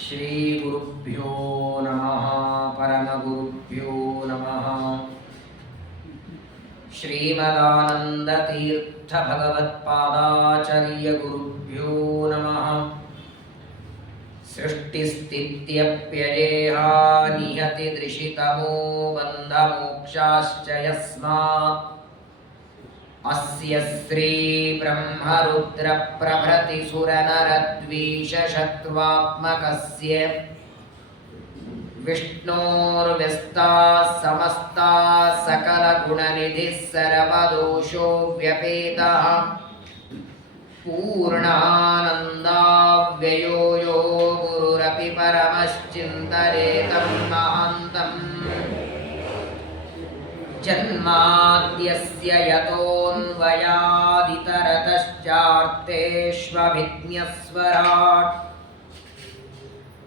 ಶ್ರೀಗುರುಭ್ಯೋ ನಮಃ ಪರಮಗುರುಭ್ಯೋ ನಮಃ. ಶ್ರೀಮದಾನಂದತೀರ್ಥ ಭಗವತ್ಪಾದಾಚಾರ್ಯ ಗುರುಭ್ಯೋ ನಮಃ. ಸೃಷ್ಟಿಸ್ಥಿತ್ಯಪ್ಯಯೇಹ ನಿಹತಿ ದೃಶಿತಮೋ ಬಂಧಮೋಕ್ಷಾಶ್ಚ ಯಸ್ಮಾತ್ ಅಸ್ಯ ಶ್ರೀ ಬ್ರಹ್ಮರುದ್ರ ಪ್ರಭೃತಿ ಸುರನರದ್ವೀಷ ಶತ್ರುವಾತ್ಮಕಸ್ಯ ವಿಷ್ಣೋರ್ವ್ಯಸ್ತಾಃ ಸಮಸ್ತಾಃ ಸಕಲಗುಣನಿಧಿಃ ಸರ್ವದೋಷೋ ವ್ಯಪೇತಃ ಪೂರ್ಣಾನಂದಾವ್ಯಯೋ ಯೋ ಗುರುರಪಿ ಪರಮಶ್ಚಿಂತಯೇತಂ ಮಹಾಂತಂ. ಜನ್ಮಾದ್ಯಸ್ಯ ಯತೋನ್ವಯಾದಿತರತಶ್ಚಾರ್ಥೇಷ್ವಭಿಜ್ಞಸ್ವರಾಟ್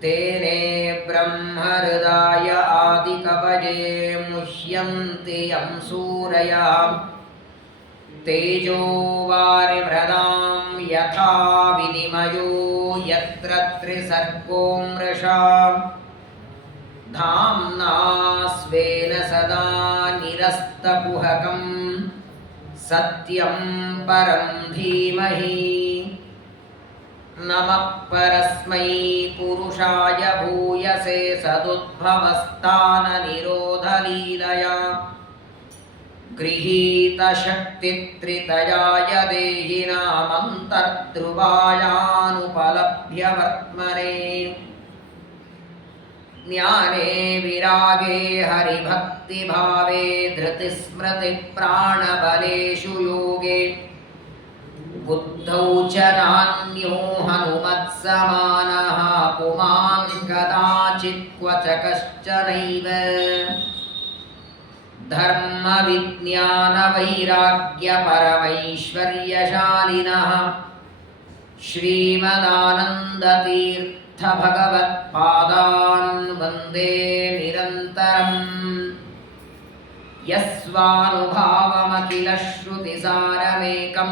ತೇನೇ ಬ್ರಹ್ಮಹೃದಾಯ ಆದಿಕವಯೇ ಮುಹ್ಯಂತಿ ಯಂ ಸೂರಯಃ. ತೇಜೋ ವಾರಿಮೃದಾಂ ಯಥಾ ವಿನಿಮಯೋ ಯತ್ರ ತ್ರಿಸರ್ಗೋ ಮೃಷಾ ಧಾಮ್ನಾ ಸ್ವೇನ ಸದಾ ನಿರಸ್ತಕುಹಕಂ ಸತ್ಯಂ ಪರಂ ಧೀಮಹಿ. ನಮಃ ಪರಸ್ಮೈ ಪುರುಷಾಯ ಭೂಯಸೆ ಸದುದ್ಭವಸ್ಥಾನ ನಿರೋಧಲೀಲಯಾ ಗೃಹೀತಶಕ್ತಿತ್ರಿತಯಾಯ ದೇಹಿನಾಮಂತರ್ಧ್ರುವಾಯಾನುಪಲಭ್ಯ ವರ್ತ್ಮನೆ. ಜ್ಞಾನೇ ವಿರಾಗೇ ಹರಿಭಕ್ತಿಭಾವೇ ಧೃತಿಸ್ಮೃತಿಪ್ರಾಣಬಲೇಷು ಯೋಗೇ ಬುದ್ಧೌ ಚ ನಾನ್ಯೋ ಹನುಮತ್ಸಮಾನಃ ಪುಮಾನ್ ಕದಾಚಿತ್ ಕ್ವಚ ಕಶ್ಚನೈವ. ಧರ್ಮವಿಜ್ಞಾನವೈರಾಗ್ಯಪರಮೈಶ್ವರ್ಯಶಾಲಿನಃ ಶ್ರೀಮದಾನಂದತೀರ್ಥಭಗವತ್ಪಾದಾನ್ ವಂದೇ ನಿರಂತರಂ. ಯಸ್ವಾನುಭಾವಮಖಿಲಶ್ರುತಿಸಾರಮೇಕಂ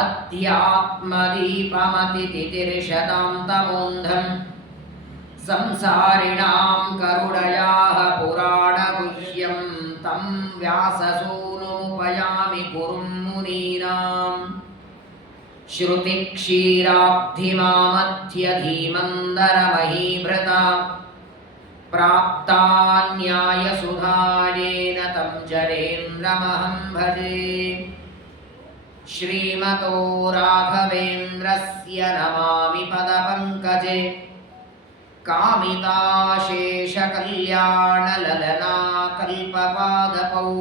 ಅಧ್ಯಾತ್ಮದೀಪಮತಿತಿತಿರ್ಷತಾಂ ತಮೋಂಧಂ. ಸಂಸಾರಿಣಾಂ ಕರುಣಯಾಃ ಪುರಾಣಗುಹ್ಯಂ ತಂ ವ್ಯಾಸಸೂನುಪಯಾಮಿ ಗುರುಂ ಮುನೀನಾಂ. ಶ್ರುತಿಕ್ಷೀರಾಬ್ಧಿಮಾಮಧ್ಯಧೀಮಂದರಮಹೀಭೃತಾ ಪ್ರಾಪ್ತಾ ನ್ಯಾಯಸುಧಾಯೇನ तं ಜನೇಂದ್ರಮಹಂ ಭಜೆ. ಶ್ರೀಮತೋ ರಾಘವೇಂದ್ರಸ್ಯ ನಮಾಮಿ ಪದಪಂಕಜೆ. ಕಾಮಿತಾಶೇಷಕಲ್ಯಾಣಲಲನಾ ಕಲ್ಪಪಾದಪೌ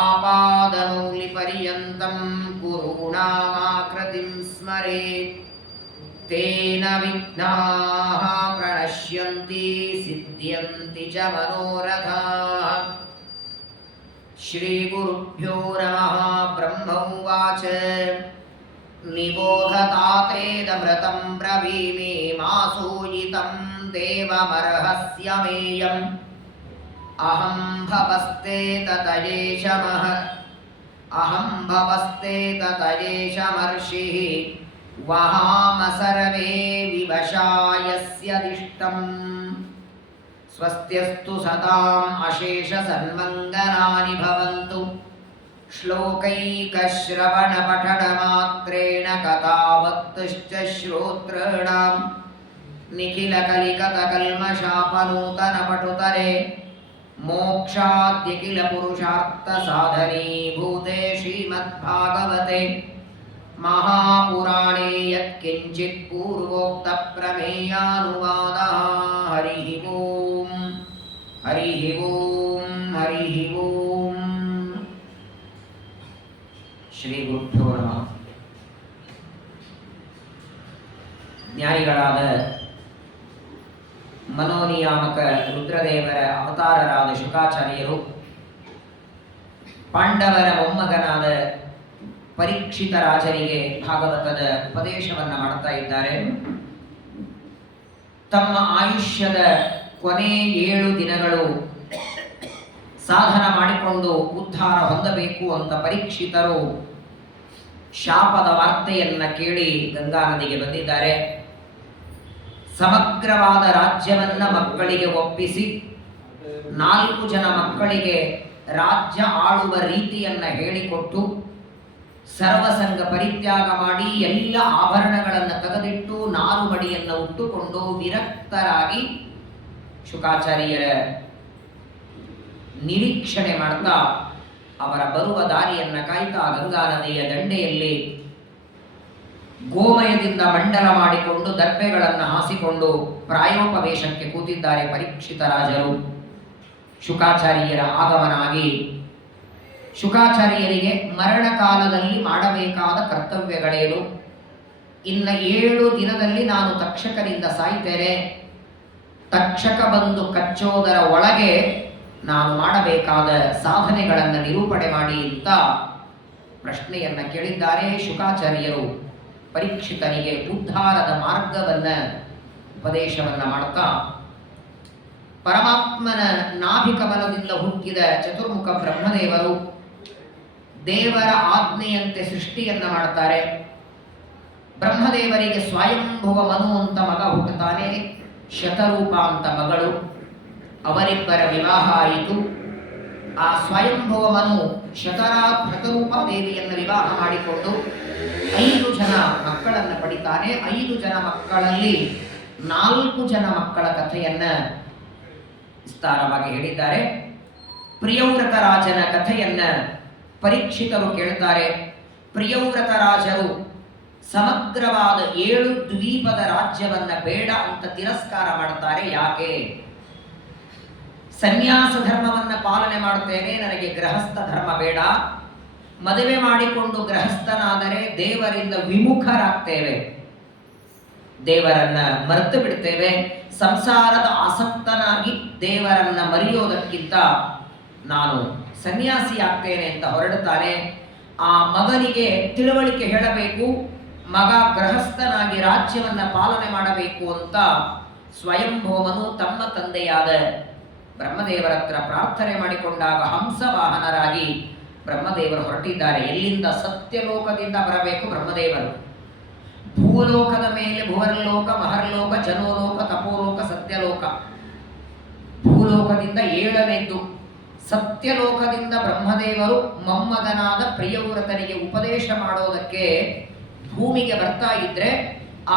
ಆಪಾದಮೌಲಿಪರ್ಯಂತಂ ಗುರುಣಾಮಾಕೃತಿಂ ಸ್ಮರೇತ್. ತೇನ ವಿಘ್ನಾಃ ಪ್ರಣಶ್ಯಂತಿ ಸಿದ್ಧ್ಯಂತಿ ಚ ಮನೋರಥಾಃ. ಶ್ರೀಗುರುಭ್ಯೋ ನಮಃ. ಬ್ರಹ್ಮ ಉವಾಚ ನಿಬೋಧತಾತೇದಮೃತಂ ಬ್ರವೀಮಿ ಮಾಸೂಯಿತಂ ದೇವಮರ್ಹಸ್ಯಮೇಯಂ. ಅಹಂ ಭವಸ್ತೆ ತತಯೇಷಮರ್ಷಿಃ ವಹಾಮ ಸರ್ವೇ ವಿವಶಾಯಸ್ಯ ದಿಷ್ಟಂ. ಸ್ವಸ್ತ್ಯಸ್ತು ಸತಾಂ ಅಶೇಷ ಸನ್ಮಂಗಲಾನಿ ಭವಂತು. ಶ್ಲೋಕೈಕಶ್ರವಣಪಠನಮಾತ್ರೇಣ ಕಥಾವಕ್ತುಶ್ಚ ಶ್ರೋತॄಣಾಂ ನಿಖಿಲಕಲಿಕತಕಲ್ಮಷಾಪನೂತನಪಟುತರೆ ಮೋಕ್ಷಾದ್ಯಖಿಲಪುರುಷಾರ್ಥಸಾಧನೀಭೂತೆ ಶ್ರೀಮದ್ಭಾಗವತೆ ಮಹಾಪುರಾಣೇ ಯತ್ಕಿಂಚಿತ್ ಪೂರ್ವೋಕ್ತಪ್ರಮೇಯಾನುವಾದಃ. ಹರಿಃ ಓಂ ಹರಿಃ ಓಂ ಹರಿಃ ಓಂ. ಶ್ರೀ ಗುರುಭ್ಯೋ ನಮಃ. ಜ್ಞಾನಿಗಳಾದ ಮನೋನಿಯಾಮಕ ರುದ್ರದೇವರ ಅವತಾರರಾದ ಶುಕಾಚಾರ್ಯರು ಪಾಂಡವರ ಮೊಮ್ಮಗನಾದ ಪರೀಕ್ಷಿತ ರಾಜರಿಗೆ ಭಾಗವತದ ಉಪದೇಶವನ್ನು ಮಾಡ್ತಾ ಇದ್ದಾರೆ. ತಮ್ಮ ಆಯುಷ್ಯದ ಕೊನೆ 7 ದಿನಗಳು ಸಾಧನ ಮಾಡಿಕೊಂಡು ಉದ್ಧಾರ ಹೊಂದಬೇಕು ಅಂತ ಪರೀಕ್ಷಿತರು ಶಾಪದ ವಾರ್ತೆಯನ್ನು ಕೇಳಿ ಗಂಗಾ ನದಿಗೆ ಬಂದಿದ್ದಾರೆ. ಸಮಗ್ರವಾದ ರಾಜ್ಯವನ್ನ ಮಕ್ಕಳಿಗೆ ಒಪ್ಪಿಸಿ 4 ಜನ ಮಕ್ಕಳಿಗೆ ರಾಜ್ಯ ಆಳುವ ರೀತಿಯನ್ನ ಹೇಳಿಕೊಟ್ಟು ಸರ್ವಸಂಗ ಪರಿತ್ಯಾಗ ಮಾಡಿ ಎಲ್ಲ ಆಭರಣಗಳನ್ನು ತೆಗೆದಿಟ್ಟು ನಾರುಮಡಿಯನ್ನು ಉಟ್ಟುಕೊಂಡು ವಿರಕ್ತರಾಗಿ ಶುಕಾಚಾರ್ಯರ ನಿರೀಕ್ಷಣೆ ಮಾಡ್ತಾ ಅವರ ಬರುವ ದಾರಿಯನ್ನ ಕಾಯ್ತಾ ಗಂಗಾ ನದಿಯ ದಂಡೆಯಲ್ಲಿ ಗೋಮಯದಿಂದ ಮಂಡಲ ಮಾಡಿಕೊಂಡು ದರ್ಬೆಗಳನ್ನು ಹಾಸಿಕೊಂಡು ಪ್ರಾಯೋಪವೇಶಕ್ಕೆ ಕೂತಿದ್ದಾರೆ ಪರೀಕ್ಷಿತ ರಾಜರು. ಶುಕಾಚಾರ್ಯರ ಆಗಮನ ಆಗಿ ಶುಕಾಚಾರ್ಯರಿಗೆ ಮರಣ ಕಾಲದಲ್ಲಿ ಮಾಡಬೇಕಾದ ಕರ್ತವ್ಯಗಳೇನು, ಇನ್ನ 7 ದಿನದಲ್ಲಿ ನಾನು ತಕ್ಷಕನಿಂದ ಸಾಯ್ತೇನೆ, ತಕ್ಷಕ ಬಂದು ಕಚ್ಚೋದರ ಒಳಗೆ ನಾನು ಮಾಡಬೇಕಾದ ಸಾಧನೆಗಳನ್ನು ನಿರೂಪಣೆ ಮಾಡಿ ಅಂತ ಪ್ರಶ್ನೆಯನ್ನ ಕೇಳಿದ್ದಾರೆ. ಶುಕಾಚಾರ್ಯರು ಪರೀಕ್ಷಿತನಿಗೆ ಉದ್ಧಾರದ ಮಾರ್ಗವನ್ನ ಉಪದೇಶವನ್ನ ಮಾಡ್ತಾ ಪರಮಾತ್ಮನ ನಾಭಿಕಮಲದಿಂದ ಹುಟ್ಟಿದ ಚತುರ್ಮುಖ ಬ್ರಹ್ಮದೇವರು ದೇವರ ಆಜ್ಞೆಯಂತೆ ಸೃಷ್ಟಿಯನ್ನ ಮಾಡ್ತಾರೆ. ಬ್ರಹ್ಮದೇವರಿಗೆ ಸ್ವಯಂಭುವ ಮನು ಅಂತ ಮಗ ಹುಟ್ಟುತ್ತಾನೆ, ಶತರೂಪ ಅಂತ ಮಗಳು. ಅವರಿಬ್ಬರ ವಿವಾಹ ಆಯಿತು. ಆ ಸ್ವಯಂಭುವ ಮನು ಶತರೂಪ ದೇವಿಯನ್ನು ವಿವಾಹ ಮಾಡಿಕೊಂಡು 5 ಜನ ಮಕ್ಕಳನ್ನು ಪಡಿತಾನೆ. 5 ಜನ ಮಕ್ಕಳಲ್ಲಿ 4 ಜನ ಮಕ್ಕಳ ಕಥೆಯನ್ನ ವಿಸ್ತಾರವಾಗಿ ಹೇಳಿದ್ದಾರೆ. ಪ್ರಿಯವ್ರತ ರಾಜನ ಕಥೆಯನ್ನ ಪರೀಕ್ಷಿತರು ಕೇಳ್ತಾರೆ. ಪ್ರಿಯವ್ರತ ರಾಜರು ಸಮಗ್ರವಾದ 7 ದ್ವೀಪದ ರಾಜ್ಯವನ್ನ ಬೇಡ ಅಂತ ತಿರಸ್ಕಾರ ಮಾಡ್ತಾರೆ. ಯಾಕೆ? ಸನ್ಯಾಸ ಧರ್ಮವನ್ನ ಪಾಲನೆ ಮಾಡುತ್ತೇನೆ, ನನಗೆ ಗೃಹಸ್ಥ ಧರ್ಮ ಬೇಡ. ಮದುವೆ ಮಾಡಿಕೊಂಡು ಗೃಹಸ್ಥನಾದರೆ ದೇವರಿಂದ ವಿಮುಖರಾಗ್ತೇವೆ, ದೇವರನ್ನ ಮರೆತು ಬಿಡ್ತೇವೆ. ಸಂಸಾರದ ಆಸಕ್ತನಾಗಿ ದೇವರನ್ನ ಮರೆಯೋದಕ್ಕಿಂತ ನಾನು ಸನ್ಯಾಸಿ ಆಗ್ತೇನೆ ಅಂತ ಹೊರಡುತ್ತಾನೆ. ಆ ಮಗನಿಗೆ ತಿಳುವಳಿಕೆ ಹೇಳಬೇಕು, ಮಗ ಗೃಹಸ್ಥನಾಗಿ ರಾಜ್ಯವನ್ನ ಪಾಲನೆ ಮಾಡಬೇಕು ಅಂತ ಸ್ವಯಂಭೂಮನು ತಮ್ಮ ತಂದೆಯಾದ ಬ್ರಹ್ಮದೇವರ ಹತ್ರ ಪ್ರಾರ್ಥನೆ ಮಾಡಿಕೊಂಡಾಗ ಹಂಸವಾಹನರಾಗಿ ಬ್ರಹ್ಮದೇವರು ಹೊರಟಿದ್ದಾರೆ. ಎಲ್ಲಿಂದ? ಸತ್ಯಲೋಕದಿಂದ ಬರಬೇಕು ಬ್ರಹ್ಮದೇವರು. ಭೂಲೋಕದ ಮೇಲೆ ಭುವರ್ಲೋಕ, ಮಹರ್ಲೋಕ, ಜನೋಲೋಕ, ತಪೋಲೋಕ, ಸತ್ಯಲೋಕ. ಭೂಲೋಕದಿಂದ 7ನೇದ್ದು ಸತ್ಯಲೋಕದಿಂದ ಬ್ರಹ್ಮದೇವರು ಮೊಮ್ಮಗನಾದ ಪ್ರಿಯವ್ರತನಿಗೆ ಉಪದೇಶ ಮಾಡೋದಕ್ಕೆ ಭೂಮಿಗೆ ಬರ್ತಾ ಇದ್ರೆ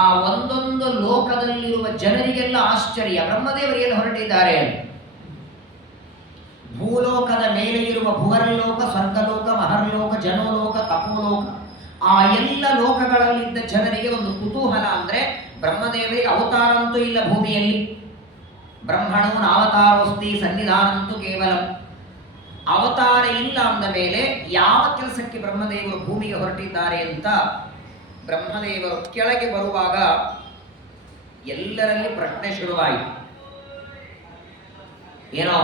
ಆ ಒಂದೊಂದು ಲೋಕದಲ್ಲಿರುವ ಜನರಿಗೆಲ್ಲ ಆಶ್ಚರ್ಯ. ಬ್ರಹ್ಮದೇವರು ಏನು ಹೊರಟಿದ್ದಾರೆ? ಭೂಲೋಕದ ಮೇಲೆ ಇರುವ ಭುವರ್ಲೋಕ, ಸ್ವರ್ಗಲೋಕ, ಮಹರ್ಲೋಕ, ಜನೋಲೋಕ, ತಪೋಲೋಕ, ಆ ಎಲ್ಲ ಲೋಕಗಳಲ್ಲಿದ್ದ ಜನರಿಗೆ ಒಂದು ಕುತೂಹಲ. ಅಂದ್ರೆ ಬ್ರಹ್ಮದೇವರಿಗೆ ಅವತಾರ ಅಂತೂ ಇಲ್ಲ ಭೂಮಿಯಲ್ಲಿ. ಬ್ರಹ್ಮಣೋ ನಾವತಾರೋಸ್ತಿ ಸನ್ನಿಧಾನಂತೂ ಕೇವಲ. ಅವತಾರ ಇಲ್ಲ ಅಂದ ಮೇಲೆ ಯಾವ ಕೆಲಸಕ್ಕೆ ಬ್ರಹ್ಮದೇವರು ಭೂಮಿಗೆ ಹೊರಟಿದ್ದಾರೆ ಅಂತ ಬ್ರಹ್ಮದೇವರು ಕೆಳಗೆ ಬರುವಾಗ ಎಲ್ಲರಲ್ಲಿ ಪ್ರಶ್ನೆ ಶುರುವಾಯಿತು. ಏನೋ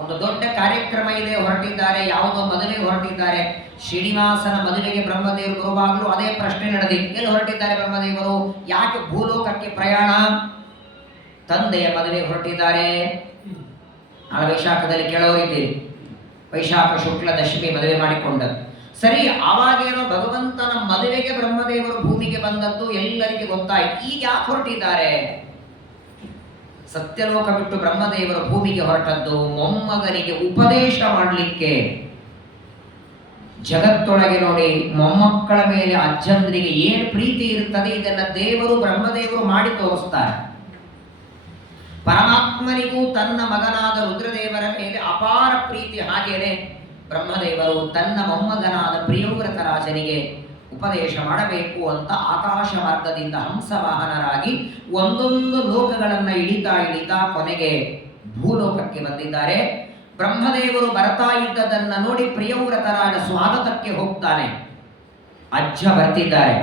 ಒಂದು ದೊಡ್ಡ ಕಾರ್ಯಕ್ರಮ ಇದೆ, ಹೊರಟಿದ್ದಾರೆ, ಯಾವುದೋ ಮದುವೆ ಹೊರಟಿದ್ದಾರೆ. ಶ್ರೀನಿವಾಸನ ಮದುವೆಗೆ ಬ್ರಹ್ಮದೇವರು ಬರುವಾಗಲೂ ಅದೇ ಪ್ರಶ್ನೆ ನಡೆದಿತ್ತು. ಎಲ್ಲಿ ಹೊರಟಿದ್ದಾರೆ ಬ್ರಹ್ಮದೇವರು? ಯಾಕೆ ಭೂಲೋಕಕ್ಕೆ ಪ್ರಯಾಣ? ತಂದೆಯ ಮದುವೆಗೆ ಹೊರಟಿದ್ದಾರೆ. ಆ ವೈಶಾಖದಲ್ಲಿ ಕೇಳೋರಿದ್ದೀರಿ, ವೈಶಾಖ ಶುಕ್ಲ ದಶಮಿ ಮದುವೆ ಮಾಡಿಕೊಂಡದ್ದು. ಸರಿ, ಆವಾಗೇನೋ ಭಗವಂತನ ಮದುವೆಗೆ ಬ್ರಹ್ಮದೇವರು ಭೂಮಿಗೆ ಬಂದದ್ದು ಎಲ್ಲರಿಗೆ ಗೊತ್ತಾಯ್ತು. ಈಗ ಯಾಕೆ ಹೊರಟಿದ್ದಾರೆ? ಸತ್ಯಲೋಕ ಬಿಟ್ಟು ಬ್ರಹ್ಮದೇವರು ಭೂಮಿಗೆ ಹೊರಟದ್ದು ಮೊಮ್ಮಗನಿಗೆ ಉಪದೇಶ ಮಾಡಲಿಕ್ಕೆ. ಜಗತ್ತೊಳಗೆ ನೋಡಿ, ಮೊಮ್ಮಕ್ಕಳ ಮೇಲೆ ಅಜ್ಜಂದ್ರಿಗೆ ಏನು ಪ್ರೀತಿ ಇರುತ್ತದೆ, ಇದನ್ನ ದೇವರು ಬ್ರಹ್ಮದೇವರು ಮಾಡಿ ತೋರಿಸ್ತಾರೆ. ಪರಮಾತ್ಮನಿಗೂ ತನ್ನ ಮಗನಾದ ರುದ್ರದೇವರ ಮೇಲೆ ಅಪಾರ ಪ್ರೀತಿ. ಹಾಗೇನೆ ಬ್ರಹ್ಮದೇವರು ತನ್ನ ಮೊಮ್ಮಗನಾದ ಪ್ರಿಯವ್ರತ ರಾಜನಿಗೆ ಉಪದೇಶ ಮಾಡಬೇಕು ಅಂತ ಆಕಾಶ ಮಾರ್ಗದಿಂದ ಹಂಸವಾಹನರಾಗಿ ಒಂದೊಂದು ಲೋಕಗಳನ್ನು ಇಳಿತಾ ಕೊನೆಗೆ ಭೂಲೋಕಕ್ಕೆ ಬಂದಿದ್ದಾರೆ. ಬ್ರಹ್ಮದೇವರು ಬರ್ತಾ ಇದ್ದದನ್ನ ನೋಡಿ ಪ್ರಿಯವ್ರತ ರಾಜ ಸ್ವಾಗತಕ್ಕೆ ಹೋಗ್ತಾನೆ. ಅಜ್ಜ ಬರ್ತಿದ್ದಾರೆ.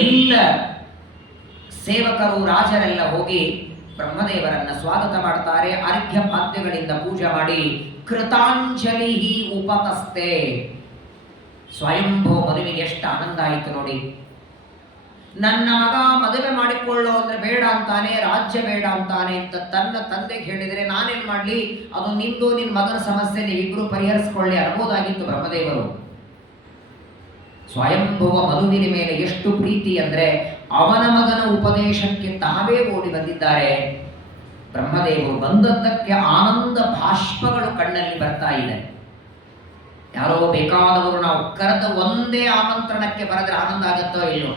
ಎಲ್ಲ ಸೇವಕರು ರಾಜರೆಲ್ಲ ಹೋಗಿ ಬ್ರಹ್ಮದೇವರನ್ನ ಸ್ವಾಗತ ಮಾಡ್ತಾರೆ. ಅರ್ಘ್ಯ ಪಾದ್ಯಗಳಿಂದ ಪೂಜೆ ಮಾಡಿ ಕೃತಾಂಜಲಿ ಉಪತಸ್ತೆ. ಸ್ವಯಂಭೂ ಮದುವೆಗೆ ಎಷ್ಟು ಆನಂದ ಆಯಿತು ನೋಡಿ. ನನ್ನ ಮಗ ಮದುವೆ ಮಾಡಿಕೊಳ್ಳೋ ಅಂದ್ರೆ ಬೇಡ ಅಂತಾನೆ, ರಾಜ್ಯ ಬೇಡ ಅಂತಾನೆ ಅಂತ ತನ್ನ ತಂದೆಗೆ ಹೇಳಿದರೆ ನಾನೇನ್ ಮಾಡ್ಲಿ, ಅದು ನಿಂದು ನಿನ್ನ ಮಗನ ಸಮಸ್ಯೆ, ನೀವಿಬ್ರು ಪರಿಹರಿಸಿಕೊಳ್ಳಿ ಅನ್ಬೋದಾಗಿತ್ತು ಬ್ರಹ್ಮದೇವರು. ಸ್ವಯಂಭುವ ಮಧುವಿನ ಮೇಲೆ ಎಷ್ಟು ಪ್ರೀತಿ ಅಂದ್ರೆ ಅವನ ಮಗನ ಉಪದೇಶಕ್ಕೆ ತಾವೇ ಓಡಿ ಬಂದಿದ್ದಾರೆ. ಬ್ರಹ್ಮದೇವರು ಬಂದದ್ದಕ್ಕೆ ಆನಂದ ಭಾಷ್ಪಗಳು ಕಣ್ಣಲ್ಲಿ ಬರ್ತಾ ಇದೆ. ಯಾರೋ ಬೇಕಾದವರು ನಾವು ಕರೆದ ಒಂದೇ ಆಮಂತ್ರಣಕ್ಕೆ ಬರೆದ್ರೆ ಆನಂದ ಆಗುತ್ತೋ ಇಲ್ಲೋ.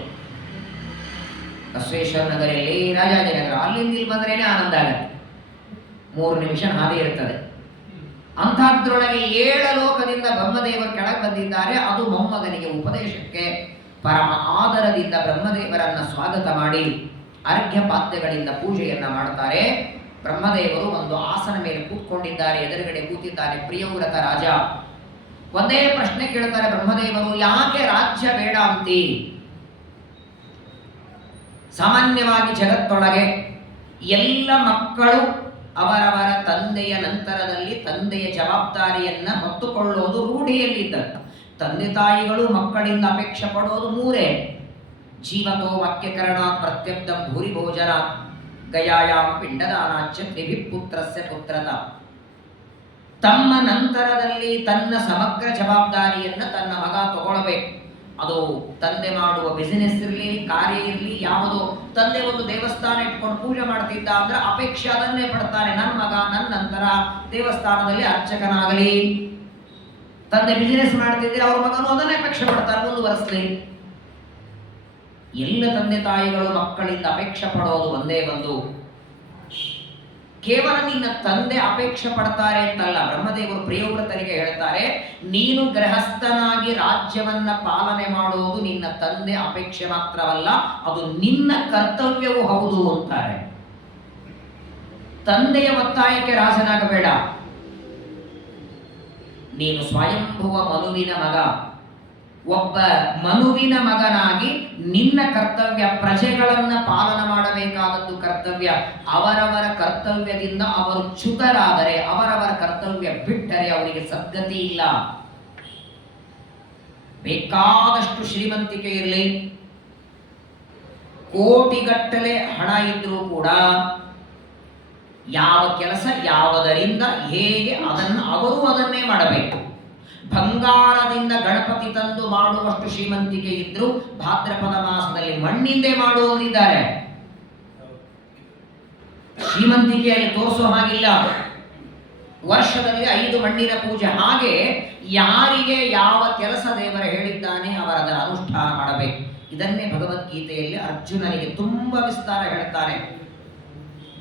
ಬಸವೇಶ್ವರ ನಗರಲ್ಲಿ, ರಾಜಾಜಿನಗರ, ಅಲ್ಲಿಂದ ಇಲ್ಲಿ ಬಂದ್ರೇನೆ ಆನಂದ ಆಗುತ್ತೆ. 3 ನಿಮಿಷ ಹಾದಿ ಇರ್ತದೆ. ಅಂಥದ್ರೊಳಗೆ 7 ಲೋಕದಿಂದ ಬ್ರಹ್ಮದೇವರು ಕೆಳಗೆ ಬಂದಿದ್ದಾರೆ. ಅದು ಮೊಮ್ಮಗನಿಗೆ ಉಪದೇಶಕ್ಕೆ ಪರಮ ಆದರದಿಂದ ಬ್ರಹ್ಮದೇವರನ್ನ ಸ್ವಾಗತ ಮಾಡಿ ಅರ್ಘ್ಯ ಪಾದ್ಯಗಳಿಂದ ಪೂಜೆಯನ್ನ ಮಾಡ್ತಾರೆ. ಬ್ರಹ್ಮದೇವರು ಒಂದು ಆಸನ ಮೇಲೆ ಕೂತ್ಕೊಂಡಿದ್ದಾರೆ. ಎದುರುಗಡೆ ಕೂತಿದ್ದಾರೆ ಪ್ರಿಯವ್ರತ ರಾಜ. ಒಂದೇ ಪ್ರಶ್ನೆ ಕೇಳ್ತಾರೆ ಬ್ರಹ್ಮದೇವರು, ಯಾಕೆ ರಾಜ್ಯ ಬೇಡ ಅಂತಿ? ಸಾಮಾನ್ಯವಾಗಿ ಜಗತ್ತೊಳಗೆ ಎಲ್ಲ ಮಕ್ಕಳು ಅವರವರ ತಂದೆಯ ನಂತರದಲ್ಲಿ ತಂದೆಯ ಜವಾಬ್ದಾರಿಯನ್ನ ಹೊತ್ತುಕೊಳ್ಳೋದು ರೂಢಿಯಲ್ಲಿದ್ದಂತ. ತಂದೆ ತಾಯಿಗಳು ಮಕ್ಕಳಿಂದ ಅಪೇಕ್ಷೆ ಪಡೋದು 3: ಜೀವತೋ ವಾಕ್ಯಕರಣಾತ್ ಪ್ರತ್ಯಬ್ಧಂ ಭೂರಿ ಭೋಜನಾತ್ ಗಯಾಯಾಂ ಪಿಂಡದಾನಾಚ್ಯ ತ್ರಿಭಿಪುತ್ರಸ್ಯ ಪುತ್ರತ. ತಮ್ಮ ನಂತರದಲ್ಲಿ ತನ್ನ ಸಮಗ್ರ ಜವಾಬ್ದಾರಿಯನ್ನ ತನ್ನ ಮಗ ತಗೊಳ್ಬೇಕು. ಅದು ತಂದೆ ಮಾಡುವ ಬಿಸಿನೆಸ್ ಇರಲಿ, ಕಾರ್ಯ ಇರಲಿ, ಯಾವುದೋ. ತಂದೆ ಒಂದು ದೇವಸ್ಥಾನ ಇಟ್ಕೊಂಡು ಪೂಜೆ ಮಾಡ್ತಿದ್ದ ಅಂದ್ರೆ ಅಪೇಕ್ಷೆ ಅದನ್ನೇ ಪಡ್ತಾನೆ, ನನ್ನ ಮಗ ನನ್ನ ನಂತರ ದೇವಸ್ಥಾನದಲ್ಲಿ ಅರ್ಚಕನಾಗಲಿ. ತಂದೆ ಬಿಸಿನೆಸ್ ಮಾಡ್ತಿದ್ರೆ ಅವ್ರ ಮಗನು ಅದನ್ನೇ ಅಪೇಕ್ಷೆ ಪಡ್ತಾರೆ, ಮುಂದುವರೆಸಲಿ. ಎಲ್ಲ ತಂದೆ ತಾಯಿಗಳು ಮಕ್ಕಳಿಂದ ಅಪೇಕ್ಷೆ ಪಡೋದು ಒಂದೇ ಒಂದು. ಕೇವಲ ನಿನ್ನ ತಂದೆ ಅಪೇಕ್ಷೆ ಪಡ್ತಾರೆ ಅಂತಲ್ಲ, ಬ್ರಹ್ಮದೇವರು ಪ್ರಿಯವ್ರತನಿಗೆ ಹೇಳ್ತಾರೆ, ನೀನು ಗೃಹಸ್ಥನಾಗಿ ರಾಜ್ಯವನ್ನ ಪಾಲನೆ ಮಾಡುವುದು ನಿನ್ನ ತಂದೆ ಅಪೇಕ್ಷೆ ಮಾತ್ರವಲ್ಲ, ಅದು ನಿನ್ನ ಕರ್ತವ್ಯವೂ ಹೌದು ಅಂತಾರೆ. ತಂದೆಯ ಒತ್ತಾಯಕ್ಕೆ ರಾಜನಾಗಬೇಡ. ನೀನು ಸ್ವಯಂಭುವ ಮನುವಿನ ಮಗ. ಒಬ್ಬ ಮನುವಿನ ಮಗನಾಗಿ ನಿನ್ನ ಕರ್ತವ್ಯ ಪ್ರಜೆಗಳನ್ನ ಪಾಲನ ಮಾಡಬೇಕಾದದ್ದು ಕರ್ತವ್ಯ. ಅವರವರ ಕರ್ತವ್ಯದಿಂದ ಅವರು ಚ್ಯುತರಾದರೆ, ಅವರವರ ಕರ್ತವ್ಯ ಬಿಟ್ಟರೆ ಅವರಿಗೆ ಸದ್ಗತಿ ಇಲ್ಲ. ಬೇಕಾದಷ್ಟು ಶ್ರೀಮಂತಿಕೆ ಇರಲಿ, ಕೋಟಿಗಟ್ಟಲೆ ಹಣ ಇದ್ರೂ ಕೂಡ ಯಾವ ಕೆಲಸ ಯಾವುದರಿಂದ ಹೇಗೆ ಅವರು ಅದನ್ನೇ ಮಾಡಬೇಕು. ಬಂಗಾರದಿಂದ ಗಣಪತಿ ತಂದು ಮಾಡುವಷ್ಟು ಶ್ರೀಮಂತಿಕೆ ಇದ್ರು ಭಾದ್ರಪದ ಮಾಸದಲ್ಲಿ ಮಣ್ಣಿಂದೇ ಮಾಡುವವರಿದ್ದಾರೆ. ಶ್ರೀಮಂತಿಕೆಯಲ್ಲಿ ತೋರಿಸೋ ಹಾಗಿಲ್ಲ. ವರ್ಷದಲ್ಲಿ 5 ಮಣ್ಣಿನ ಪೂಜೆ. ಹಾಗೆ ಯಾರಿಗೆ ಯಾವ ಕೆಲಸ ದೇವರ ಹೇಳಿದ್ದಾನೆ ಅವರದರ ಅನುಷ್ಠಾನ ಮಾಡಬೇಕು. ಇದನ್ನೇ ಭಗವದ್ಗೀತೆಯಲ್ಲಿ ಅರ್ಜುನನಿಗೆ ತುಂಬಾ ವಿಸ್ತಾರ ಹೇಳ್ತಾರೆ.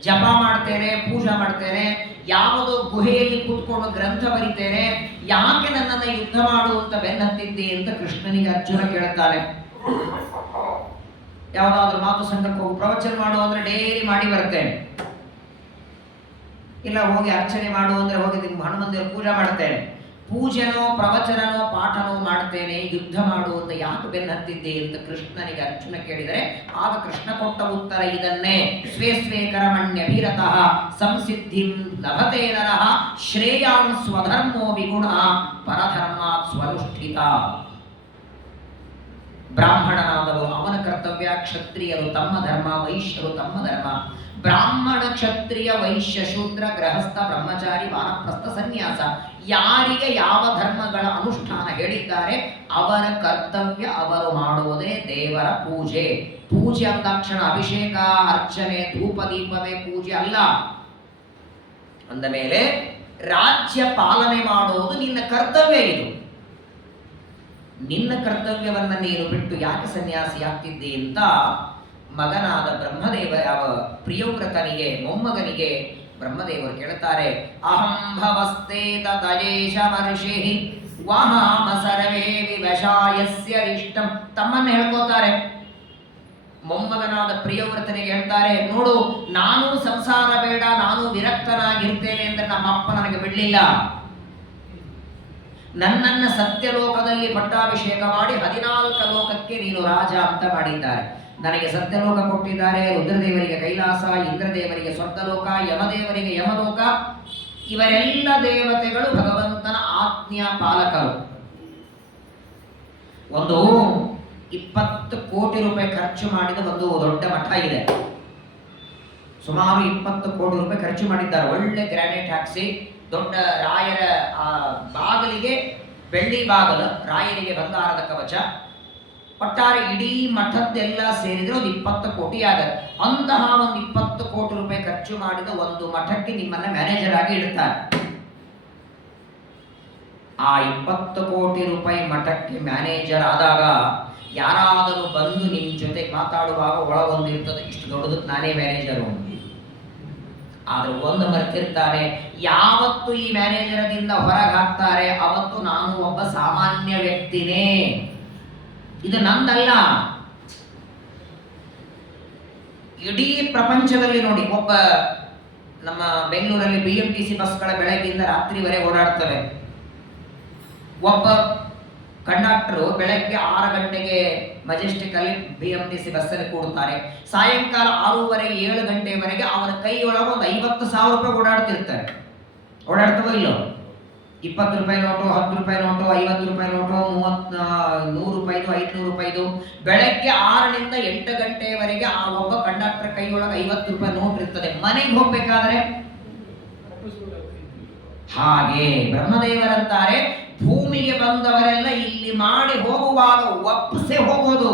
ಜಪ ಮಾಡ್ತೇನೆ, ಪೂಜಾ ಮಾಡ್ತೇನೆ, ಯಾವುದೋ ಗುಹೆಯಲ್ಲಿ ಕೂತ್ಕೊಂಡು ಗ್ರಂಥ ಬರೀತೇನೆ, ಯಾಕೆ ನನ್ನನ್ನು ಯುದ್ಧ ಮಾಡುವಂತ ಬೆನ್ನತ್ತಿದ್ದೆ ಅಂತ ಕೃಷ್ಣನಿಗೆ ಅರ್ಜುನ ಕೇಳ್ತಾನೆ. ಯಾವುದಾದ್ರೂ ಮಾತು ಸಂಘಕ್ಕೆ ಹೋಗಿ ಪ್ರವಚನ ಮಾಡು ಅಂದ್ರೆ ಡೈಲಿ ಮಾಡಿ ಬರ್ತೇನೆ, ಇಲ್ಲ ಹೋಗಿ ಅರ್ಚನೆ ಮಾಡು ಅಂದ್ರೆ ಹೋಗಿ ಹನುಮಂದಿರ ಪೂಜಾ ಮಾಡ್ತೇನೆ, ಪೂಜೆನೋ ಪ್ರವಚನನೋ ಪಾಠನೋ ಮಾಡ್ತೇನೆ, ಯುದ್ಧ ಮಾಡು ಅಂತ ಯಾಕೆ ಬೆನ್ನತ್ತಿದ್ದೆ ಅಂತ ಕೃಷ್ಣನಿಗೆ ಅರ್ಜುನ ಕೇಳಿದರೆ ಆಗ ಕೃಷ್ಣ ಕೊಟ್ಟ ಉತ್ತರ ಇದನ್ನೇ: ಸ್ವೇ ಸ್ವೇ ಕರ್ಮಣ್ಯಭಿರತಃ ಸಂಸಿದ್ಧಿಂ ಲಭತೆ ನರಃ ಶ್ರೇಯಾನ್ ಸ್ವಧರ್ಮೋ ವಿಗುಣಃ ಪರಧರ್ಮಾತ್ ಸ್ವನುಷ್ಠಿತ. ಬ್ರಾಹ್ಮಣನಾದವರು ಅವನ ಕರ್ತವ್ಯ, ಕ್ಷತ್ರಿಯರು ತಮ್ಮ ಧರ್ಮ, ವೈಶ್ಯರು ತಮ್ಮ ಧರ್ಮ. ಬ್ರಾಹ್ಮಣ, ಕ್ಷತ್ರಿಯ, ವೈಶ್ಯ, ಶೂದ್ರ, ಗೃಹಸ್ಥ, ಬ್ರಹ್ಮಚಾರಿ, ವಾನಪ್ರಸ್ಥ, ಸನ್ಯಾಸ, ಯಾರಿಗೆ ಯಾವ ಧರ್ಮಗಳ ಅನುಷ್ಠಾನ ಹೇಳಿದ್ದಾರೆ ಅವರ ಕರ್ತವ್ಯ ಅವರು ಮಾಡುವುದೇ ದೇವರ ಪೂಜೆ. ಪೂಜೆ ಅಂದಾಕ್ಷಣ ಅಭಿಷೇಕ, ಅರ್ಚನೆ, ಧೂಪ ದೀಪವೇ ಪೂಜೆ ಅಲ್ಲ. ಅಂದ ಮೇಲೆ ರಾಜ್ಯ ಪಾಲನೆ ಮಾಡುವುದು ನಿನ್ನ ಕರ್ತವ್ಯ. ಇದು ನಿನ್ನ ಕರ್ತವ್ಯವನ್ನ ನೀನು ಬಿಟ್ಟು ಯಾಕೆ ಸನ್ಯಾಸಿ ಆಗ್ತಿದ್ದಿ ಅಂತ ಮಗನಾದ ಬ್ರಹ್ಮದೇವ ಪ್ರಿಯವ್ರತನಿಗೆ, ಮೊಮ್ಮಗನಿಗೆ ಬ್ರಹ್ಮದೇವರು ಕೇಳುತ್ತಾರೆ. ಅಹಂ ಭವಸ್ತೇತ ತಯೇಶ ಮರ್ಷಿ ವಹಾಮ ಸರ್ವೇ ವಿವಶಾಯಸ್ಯ ಇಷ್ಟಂ. ತಮ್ಮನ್ನ ಹೇಳ್ಕೋತಾರೆ. ಮೊಮ್ಮಗನಾದ ಪ್ರಿಯವ್ರತನಿಗೆ ಹೇಳ್ತಾರೆ, ನೋಡು, ನಾನು ಸಂಸಾರ ಬೇಡ, ನಾನು ವಿರಕ್ತನಾಗಿರ್ತೇನೆ ಅಂದ್ರೆ ನಮ್ಮ ಅಪ್ಪ ನನಗೆ ಬಿಡಲಿಲ್ಲ. ನನ್ನನ್ನ ಸತ್ಯಲೋಕದಲ್ಲಿ ಪಟ್ಟಾಭಿಷೇಕ ಮಾಡಿ 14 ಲೋಕಕ್ಕೆ ನೀನು ರಾಜ ಅಂತ ಮಾಡಿದ್ದಾರೆ. ನನಗೆ ಸತ್ಯಲೋಕ ಕೊಟ್ಟಿದ್ದಾರೆ, ರುದ್ರದೇವರಿಗೆ ಕೈಲಾಸ, ಇಂದ್ರದೇವರಿಗೆ ಸ್ವರ್ಗಲೋಕ, ಯಮದೇವರಿಗೆ ಯಮಲೋಕ. ಇವರೆಲ್ಲ ದೇವತೆಗಳು ಭಗವಂತನ ಆಜ್ಞಾ ಪಾಲಕರು. ಒಂದು 20 ಕೋಟಿ ರೂಪಾಯಿ ಖರ್ಚು ಮಾಡಿದ ಒಂದು ದೊಡ್ಡ ಮಠ ಇದೆ. ಸುಮಾರು 20 ಕೋಟಿ ರೂಪಾಯಿ ಖರ್ಚು ಮಾಡಿದ್ದಾರೆ. ಒಳ್ಳೆ ಗ್ರಾನೈಟ್ ಹಾಕಿಸಿ, ದೊಡ್ಡ ರಾಯರ ಬಾಗಿಲಿಗೆ ಬೆಳ್ಳಿ ಬಾಗಲು, ರಾಯರಿಗೆ ಬಂಗಾರದ ಕವಚ, ಒಟ್ಟಾರೆ ಇಡೀ ಮಠದ್ದೆಲ್ಲ ಸೇರಿದ್ರೆ ಒಂದು 20 ಕೋಟಿ ಆಗತ್ತೆ. ಅಂತಹ ಒಂದು 20 ಕೋಟಿ ರೂಪಾಯಿ ಖರ್ಚು ಮಾಡಿದ ಒಂದು ಮಠಕ್ಕೆ ನಿಮ್ಮನ್ನ ಮ್ಯಾನೇಜರ್ ಆಗಿ ಇಡ್ತಾರೆ. ಆ 20 ಕೋಟಿ ರೂಪಾಯಿ ಮಠಕ್ಕೆ ಮ್ಯಾನೇಜರ್ ಆದಾಗ ಯಾರಾದರೂ ಬಂದು ನಿಮ್ ಜೊತೆ ಮಾತಾಡುವಾಗ ಒಳಗೊಂದಿರ್ತದೆ, ಇಷ್ಟು ದೊಡ್ಡದಕ್ಕೆ ನಾನೇ ಮ್ಯಾನೇಜರು. ಆದ್ರೆ ಒಂದು ಮರ್ತಿರ್ತಾನೆ, ಯಾವತ್ತು ಈ ಮ್ಯಾನೇಜರದಿಂದ ಹೊರಗೆ ಹಾಕ್ತಾರೆ ಅವತ್ತು ನಾನು ಒಬ್ಬ ಸಾಮಾನ್ಯ ವ್ಯಕ್ತಿನೇ, ಇದು ನಂದಲ್ಲ. ಇಡೀ ಪ್ರಪಂಚದಲ್ಲಿ ನೋಡಿ, ಒಬ್ಬ ನಮ್ಮ ಬೆಂಗಳೂರಲ್ಲಿ BMTC ಬಸ್ಗಳ ಬೆಳಗ್ಗೆಯಿಂದ ರಾತ್ರಿವರೆಗೆ ಓಡಾಡ್ತವೆ. ಒಬ್ಬ ಕಂಡಕ್ಟರ್ ಬೆಳಗ್ಗೆ 6 ಗಂಟೆಗೆ ಮೆಜೆಸ್ಟಿಕ್ ಅಲ್ಲಿ BMTC ಬಸ್ಸಲ್ಲಿ ಕೂಡುತ್ತಾರೆ. ಸಾಯಂಕಾಲ 6:30 7 ಗಂಟೆವರೆಗೆ ಅವನ ಕೈಯೊಳಗೆ ಒಂದು 50,000 ರೂಪಾಯಿ ಓಡಾಡ್ತಿರ್ತಾರೆ. ಓಡಾಡ್ತವೋ ಇಲ್ಲೋ? 20 ರೂಪಾಯಿ ನೋಟು, 10 ರೂಪಾಯಿ ನೋಟು, 50 ರೂಪಾಯಿ ನೋಟು, 100 ರೂಪಾಯಿದು, 500 ರೂಪಾಯಿದು. ಬೆಳಗ್ಗೆ 6 ರಿಂದ 8 ಗಂಟೆವರೆಗೆ ಆ ಒಬ್ಬ ಕಂಡಕ್ಟರ್ ಕೈಯೊಳಗೆ 50 ರೂಪಾಯಿ ನೋಟ್ ಇರ್ತದೆ. ಮನೆಗೆ ಹೋಗ್ಬೇಕಾದ್ರೆ ಹಾಗೆ ಬ್ರಹ್ಮದೇವರಂತಾರೆ, ಭೂಮಿಗೆ ಬಂದವರೆಲ್ಲ ಇಲ್ಲಿ ಮಾಡಿ ಹೋಗುವಾಗ ಒಪ್ಪಿಸೆ ಹೋಗೋದು.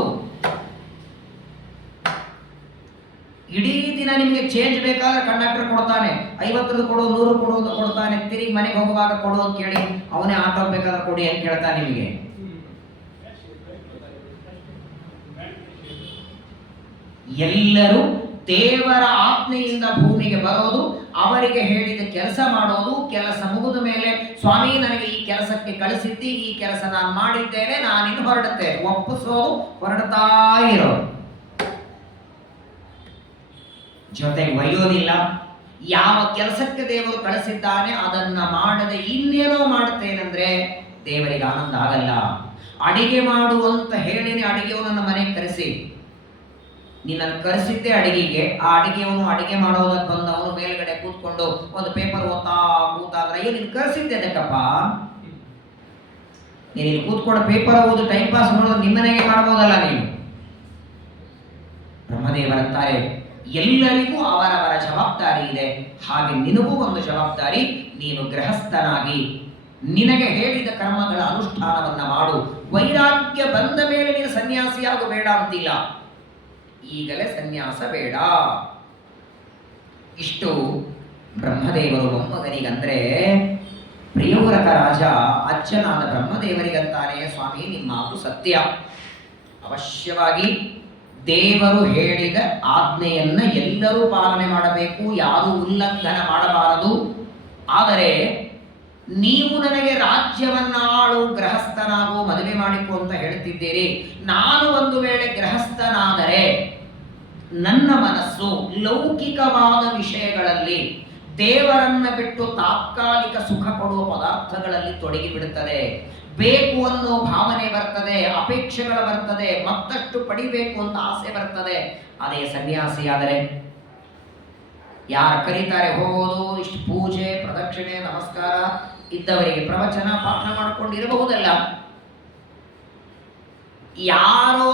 ಇಡೀ ದಿನ ನಿಮ್ಗೆ ಚೇಂಜ್ ಬೇಕಾದ್ರೆ ಕಂಡಕ್ಟರ್ ಕೊಡ್ತಾನೆ, 50 ಕೊಡು, 100 ಕೊಡು ಕೊಡ್ತಾನೆ. ತಿರುಗಿ ಮನೆಗೆ ಹೋಗುವಾಗ ಕೊಡು ಅಂತ ಕೇಳಿ ಅವನೇ ಆಟೋ ಬೇಕಾದ್ರೆ ಕೊಡಿ ಅಂತ ಕೇಳ್ತಾನೆ ನಿಮಗೆ. ಎಲ್ಲರೂ ದೇವರ ಆಜ್ಞೆಯಿಂದ ಭೂಮಿಗೆ ಬರೋದು, ಅವರಿಗೆ ಹೇಳಿದ ಕೆಲಸ ಮಾಡೋದು. ಕೆಲಸ ಮುಗಿದ ಮೇಲೆ ಸ್ವಾಮಿ ನನಗೆ ಈ ಕೆಲಸಕ್ಕೆ ಕಳಿಸಿದ್ದಿ, ಈ ಕೆಲಸ ನಾನು ಮಾಡಿದ್ದೇನೆ, ನಾನಿನ್ನು ಹೊರಡುತ್ತೇನೆ, ಒಪ್ಪಿಸೋದು, ಹೊರಡ್ತಾ ಇರೋದು. ಜೊತೆಗೆ ಒಯ್ಯೋದಿಲ್ಲ. ಯಾವ ಕೆಲಸಕ್ಕೆ ದೇವರು ಕಳಿಸಿದ್ದಾನೆ ಅದನ್ನ ಮಾಡದೆ ಇನ್ನೇನೋ ಮಾಡುತ್ತೇನೆಂದ್ರೆ ದೇವರಿಗೆ ಆನಂದ ಆಗಲ್ಲ. ಅಡಿಗೆ ಮಾಡುವಂತ ಹೇಳಿನೇ ಅಡಿಗೆಯವನನ್ನ ಮನೆಗೆ ಕರೆಸಿ, ನಿನ್ನನ್ನು ಕರೆಸಿದ್ದೆ ಅಡಿಗೆಗೆ, ಆ ಅಡಿಗೆಯವನು ಅಡಿಗೆ ಮಾಡೋದಕ್ಕೆ ಬಂದವನು ಮೇಲ್ಗಡೆ ಕೂತ್ಕೊಂಡು ಒಂದು ಪೇಪರ್ ಓದ್ತಾ ಕೂತಾದ್ರೆ, ಅಯ್ಯೋ ನೀನು ಕರೆಸಿದ್ದೆ ಅದಕ್ಕಪ್ಪ, ನೀನು ಇಲ್ಲಿ ಕೂತ್ಕೊಂಡು ಪೇಪರ್ ಓದು ಟೈಮ್ ಪಾಸ್ ಮಾಡೋದು ನಿಮ್ಮನೆಗೆ ಮಾಡ್ಬೋದಲ್ಲ ನೀನು. ಬ್ರಹ್ಮದೇವರಂತಾರೆ, ಎಲ್ಲರಿಗೂ ಅವರವರ ಜವಾಬ್ದಾರಿ ಇದೆ, ಹಾಗೆ ನಿನಗೂ ಒಂದು ಜವಾಬ್ದಾರಿ. ನೀನು ಗೃಹಸ್ಥನಾಗಿ ನಿನಗೆ ಹೇಳಿದ ಕರ್ಮಗಳ ಅನುಷ್ಠಾನವನ್ನ ಮಾಡು. ವೈರಾಗ್ಯ ಬಂದ ಮೇಲೆ ನೀನು ಸನ್ಯಾಸಿಯಾಗಬೇಡ ಅಂತಿಲ್ಲ, ಈಗಲೇ ಸನ್ಯಾಸ ಬೇಡ. ಇಷ್ಟು ಬ್ರಹ್ಮದೇವರು ಮೊಮ್ಮಗನಿಗಂದ್ರೆ, ಪ್ರಿಯವ್ರತ ರಾಜ ಅಜ್ಜನಾದ ಬ್ರಹ್ಮದೇವರಿಗಂತಾನೆ, ಸ್ವಾಮಿ ನಿಮ್ಮ ಮಾತು ಸತ್ಯ, ಅವಶ್ಯವಾಗಿ ದೇವರು ಹೇಳಿದ ಆಜ್ಞೆಯನ್ನ ಎಲ್ಲರೂ ಪಾಲನೆ ಮಾಡಬೇಕು, ಯಾರೂ ಉಲ್ಲಂಘನ ಮಾಡಬಾರದು. ಆದರೆ ನೀವು ನನಗೆ ರಾಜ್ಯವನ್ನ ಆಳು, ಗೃಹಸ್ಥನಾಗು, ಮದುವೆ ಮಾಡಿಕೊ ಅಂತ ಹೇಳ್ತಿದ್ದೀರಿ. ನಾನು ಒಂದು ವೇಳೆ ಗೃಹಸ್ಥನಾದರೆ ನನ್ನ ಮನಸ್ಸು ಲೌಕಿಕವಾದ ವಿಷಯಗಳಲ್ಲಿ, ದೇವರನ್ನ ಬಿಟ್ಟು ತಾತ್ಕಾಲಿಕ ಸುಖ ಕೊಡುವ ಪದಾರ್ಥಗಳಲ್ಲಿ ತೊಡಗಿ ಬಿಡುತ್ತದೆ. ಬೇಕು ಅನ್ನೋ ಭಾವನೆ ಬರ್ತದೆ, ಅಪೇಕ್ಷೆಗಳು ಬರ್ತದೆ, ಮತ್ತಷ್ಟು ಪಡಿಬೇಕು ಅಂತ ಆಸೆ ಬರ್ತದೆ. ಅದೇ ಸನ್ಯಾಸಿಯಾದರೆ ಯಾರು ಕರೀತಾರೆ ಹೋಗೋದು, ಇಷ್ಟು ಪೂಜೆ ಪ್ರದಕ್ಷಿಣೆ ನಮಸ್ಕಾರ ಇದ್ದವರಿಗೆ ಪ್ರವಚನ ಪಾಠ ಮಾಡಿಕೊಂಡಿರಬಹುದಲ್ಲ. ಯಾರೋ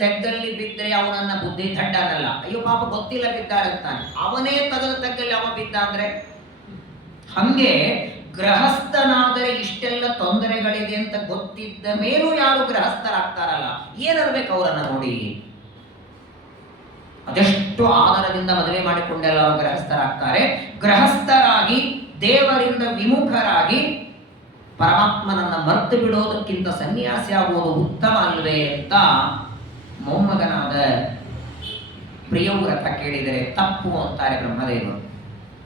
ತೆಗ್ಗಲ್ಲಿ ಬಿದ್ದರೆ ಅವನನ್ನ ಬುದ್ಧಿ ದಡ್ಡನಲ್ಲ, ಅಯ್ಯೋ ಪಾಪ ಗೊತ್ತಿಲ್ಲ ಬಿದ್ದಾರೆ ಅಂತಾನೆ. ಅವನೇ ತೆಗ್ಗಲ್ಲಿ ಅವ ಬಿದ್ದ ಅಂದ್ರೆ, ಹಂಗೆ ಗೃಹಸ್ಥನಾದರೆ ಇಷ್ಟೆಲ್ಲ ತೊಂದರೆಗಳಿದೆ ಅಂತ ಗೊತ್ತಿದ್ದ ಮೇಲೂ ಯಾರು ಗೃಹಸ್ಥರಾಗ್ತಾರಲ್ಲ, ಏನಿರ್ಬೇಕು ಅವರನ್ನ ನೋಡಿ. ಅದೆಷ್ಟು ಆದರದಿಂದ ಮದುವೆ ಮಾಡಿಕೊಂಡೆಲ್ಲ ಗೃಹಸ್ಥರಾಗ್ತಾರೆ. ಗೃಹಸ್ಥರಾಗಿ ದೇವರಿಂದ ವಿಮುಖರಾಗಿ ಪರಮಾತ್ಮನನ್ನ ಮರ್ತು ಬಿಡೋದಕ್ಕಿಂತ ಸನ್ಯಾಸಿ ಆಗುವುದು ಉತ್ತಮ ಅಲ್ವೇ ಅಂತ ಮೊಮ್ಮಗನಾದ ಪ್ರಿಯವ್ರತ ಕೇಳಿದರೆ ತಪ್ಪು ಅಂತಾರೆ ಬ್ರಹ್ಮದೇವರು.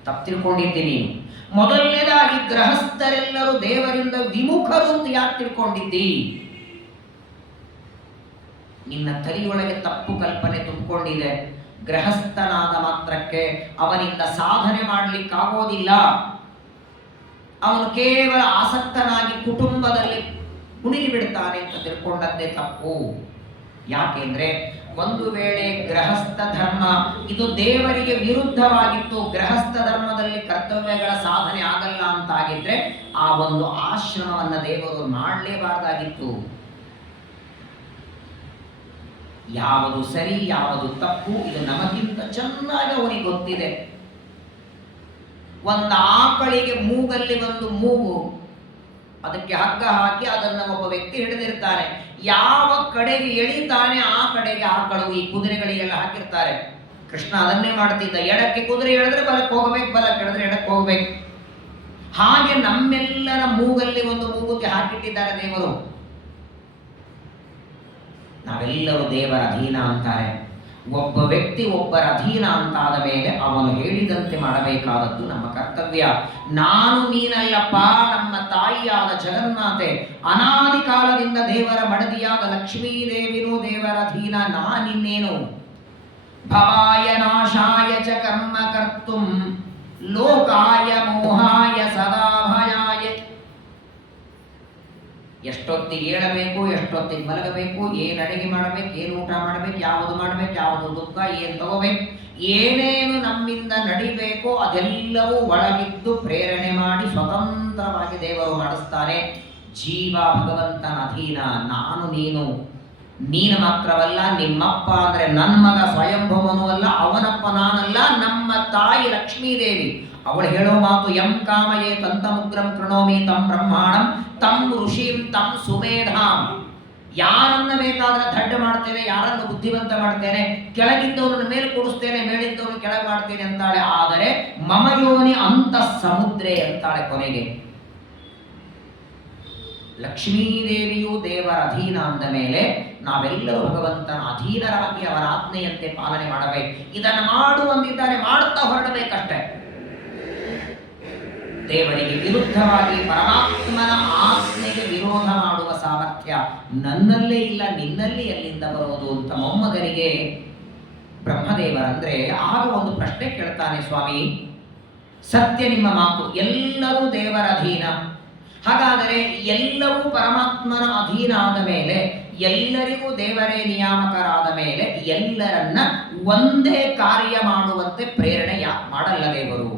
ತಪ್ಪು ತಿಳ್ಕೊಂಡಿದ್ದೀನಿ. ಮೊದಲನೇದಾಗಿ ಗೃಹಸ್ಥರೆಲ್ಲರೂ ದೇವರಿಂದ ವಿಮುಖರು ಅಂತ ಯಾಕೆ ತಿಳ್ಕೊಂಡಿದ್ದಿ? ನಿನ್ನ ತಲೆಯೊಳಗೆ ತಪ್ಪು ಕಲ್ಪನೆ ತುಂಬಿಕೊಂಡಿದೆ. ಗೃಹಸ್ಥನಾದ ಮಾತ್ರಕ್ಕೆ ಅವನಿಂದ ಸಾಧನೆ ಮಾಡಲಿಕ್ಕಾಗೋದಿಲ್ಲ. ಅವನು ಕೇವಲ ಆಸಕ್ತನಾಗಿ ಕುಟುಂಬದಲ್ಲಿ ಮುಳುಗಿ ಬಿಡ್ತಾನೆ ಅಂತ ತಿಳ್ಕೊಂಡದ್ದೇ ತಪ್ಪು. ಯಾಕೆಂದ್ರೆ ಒಂದು ವೇಳೆ ಗೃಹಸ್ಥ ಧರ್ಮ ಇದು ದೇವರಿಗೆ ವಿರುದ್ಧವಾಗಿತ್ತು, ಗೃಹಸ್ಥ ಧರ್ಮದಲ್ಲಿ ಕರ್ತವ್ಯಗಳ ಸಾಧನೆ ಆಗಲ್ಲ ಅಂತಾಗಿದ್ರೆ ಆ ಒಂದು ಆಶ್ರಮವನ್ನ ದೇವರು ಮಾಡಲೇಬಾರದಾಗಿತ್ತು. ಯಾವುದು ಸರಿ ಯಾವುದು ತಪ್ಪು ಇದು ನಮಗಿಂತ ಚೆನ್ನಾಗಿ ಅವನಿಗೆ ಗೊತ್ತಿದೆ. ಒಂದು ಆಕಳಿಗೆ ಮೂಗಲ್ಲಿ ಒಂದು ಮೂಗು ಅದಕ್ಕೆ ಹಗ್ಗ ಹಾಕಿ ಅದನ್ನು ಒಬ್ಬ ವ್ಯಕ್ತಿ ಹಿಡಿದಿರ್ತಾನೆ. ಯಾವ ಕಡೆಗೆ ಎಳಿತಾನೆ ಆ ಕಡೆಗೆ ಆಕಳು, ಈ ಕುದುರೆಗಳಿಗೆಲ್ಲ ಹಾಕಿರ್ತಾರೆ. ಕೃಷ್ಣ ಅದನ್ನೇ ಮಾಡ್ತಿದ್ದ. ಎಡಕ್ಕೆ ಕುದುರೆ ಎಳೆದ್ರೆ ಬಲಕ್ಕೆ ಹೋಗ್ಬೇಕು, ಬಲಕ್ಕೆ ಎಳೆದ್ರೆ ಎಡಕ್ಕೆ ಹೋಗ್ಬೇಕು. ಹಾಗೆ ನಮ್ಮೆಲ್ಲರ ಮೂಗಲ್ಲಿ ಒಂದು ಮೂಗುತಿ ಹಾಕಿಟ್ಟಿದ್ದಾರೆ ದೇವರು. ನಾವೆಲ್ಲರೂ ದೇವರ ಅಧೀನ ಅಂತಾರೆ. ಒಬ್ಬ ವ್ಯಕ್ತಿ ಒಬ್ಬರ ಅಧೀನ ಅಂತಾದ ಮೇಲೆ ಅವನು ಹೇಳಿದಂತೆ ಮಾಡಬೇಕಾದದ್ದು ನಮ್ಮ ಕರ್ತವ್ಯ. ನಾನು ನೀನಲ್ಲಪ್ಪ, ನಮ್ಮ ತಾಯಿಯಾದ ಜಗನ್ಮಾತೆ, ಅನಾದಿ ಕಾಲದಿಂದ ದೇವರ ಮಡದಿಯಾದ ಲಕ್ಷ್ಮೀದೇವಿನೂ ದೇವರ ಅಧೀನ. ನಾನಿನ್ನೇನು ಭವಾಯ ನಾಶಾಯ ಚ ಕರ್ಮ ಕರ್ತುಂ ಲೋಕಾಯ ಮೋಹಾಯ ಸದಾ ಭಯಾಯ. ಎಷ್ಟೊತ್ತಿಗೆ ಏಳಬೇಕು, ಎಷ್ಟೊತ್ತಿಗೆ ಮಲಗಬೇಕು, ಏನು ಅಡಿಗೆ ಮಾಡಬೇಕು, ಏನು ಊಟ ಮಾಡಬೇಕು, ಯಾವುದು ಮಾಡಬೇಕು, ಯಾವುದು ದುಃಖ, ಏನು ತಗೋಬೇಕು, ಏನೇನು ನಮ್ಮಿಂದ ನಡಿಬೇಕೋ ಅದೆಲ್ಲವೂ ಒಳಗಿದ್ದು ಪ್ರೇರಣೆ ಮಾಡಿ ಸ್ವತಂತ್ರವಾಗಿ ದೇವರು ಮಾಡಿಸ್ತಾನೆ. ಜೀವ ಭಗವಂತನ ಅಧೀನ. ನಾನು ನೀನು, ನೀನು ಮಾತ್ರವಲ್ಲ, ನಿಮ್ಮಪ್ಪ ಅಂದ್ರೆ ನನ್ನ ಮಗ ಸ್ವಯಂಭವನೂ ಅಲ್ಲ, ಅವನಪ್ಪ ನಾನಲ್ಲ, ನಮ್ಮ ತಾಯಿ ಲಕ್ಷ್ಮೀದೇವಿ. ಅವಳು ಹೇಳೋ ಮಾತು ಯಂ ಕಾಮಯೇ ತಂತಮುಗ್ರಂ ಕೃಣೋಮಿ ತಂ ಬ್ರಹ್ಮಾಣಂ ತಂ ಋಷಿಂ ತಂ ಸುಮೇಧಾಂ. ಯಾರನ್ನ ಬೇಕಾದ್ರೆ ದಡ್ಡ ಮಾಡ್ತೇನೆ, ಯಾರನ್ನು ಬುದ್ಧಿವಂತ ಮಾಡ್ತೇನೆ, ಕೆಳಗಿದ್ದವನನ್ನು ಮೇಲೆ ಕೂಡಿಸ್ತೇನೆ, ಮೇಲಿದ್ದವನು ಕೆಳಗೆ ಮಾಡ್ತೇನೆ ಅಂತಾಳೆ. ಆದರೆ ಮಮಯೋನಿ ಅಂತ ಸಮುದ್ರೆ ಅಂತಾಳೆ ಕೊನೆಗೆ. ಲಕ್ಷ್ಮೀದೇವಿಯು ದೇವರ ಅಧೀನ ಅಂದ ಮೇಲೆ ನಾವೆಲ್ಲರೂ ಭಗವಂತನ ಅಧೀನರಾಗಿ ಅವರ ಆಜ್ಞೆಯಂತೆ ಪಾಲನೆ ಮಾಡಬೇಕು. ಇದನ್ನು ಮಾಡು ಅಂದಿದ್ದಾನೆ, ಮಾಡುತ್ತಾ ಹೊರಡಬೇಕಷ್ಟೇ. ದೇವರಿಗೆ ವಿರುದ್ಧವಾಗಿ ಪರಮಾತ್ಮನ ಆಜ್ಞೆಗೆ ವಿರೋಧ ಮಾಡುವ ಸಾಮರ್ಥ್ಯ ನನ್ನಲ್ಲೇ ಇಲ್ಲ, ನಿನ್ನಲ್ಲಿ ಎಲ್ಲಿಂದ ಬರೋದು ಅಂತ ಮೊಮ್ಮಗನಿಗೆ ಬ್ರಹ್ಮದೇವರಂದ್ರೆ ಆಗ ಒಂದು ಪ್ರಶ್ನೆ ಕೇಳ್ತಾನೆ. ಸ್ವಾಮಿ, ಸತ್ಯ ನಿಮ್ಮ ಮಾತು, ಎಲ್ಲರೂ ದೇವರ ಅಧೀನ. ಹಾಗಾದರೆ ಎಲ್ಲವೂ ಪರಮಾತ್ಮನ ಅಧೀನ ಆದ ಮೇಲೆ, ಎಲ್ಲರಿಗೂ ದೇವರೇ ನಿಯಾಮಕರಾದ ಮೇಲೆ ಎಲ್ಲರನ್ನ ಒಂದೇ ಕಾರ್ಯ ಮಾಡುವಂತೆ ಪ್ರೇರಣೆ ಯಾಕೆ ಮಾಡಲ್ಲ ದೇವರು?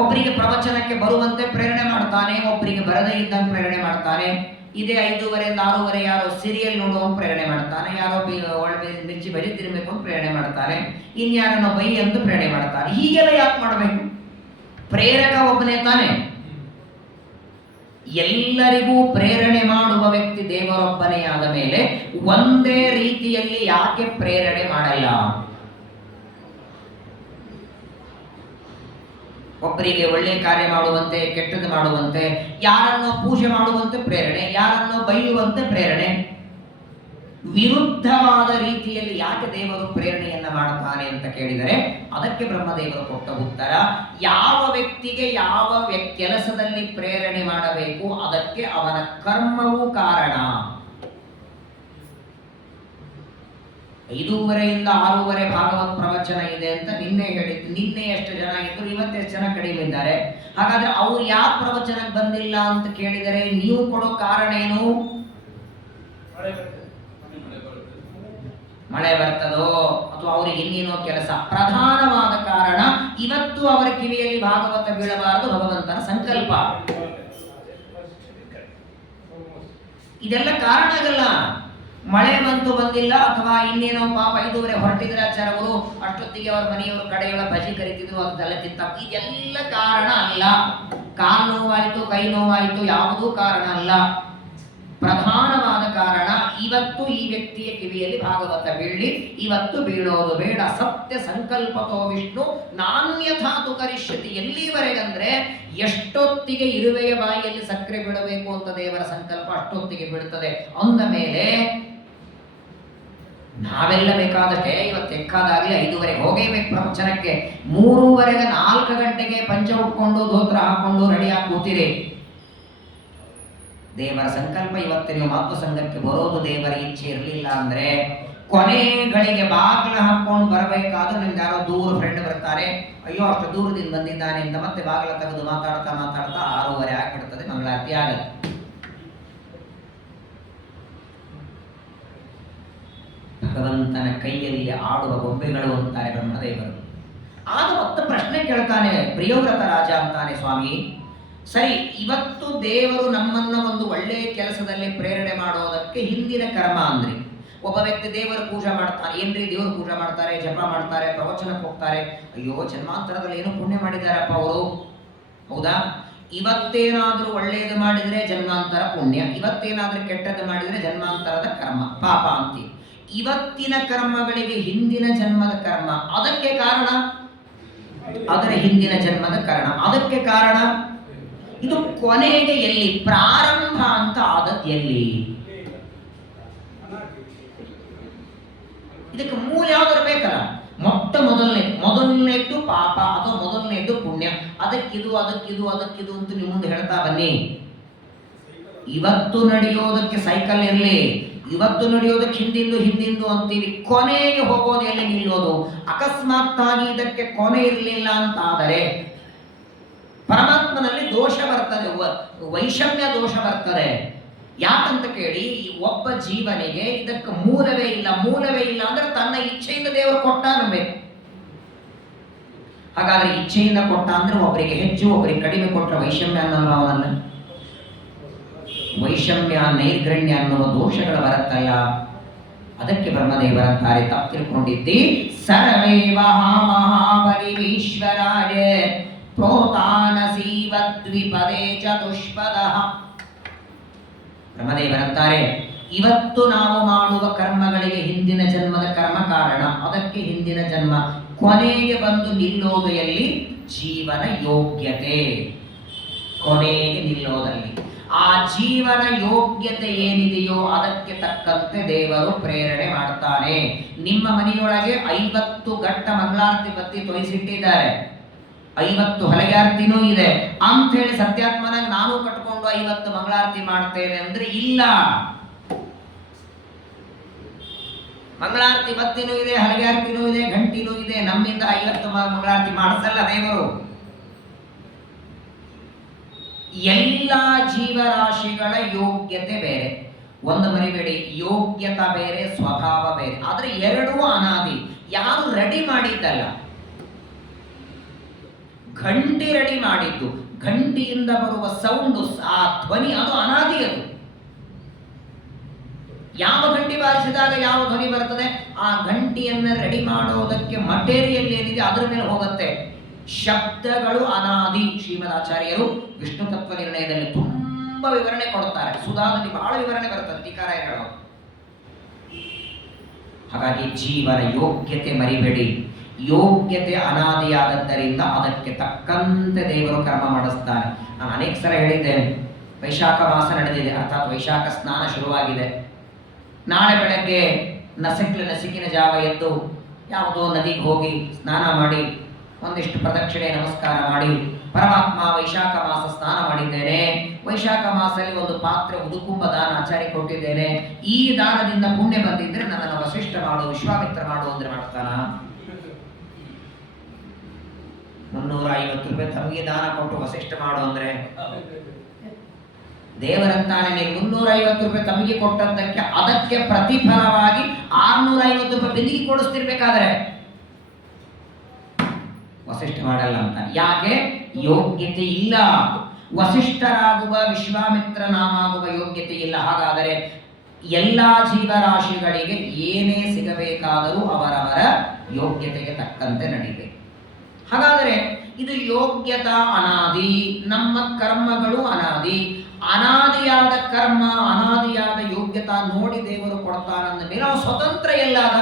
ಒಬ್ಬರಿಗೆ ಪ್ರವಚನಕ್ಕೆ ಬರುವಂತೆ ಪ್ರೇರಣೆ ಮಾಡ್ತಾನೆ, ಒಬ್ಬರಿಗೆ ಬರದೇ ಇದ್ದಂಗೆ ಪ್ರೇರಣೆ ಮಾಡ್ತಾನೆ. ಇದೇ 5:30 6:30 ಯಾರೋ ಸೀರಿಯಲ್ ನೋಡುವಂಗೆ ಪ್ರೇರಣೆ ಮಾಡ್ತಾನೆ, ಯಾರೋ ಒಳ್ಳೆ ಮಿರ್ಚಿ ಬಜಿ ತಿನ್ಬೇಕು ಅಂತ ಪ್ರೇರಣೆ ಮಾಡ್ತಾನೆ, ಇನ್ಯಾರನ್ನೋ ಬೈ ಅಂತ ಪ್ರೇರಣೆ ಮಾಡ್ತಾನೆ. ಹೀಗೆಲ್ಲ ಯಾಕೆ ಮಾಡಬೇಕು? ಪ್ರೇರಕ ಒಬ್ಬನೇ ತಾನೆ. ಎಲ್ಲರಿಗೂ ಪ್ರೇರಣೆ ಮಾಡುವ ವ್ಯಕ್ತಿ ದೇವರೊಬ್ಬನೇ ಆದ ಮೇಲೆ ಒಂದೇ ರೀತಿಯಲ್ಲಿ ಯಾಕೆ ಪ್ರೇರಣೆ ಮಾಡಲ್ಲ? ಒಬ್ಬರಿಗೆ ಒಳ್ಳೆ ಕಾರ್ಯ ಮಾಡುವಂತೆ, ಕೆಟ್ಟದ್ದು ಮಾಡುವಂತೆ, ಯಾರನ್ನೋ ಪೂಜೆ ಮಾಡುವಂತೆ ಪ್ರೇರಣೆ, ಯಾರನ್ನೋ ಬೈಯುವಂತೆ ಪ್ರೇರಣೆ. ವಿರುದ್ಧವಾದ ರೀತಿಯಲ್ಲಿ ಯಾಕೆ ದೇವರು ಪ್ರೇರಣೆಯನ್ನ ಮಾಡ್ತಾನೆ ಅಂತ ಕೇಳಿದರೆ ಅದಕ್ಕೆ ಬ್ರಹ್ಮದೇವರು ಕೊಟ್ಟ ಉತ್ತರ, ಯಾವ ವ್ಯಕ್ತಿಗೆ ಯಾವ ಕೆಲಸದಲ್ಲಿ ಪ್ರೇರಣೆ ಮಾಡಬೇಕು ಅದಕ್ಕೆ ಅವನ ಕರ್ಮವೂ ಕಾರಣ. 5:30 6:30 ಭಾಗವತ್ ಪ್ರವಚನ ಇದೆ ಅಂತ ನಿನ್ನೆ ಹೇಳಿದ್ದು. ನಿನ್ನೆ ಎಷ್ಟು ಜನ ಇದ್ರು, ಇವತ್ತೆಷ್ಟು ಜನ ಕಡಿಮೆ ಇದ್ದಾರೆ. ಹಾಗಾದ್ರೆ ಅವ್ರು ಯಾಕೆ ಪ್ರವಚನಕ್ಕೆ ಬಂದಿಲ್ಲ ಅಂತ ಕೇಳಿದರೆ ನೀವು ಕೊಡೋ ಕಾರಣ ಏನು? ಮಳೆ ಬರ್ತದೋ ಅಥವಾ ಅವರಿಗೆ ಇನ್ನೇನೋ ಕೆಲಸ. ಪ್ರಧಾನವಾದ ಕಾರಣ ಇವತ್ತು ಅವರ ಕಿವಿಯಲ್ಲಿ ಭಾಗವತ ಬೀಳಬಾರದು, ಭಗವಂತನ ಸಂಕಲ್ಪ. ಇದೆಲ್ಲ ಕಾರಣ ಆಗಲ್ಲ. ಮಳೆ ಬಂತು ಬಂದಿಲ್ಲ, ಅಥವಾ ಇನ್ನೇನೋ ಪಾಪ 5:30 ಹೊರಟಿದ್ರೆ ಆಚಾರವರು ಅಷ್ಟೊತ್ತಿಗೆ ಅವರ ಮನೆಯವರು ಕಡೆಗಳ ಬಜಿ ಕರಿತಿದ್ರು, ಅದೆಲ್ಲ ತಿಂತ. ಇದೆಲ್ಲ ಕಾರಣ ಅಲ್ಲ. ಕಾಲು ನೋವಾಯಿತು, ಕೈ ನೋವಾಯಿತು, ಯಾವುದೂ ಕಾರಣ ಅಲ್ಲ. ಪ್ರಧಾನವಾದ ಕಾರಣ ಇವತ್ತು ಈ ವ್ಯಕ್ತಿಯ ಕಿವಿಯಲ್ಲಿ ಭಾಗವತ ಬೀಳಿ, ಇವತ್ತು ಬೀಳೋದು ಬೇಡ. ಸತ್ಯ ಸಂಕಲ್ಪತೋ ವಿಷ್ಣು ನಾನ್ಯಥಾತು ಕರಿಷ್ಯತಿ. ಎಲ್ಲಿವರೆಗಂದ್ರೆ ಎಷ್ಟೊತ್ತಿಗೆ ಇರುವೆಯ ಬಾಯಿಯಲ್ಲಿ ಸಕ್ಕರೆ ಬಿಡಬೇಕು ಅಂತ ದೇವರ ಸಂಕಲ್ಪ ಅಷ್ಟೊತ್ತಿಗೆ ಬಿಡುತ್ತದೆ. ಅಂದ ಮೇಲೆ ನಾವೆಲ್ಲ ಬೇಕಾದಷ್ಟೇ ಇವತ್ತು ಎಕ್ಕಾದಾಗಲಿ 5:30 ಹೋಗೇಬೇಕು ಪ್ರವಚನಕ್ಕೆ. 3:30 4 ಗಂಟೆಗೆ ಪಂಚ ಉಟ್ಕೊಂಡು ಧೋತ್ರ ಹಾಕೊಂಡು ರೆಡಿಯಾಗಿ ಕೂತಿರಿ. ದೇವರ ಸಂಕಲ್ಪ ಇವತ್ತು ನೀವು ಮಾತು ಸಂಘಕ್ಕೆ ಬರೋದು ದೇವರ ಇಚ್ಛೆ ಇರಲಿಲ್ಲ ಅಂದ್ರೆ ಕೊನೆಗಳಿಗೆ ಬಾಗಿಲ ಹಾಕೊಂಡು ಬರಬೇಕಾದ್ರೆ ನಿಮ್ಗೆ ಯಾರೋ ದೂರ ಫ್ರೆಂಡ್ ಬರ್ತಾರೆ, ಅಯ್ಯೋ ಅಷ್ಟು ದೂರದಿಂದ ಬಂದಿದ್ದಾನೆ ಅಂತ ಮತ್ತೆ ಬಾಗಿಲ ತೆಗೆದು ಮಾತಾಡ್ತಾ 6:30 ಆಗ್ಬಿಡ್ತದೆ, ಮಂಗಳಾರತಿ ಆಗತ್ತೆ. ಭಗವಂತನ ಕೈಯಲ್ಲಿ ಆಡುವ ಗೊಂಬೆಗಳು ಅಂತಾರೆ ಬ್ರಹ್ಮದೇವರು. ಆಗ ಮತ್ತೆ ಪ್ರಶ್ನೆ ಕೇಳ್ತಾನೆ ಪ್ರಿಯವ್ರತ ರಾಜ ಅಂತಾನೆ, ಸ್ವಾಮಿ ಸರಿ, ಇವತ್ತು ದೇವರು ನಮ್ಮನ್ನ ಒಂದು ಒಳ್ಳೆಯ ಕೆಲಸದಲ್ಲಿ ಪ್ರೇರಣೆ ಮಾಡೋದಕ್ಕೆ ಹಿಂದಿನ ಕರ್ಮ ಅಂದ್ರಿ. ಒಬ್ಬ ವ್ಯಕ್ತಿ ದೇವರ ಪೂಜೆ ಮಾಡ್ತಾನೆ. ಏನ್ರಿ ದೇವರು ಪೂಜೆ ಮಾಡ್ತಾರೆ, ಜಪ ಮಾಡ್ತಾರೆ, ಪ್ರವಚನಕ್ಕೆ ಹೋಗ್ತಾರೆ. ಅಯ್ಯೋ ಜನ್ಮಾಂತರದಲ್ಲಿ ಏನೋ ಪುಣ್ಯ ಮಾಡಿದಾರಪ್ಪ ಅವರು, ಹೌದಾ? ಇವತ್ತೇನಾದರೂ ಒಳ್ಳೆಯದು ಮಾಡಿದರೆ ಜನ್ಮಾಂತರ ಪುಣ್ಯ, ಇವತ್ತೇನಾದರೂ ಕೆಟ್ಟದ್ದು ಮಾಡಿದರೆ ಜನ್ಮಾಂತರದ ಕರ್ಮ ಪಾಪ ಅಂತೀವಿ. ಇವತ್ತಿನ ಕರ್ಮಗಳಿಗೆ ಹಿಂದಿನ ಜನ್ಮದ ಕರ್ಮ, ಅದಕ್ಕೆ ಕಾರಣ ಅದರ ಹಿಂದಿನ ಜನ್ಮದ ಕಾರಣ, ಅದಕ್ಕೆ ಕಾರಣ ಇದು ಕೊನೆಗೆ ಎಲ್ಲಿ ಪ್ರಾರಂಭ ಅಂತ ಆದದ್ದು ಎಲ್ಲಿ? ಇದಕ್ಕೆ ಮೂಲ ಯಾವ್ದಾರು ಬೇಕಲ್ಲ. ಮೊದಲನೇದ್ದು ಪಾಪ ಅಥವಾ ಮೊದಲನೇದ್ದು ಪುಣ್ಯ, ಅದಕ್ಕಿದು ಅದಕ್ಕಿದು ಅದಕ್ಕಿದು ಅಂತ ನೀವು ಮುಂದೆ ಹೇಳ್ತಾ ಬನ್ನಿ. ಇವತ್ತು ನಡೆಯೋದಕ್ಕೆ ಸೈಕಲ್ ಇರಲಿ, ಇವತ್ತು ನಡೆಯೋದಕ್ಕೆ ಹಿಂದಿಂದು ಅಂತೀವಿ, ಕೊನೆಗೆ ಹೋಗೋದು ಎಲ್ಲಿ ನಿಲ್ಲೋದು? ಅಕಸ್ಮಾತ್ ಆಗಿ ಇದಕ್ಕೆ ಕೊನೆ ಇರಲಿಲ್ಲ ಅಂತಾದರೆ ಪರಮಾತ್ಮನಲ್ಲಿ ದೋಷ ಬರ್ತದೆ, ವೈಷಮ್ಯ ದೋಷ ಬರ್ತದೆ. ಯಾಕಂತ ಕೇಳಿ, ಒಬ್ಬ ಜೀವನಿಗೆ ಇದಕ್ಕೆ ಮೂಲವೇ ಇಲ್ಲ ಅಂದ್ರೆ ತನ್ನ ಇಚ್ಛೆಯಿಂದ ದೇವರು ಕೊಟ್ಟ ಅನ್ನಬೇಕು. ಹಾಗಾದ್ರೆ ಇಚ್ಛೆಯಿಂದ ಕೊಟ್ಟ ಅಂದ್ರೆ ಒಬ್ಬರಿಗೆ ಹೆಚ್ಚು ಒಬ್ಬರಿಗೆ ಕಡಿಮೆ ಕೊಟ್ಟರೆ ವೈಷಮ್ಯ ಅನ್ನೋಲ್ಲ, ಅವನಲ್ಲ ವೈಷಮ್ಯ ನೈರ್ಗಣ್ಯ ಅನ್ನುವ ದೋಷಗಳು ಬರುತ್ತಲ್ಲ. ಅದಕ್ಕೆ ಬ್ರಹ್ಮದೇವರಂತಾರೆ, ತಪ್ಪು ತಿಳ್ಕೊಂಡಿದ್ದಿ. ಸರ್ವೇವ ಮಹಾಬಲಿವೀಶ್ವರಾಯ ಪ್ರೋತಾನಸೀವದ್ವಿಪದೇ ಚತುಷ್ಪದಃ. ಬ್ರಹ್ಮದೇವರಂತಾರೆ, ಇವತ್ತು ನಾವು ಮಾಡುವ ಕರ್ಮಗಳಿಗೆ ಹಿಂದಿನ ಜನ್ಮದ ಕರ್ಮ ಕಾರಣ, ಅದಕ್ಕೆ ಹಿಂದಿನ ಜನ್ಮ. ಕೊನೆಗೆ ಬಂದು ನಿಲ್ಲೋದು ಎಲ್ಲಿ? ಜೀವನ ಯೋಗ್ಯತೆ ಕೊನೆಗೆ ನಿಲ್ಲೋದಲ್ಲಿ. ಆ ಜೀವನ ಯೋಗ್ಯತೆ ಏನಿದೆಯೋ ಅದಕ್ಕೆ ತಕ್ಕಂತೆ ದೇವರು ಪ್ರೇರಣೆ ಮಾಡ್ತಾನೆ. ನಿಮ್ಮ ಮನೆಯೊಳಗೆ 50 ಘಟ್ಟ ಮಂಗಳಾರತಿ ಬತ್ತಿ ತೊಯಿಸಿಟ್ಟಿದ್ದಾರೆ, 50 ಹಲಗಾರತಿನೂ ಇದೆ ಅಂತ ಹೇಳಿ ಸತ್ಯಾತ್ಮನಾಗ ನಾನು ಕಟ್ಕೊಂಡು 50 ಮಂಗಳಾರತಿ ಮಾಡ್ತೇನೆ ಅಂದ್ರೆ ಇಲ್ಲ. ಮಂಗಳಾರತಿ ಬತ್ತಿನೂ ಇದೆ, ಹಲಗಾರತಿನೂ ಇದೆ, ಗಂಟಿನೂ ಇದೆ. ನಮ್ಮಿಂದ 50 ಮಂಗಳಾರತಿ ಮಾಡಿಸಲ್ಲ ದೇವರು. ಎಲ್ಲ ಜೀವರಾಶಿಗಳ ಯೋಗ್ಯತೆ ಬೇರೆ. ಒಂದು ಮರಿಬೇಡಿ, ಯೋಗ್ಯತಾ ಬೇರೆ, ಸ್ವಭಾವ ಬೇರೆ. ಆದ್ರೆ ಎರಡೂ ಅನಾದಿ. ಯಾರು ರೆಡಿ ಮಾಡಿದ್ದಲ್ಲ, ಘಂಟಿ ರೆಡಿ ಮಾಡಿದ್ದು, ಘಂಟಿಯಿಂದ ಬರುವ ಸೌಂಡು, ಆ ಧ್ವನಿ, ಅದು ಅನಾದಿ. ಅದು ಯಾವ ಘಂಟಿ ಬಾರಿಸಿದಾಗ ಯಾವ ಧ್ವನಿ ಬರ್ತದೆ, ಆ ಘಂಟಿಯನ್ನು ರೆಡಿ ಮಾಡೋದಕ್ಕೆ ಮಟೀರಿಯಲ್ ಏನಿದೆ ಅದರ ಮೇಲೆ ಹೋಗುತ್ತೆ. ಶಬ್ದಗಳು ಅನಾದಿ. ಶ್ರೀಮದಾಚಾರ್ಯರು ವಿಷ್ಣು ತತ್ವ ನಿರ್ಣಯದಲ್ಲಿ ತುಂಬಾ ವಿವರಣೆ ಕೊಡುತ್ತಾರೆ. ಸುಧಾದಲ್ಲಿ ಬಹಳ ವಿವರಣೆ ಬರುತ್ತದೆ, ಟೀಕಾರಾಯರು. ಹಾಗಾಗಿ ಜೀವನ ಯೋಗ್ಯತೆ ಮರಿಬೇಡಿ. ಯೋಗ್ಯತೆ ಅನಾದಿಯಾದದ್ದರಿಂದ ಅದಕ್ಕೆ ತಕ್ಕಂತೆ ದೇವರು ಕರ್ಮ ಮಾಡಿಸ್ತಾನೆ. ನಾನು ಅನೇಕ ಸಲ ಹೇಳಿದ್ದೇನೆ, ವೈಶಾಖ ಮಾಸ ನಡೆದಿದೆ, ಅರ್ಥಾತ್ ವೈಶಾಖ ಸ್ನಾನ ಶುರುವಾಗಿದೆ. ನಾಳೆ ಬೆಳಗ್ಗೆ ನಸಿಕಿನ ಜಾವ ಎದ್ದು ಯಾವುದೋ ನದಿಗೆ ಹೋಗಿ ಸ್ನಾನ ಮಾಡಿ ಒಂದಿಷ್ಟು ಪ್ರದಕ್ಷಿಣೆ ನಮಸ್ಕಾರ ಮಾಡಿ, ಪರಮಾತ್ಮ ವೈಶಾಖ ಮಾಸ ಸ್ನಾನ ಮಾಡಿದ್ದೇನೆ, ವೈಶಾಖ ಮಾಸದಲ್ಲಿ ಒಂದು ಪಾತ್ರೆ ಉದುಕುಂಬ ದಾನ ಆಚಾರ್ಯ ಕೊಟ್ಟಿದ್ದೇನೆ, ಈ ದಾನದಿಂದ ಪುಣ್ಯ ಬಂದಿದ್ರೆ ನನ್ನನ್ನು ವಸಿಷ್ಠ ಮಾಡು, ವಿಶ್ವಾಮಿತ್ರ ಮಾಡು ಅಂದ್ರೆ ಮಾಡ್ತಾನ? 350 ರೂಪಾಯಿ ತಮಗೆ ದಾನ ಕೊಟ್ಟು ವಸಿಷ್ಠ ಮಾಡು ಅಂದ್ರೆ ದೇವರಂತಾನೆ, ನೀವು 350 ರೂಪಾಯಿ ತಮಗೆ ಕೊಟ್ಟದ್ದಕ್ಕೆ ಅದಕ್ಕೆ ಪ್ರತಿಫಲವಾಗಿ 650 ರೂಪಾಯಿ ಬೆನ್ನಿಗೆ ಕೊಡಿಸ್ತಿರ್ಬೇಕಾದ್ರೆ ವಸಿಷ್ಠ ಮಾಡಲ್ಲ ಅಂತ. ಯಾಕೆ? ಯೋಗ್ಯತೆ ಇಲ್ಲ. ವಸಿಷ್ಠರಾಗುವ ವಿಶ್ವಾಮಿತ್ರನಾಗುವ ಯೋಗ್ಯತೆ ಇಲ್ಲ. ಹಾಗಾದರೆ ಎಲ್ಲ ಜೀವರಾಶಿಗಳಿಗೆ ಏನೇ ಸಿಗಬೇಕಾದರೂ ಅವರವರ ಯೋಗ್ಯತೆಗೆ ತಕ್ಕಂತೆ ನಡೀಬೇಕು. ಹಾಗಾದರೆ ಇದು ಯೋಗ್ಯತಾ ಅನಾದಿ, ನಮ್ಮ ಕರ್ಮಗಳು ಅನಾದಿ. ಅನಾದಿಯಾದ ಕರ್ಮ, ಅನಾದಿಯಾದ ಯೋಗ್ಯತಾ ನೋಡಿ ದೇವರು ಕೊಡ್ತಾನಂದ ಮೇಲೆ ನಾವು ಸ್ವತಂತ್ರ ಎಲ್ಲಾದ?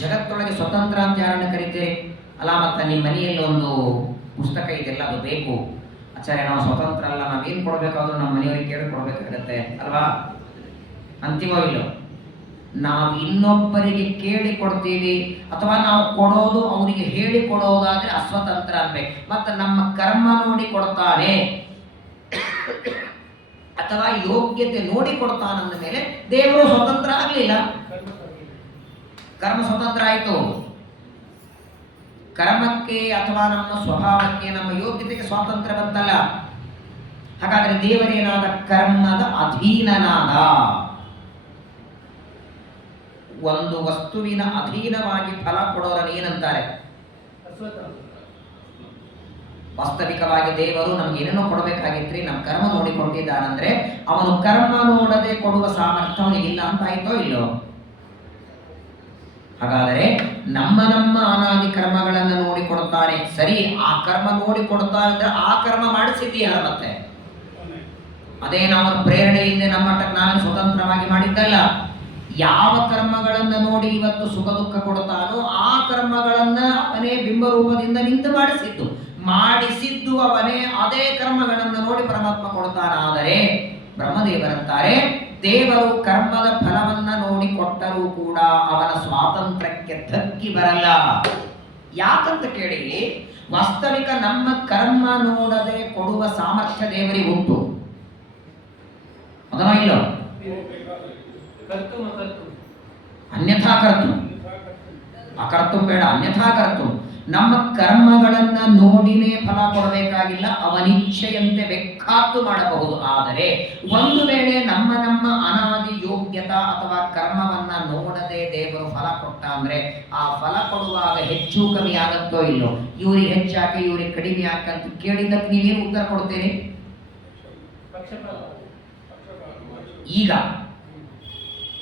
ಜಗತ್ತೊಳಗೆ ಸ್ವತಂತ್ರ ಅಂತ ಯಾರನ್ನು ಕರೀತೀರಿ? ಅಲ್ಲ, ಮತ್ತೆ ನಿಮ್ಮ ಮನೆಯಲ್ಲಿ ಒಂದು ಪುಸ್ತಕ ಇದೆಲ್ಲ ಅದು ಬೇಕು, ಆಚಾರ್ಯ ನಾವು ಸ್ವತಂತ್ರ ಅಲ್ಲ, ನಾವೇನು ಕೊಡಬೇಕಾದ್ರೂ ನಮ್ಮ ಮನೆಯವರಿಗೆ ಕೇಳಿ ಕೊಡಬೇಕಾಗತ್ತೆ ಅಲ್ವಾ ಅಂತೀವೋ ಇಲ್ಲೋ? ನಾವು ಇನ್ನೊಬ್ಬರಿಗೆ ಕೇಳಿ ಕೊಡ್ತೀವಿ ಅಥವಾ ನಾವು ಕೊಡೋದು ಅವರಿಗೆ ಹೇಳಿ ಕೊಡೋದಾದ್ರೆ ಅಸ್ವತಂತ್ರ ಅನ್ಬೇಕು. ಮತ್ತೆ ನಮ್ಮ ಕರ್ಮ ನೋಡಿ ಕೊಡ್ತಾನೆ ಅಥವಾ ಯೋಗ್ಯತೆ ನೋಡಿ ಕೊಡ್ತಾನಂದ ಮೇಲೆ ದೇವರು ಸ್ವತಂತ್ರ ಆಗ್ಲಿಲ್ಲ, ಕರ್ಮ ಸ್ವತಂತ್ರ ಆಯಿತು. ಕರ್ಮಕ್ಕೆ ಅಥವಾ ನಮ್ಮ ಸ್ವಭಾವಕ್ಕೆ, ನಮ್ಮ ಯೋಗ್ಯತೆಗೆ ಸ್ವಾತಂತ್ರ್ಯ ಬಂತಲ್ಲ. ಹಾಗಾದ್ರೆ ದೇವರೇನಾದ? ಕರ್ಮದ ಅಧೀನನಾದ. ಒಂದು ವಸ್ತುವಿನ ಅಧೀನವಾಗಿ ಫಲ ಕೊಡೋರನ್ನು ಏನಂತಾರೆ? ವಾಸ್ತವಿಕವಾಗಿ ದೇವರು ನಮ್ಗೆ ಏನೇನೋ ಕೊಡಬೇಕಾಗಿತ್ರಿ, ನಮ್ಮ ಕರ್ಮ ನೋಡಿ ಕೊಟ್ಟಿದ್ದಾನಂದ್ರೆ ಅವನು ಕರ್ಮ ನೋಡದೆ ಕೊಡುವ ಸಾಮರ್ಥ್ಯ ಅವನಿಗಿಲ್ಲ ಅಂತ ಆಯ್ತೋ ಇಲ್ಲೋ? ಹಾಗಾದರೆ ನಮ್ಮ ಅನಾದಿ ಕರ್ಮಗಳನ್ನು ನೋಡಿ ಕೊಡ್ತಾನೆ. ಸರಿ, ಆ ಕರ್ಮ ನೋಡಿ ಕೊಡ್ತಾನೆ ಅಂದ್ರೆ ಆ ಕರ್ಮ ಮಾಡಿಸಿದ್ದೀಯ ಮತ್ತೆ. ಅದೇನು ಅವನ ಪ್ರೇರಣೆಯಿಂದ ನಮ್ಮ ಮಟ್ಟಕ್ಕೆ ನಾವೇ ಸ್ವತಂತ್ರವಾಗಿ ಮಾಡಿದ್ದಲ್ಲ. ಯಾವ ಕರ್ಮಗಳನ್ನು ನೋಡಿ ಇವತ್ತು ಸುಖ ದುಃಖ ಕೊಡ್ತಾನೋ ಆ ಕರ್ಮಗಳನ್ನ ಅವನೇ ಬಿಂಬರೂಪದಿಂದ ನಿಂತು ಮಾಡಿಸಿದ್ದು ಅವನೇ. ಅದೇ ಕರ್ಮಗಳನ್ನು ನೋಡಿ ಪರಮಾತ್ಮ ಕೊಡ್ತಾನಾದರೆ ಬ್ರಹ್ಮದೇವರಂತಾರೆ, ದೇವರು ಕರ್ಮದ ಫಲವನ್ನ ನೋಡಿ ಕೊಟ್ಟರೂ ಕೂಡ ಅವನ ಸ್ವಾತಂತ್ರ್ಯಕ್ಕೆ ಧಕ್ಕಿ ಬರಲ್ಲ. ಯಾಕಂತ ಕೇಳಿ, ವಾಸ್ತವಿಕ ನಮ್ಮ ಕರ್ಮ ನೋಡದೆ ಕೊಡುವ ಸಾಮರ್ಥ್ಯ ದೇವರಿಗೆ ಉಂಟು. ಅದನ್ನ ಇಲ್ಲೋ ಅನ್ಯಥಾ ಕರ್ತು, ಅಕರ್ತು ಬೇಡ, ಅನ್ಯಥಾ ಕರ್ತು. ನಮ್ಮ ಕರ್ಮಗಳನ್ನ ನೋಡಿನೇ ಫಲ ಕೊಡಬೇಕಾಗಿಲ್ಲ, ಅವನಿಚ್ಛೆಯಂತೆ ಬೇಕಾದ್ದು ಮಾಡಬಹುದು. ಆದರೆ ಒಂದು ವೇಳೆ ನಮ್ಮ ಅನಾದಿ ಯೋಗ್ಯತಾ ಅಥವಾ ಕರ್ಮವನ್ನ ನೋಡದೆ ದೇವರು ಫಲ ಕೊಟ್ಟ ಅಂದ್ರೆ ಆ ಫಲ ಕೊಡುವಾಗ ಹೆಚ್ಚು ಕಮ್ಮಿ ಆಗತ್ತೋ ಇಲ್ಲೋ, ಇವ್ರಿಗೆ ಹೆಚ್ಚಾಕೆ ಇವ್ರಿಗೆ ಕಡಿಮೆ ಯಾಕಂತ ಕೇಳಿದ್ದಕ್ಕೆ ನೀವೇನು ಉತ್ತರ ಕೊಡ್ತೀರಿ? ಈಗ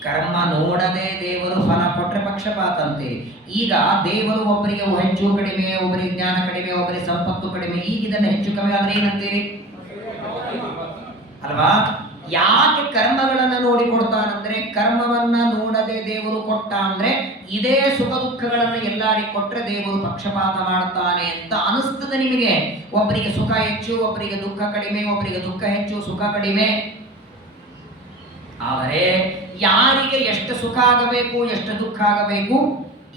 ಕರ್ಮ ನೋಡದೆ ದೇವರು ಫಲ ಕೊಟ್ರೆ ಪಕ್ಷಪಾತ ಅಂತೀರಿ. ಈಗ ದೇವರು ಒಬ್ಬರಿಗೆ ಹೆಚ್ಚು ಕಡಿಮೆ, ಒಬ್ಬರಿಗೆ ಜ್ಞಾನ ಕಡಿಮೆ, ಒಬ್ಬರಿಗೆ ಸಂಪತ್ತು ಕಡಿಮೆ, ಈಗ ಇದನ್ನ ಹೆಚ್ಚು ಕಡಿಮೆ ಆದ್ರೆ ಏನಂತೀರಿ ಅಲ್ವಾ? ಯಾಕೆ ಕರ್ಮಗಳನ್ನ ನೋಡಿ ಕೊಡ್ತಾನಂದ್ರೆ, ಕರ್ಮವನ್ನ ನೋಡದೆ ದೇವರು ಕೊಟ್ಟ ಅಂದ್ರೆ ಇದೇ ಸುಖ ದುಃಖಗಳನ್ನ ಎಲ್ಲರಿಗೆ ಕೊಟ್ರೆ ದೇವರು ಪಕ್ಷಪಾತ ಮಾಡ್ತಾನೆ ಅಂತ ಅನಿಸ್ತದೆ ನಿಮಗೆ. ಒಬ್ಬರಿಗೆ ಸುಖ ಹೆಚ್ಚು, ಒಬ್ಬರಿಗೆ ದುಃಖ ಕಡಿಮೆ, ಒಬ್ಬರಿಗೆ ದುಃಖ ಹೆಚ್ಚು, ಸುಖ ಕಡಿಮೆ. ಆದರೆ ಯಾರಿಗೆ ಎಷ್ಟು ಸುಖ ಆಗಬೇಕು, ಎಷ್ಟು ದುಃಖ ಆಗಬೇಕು,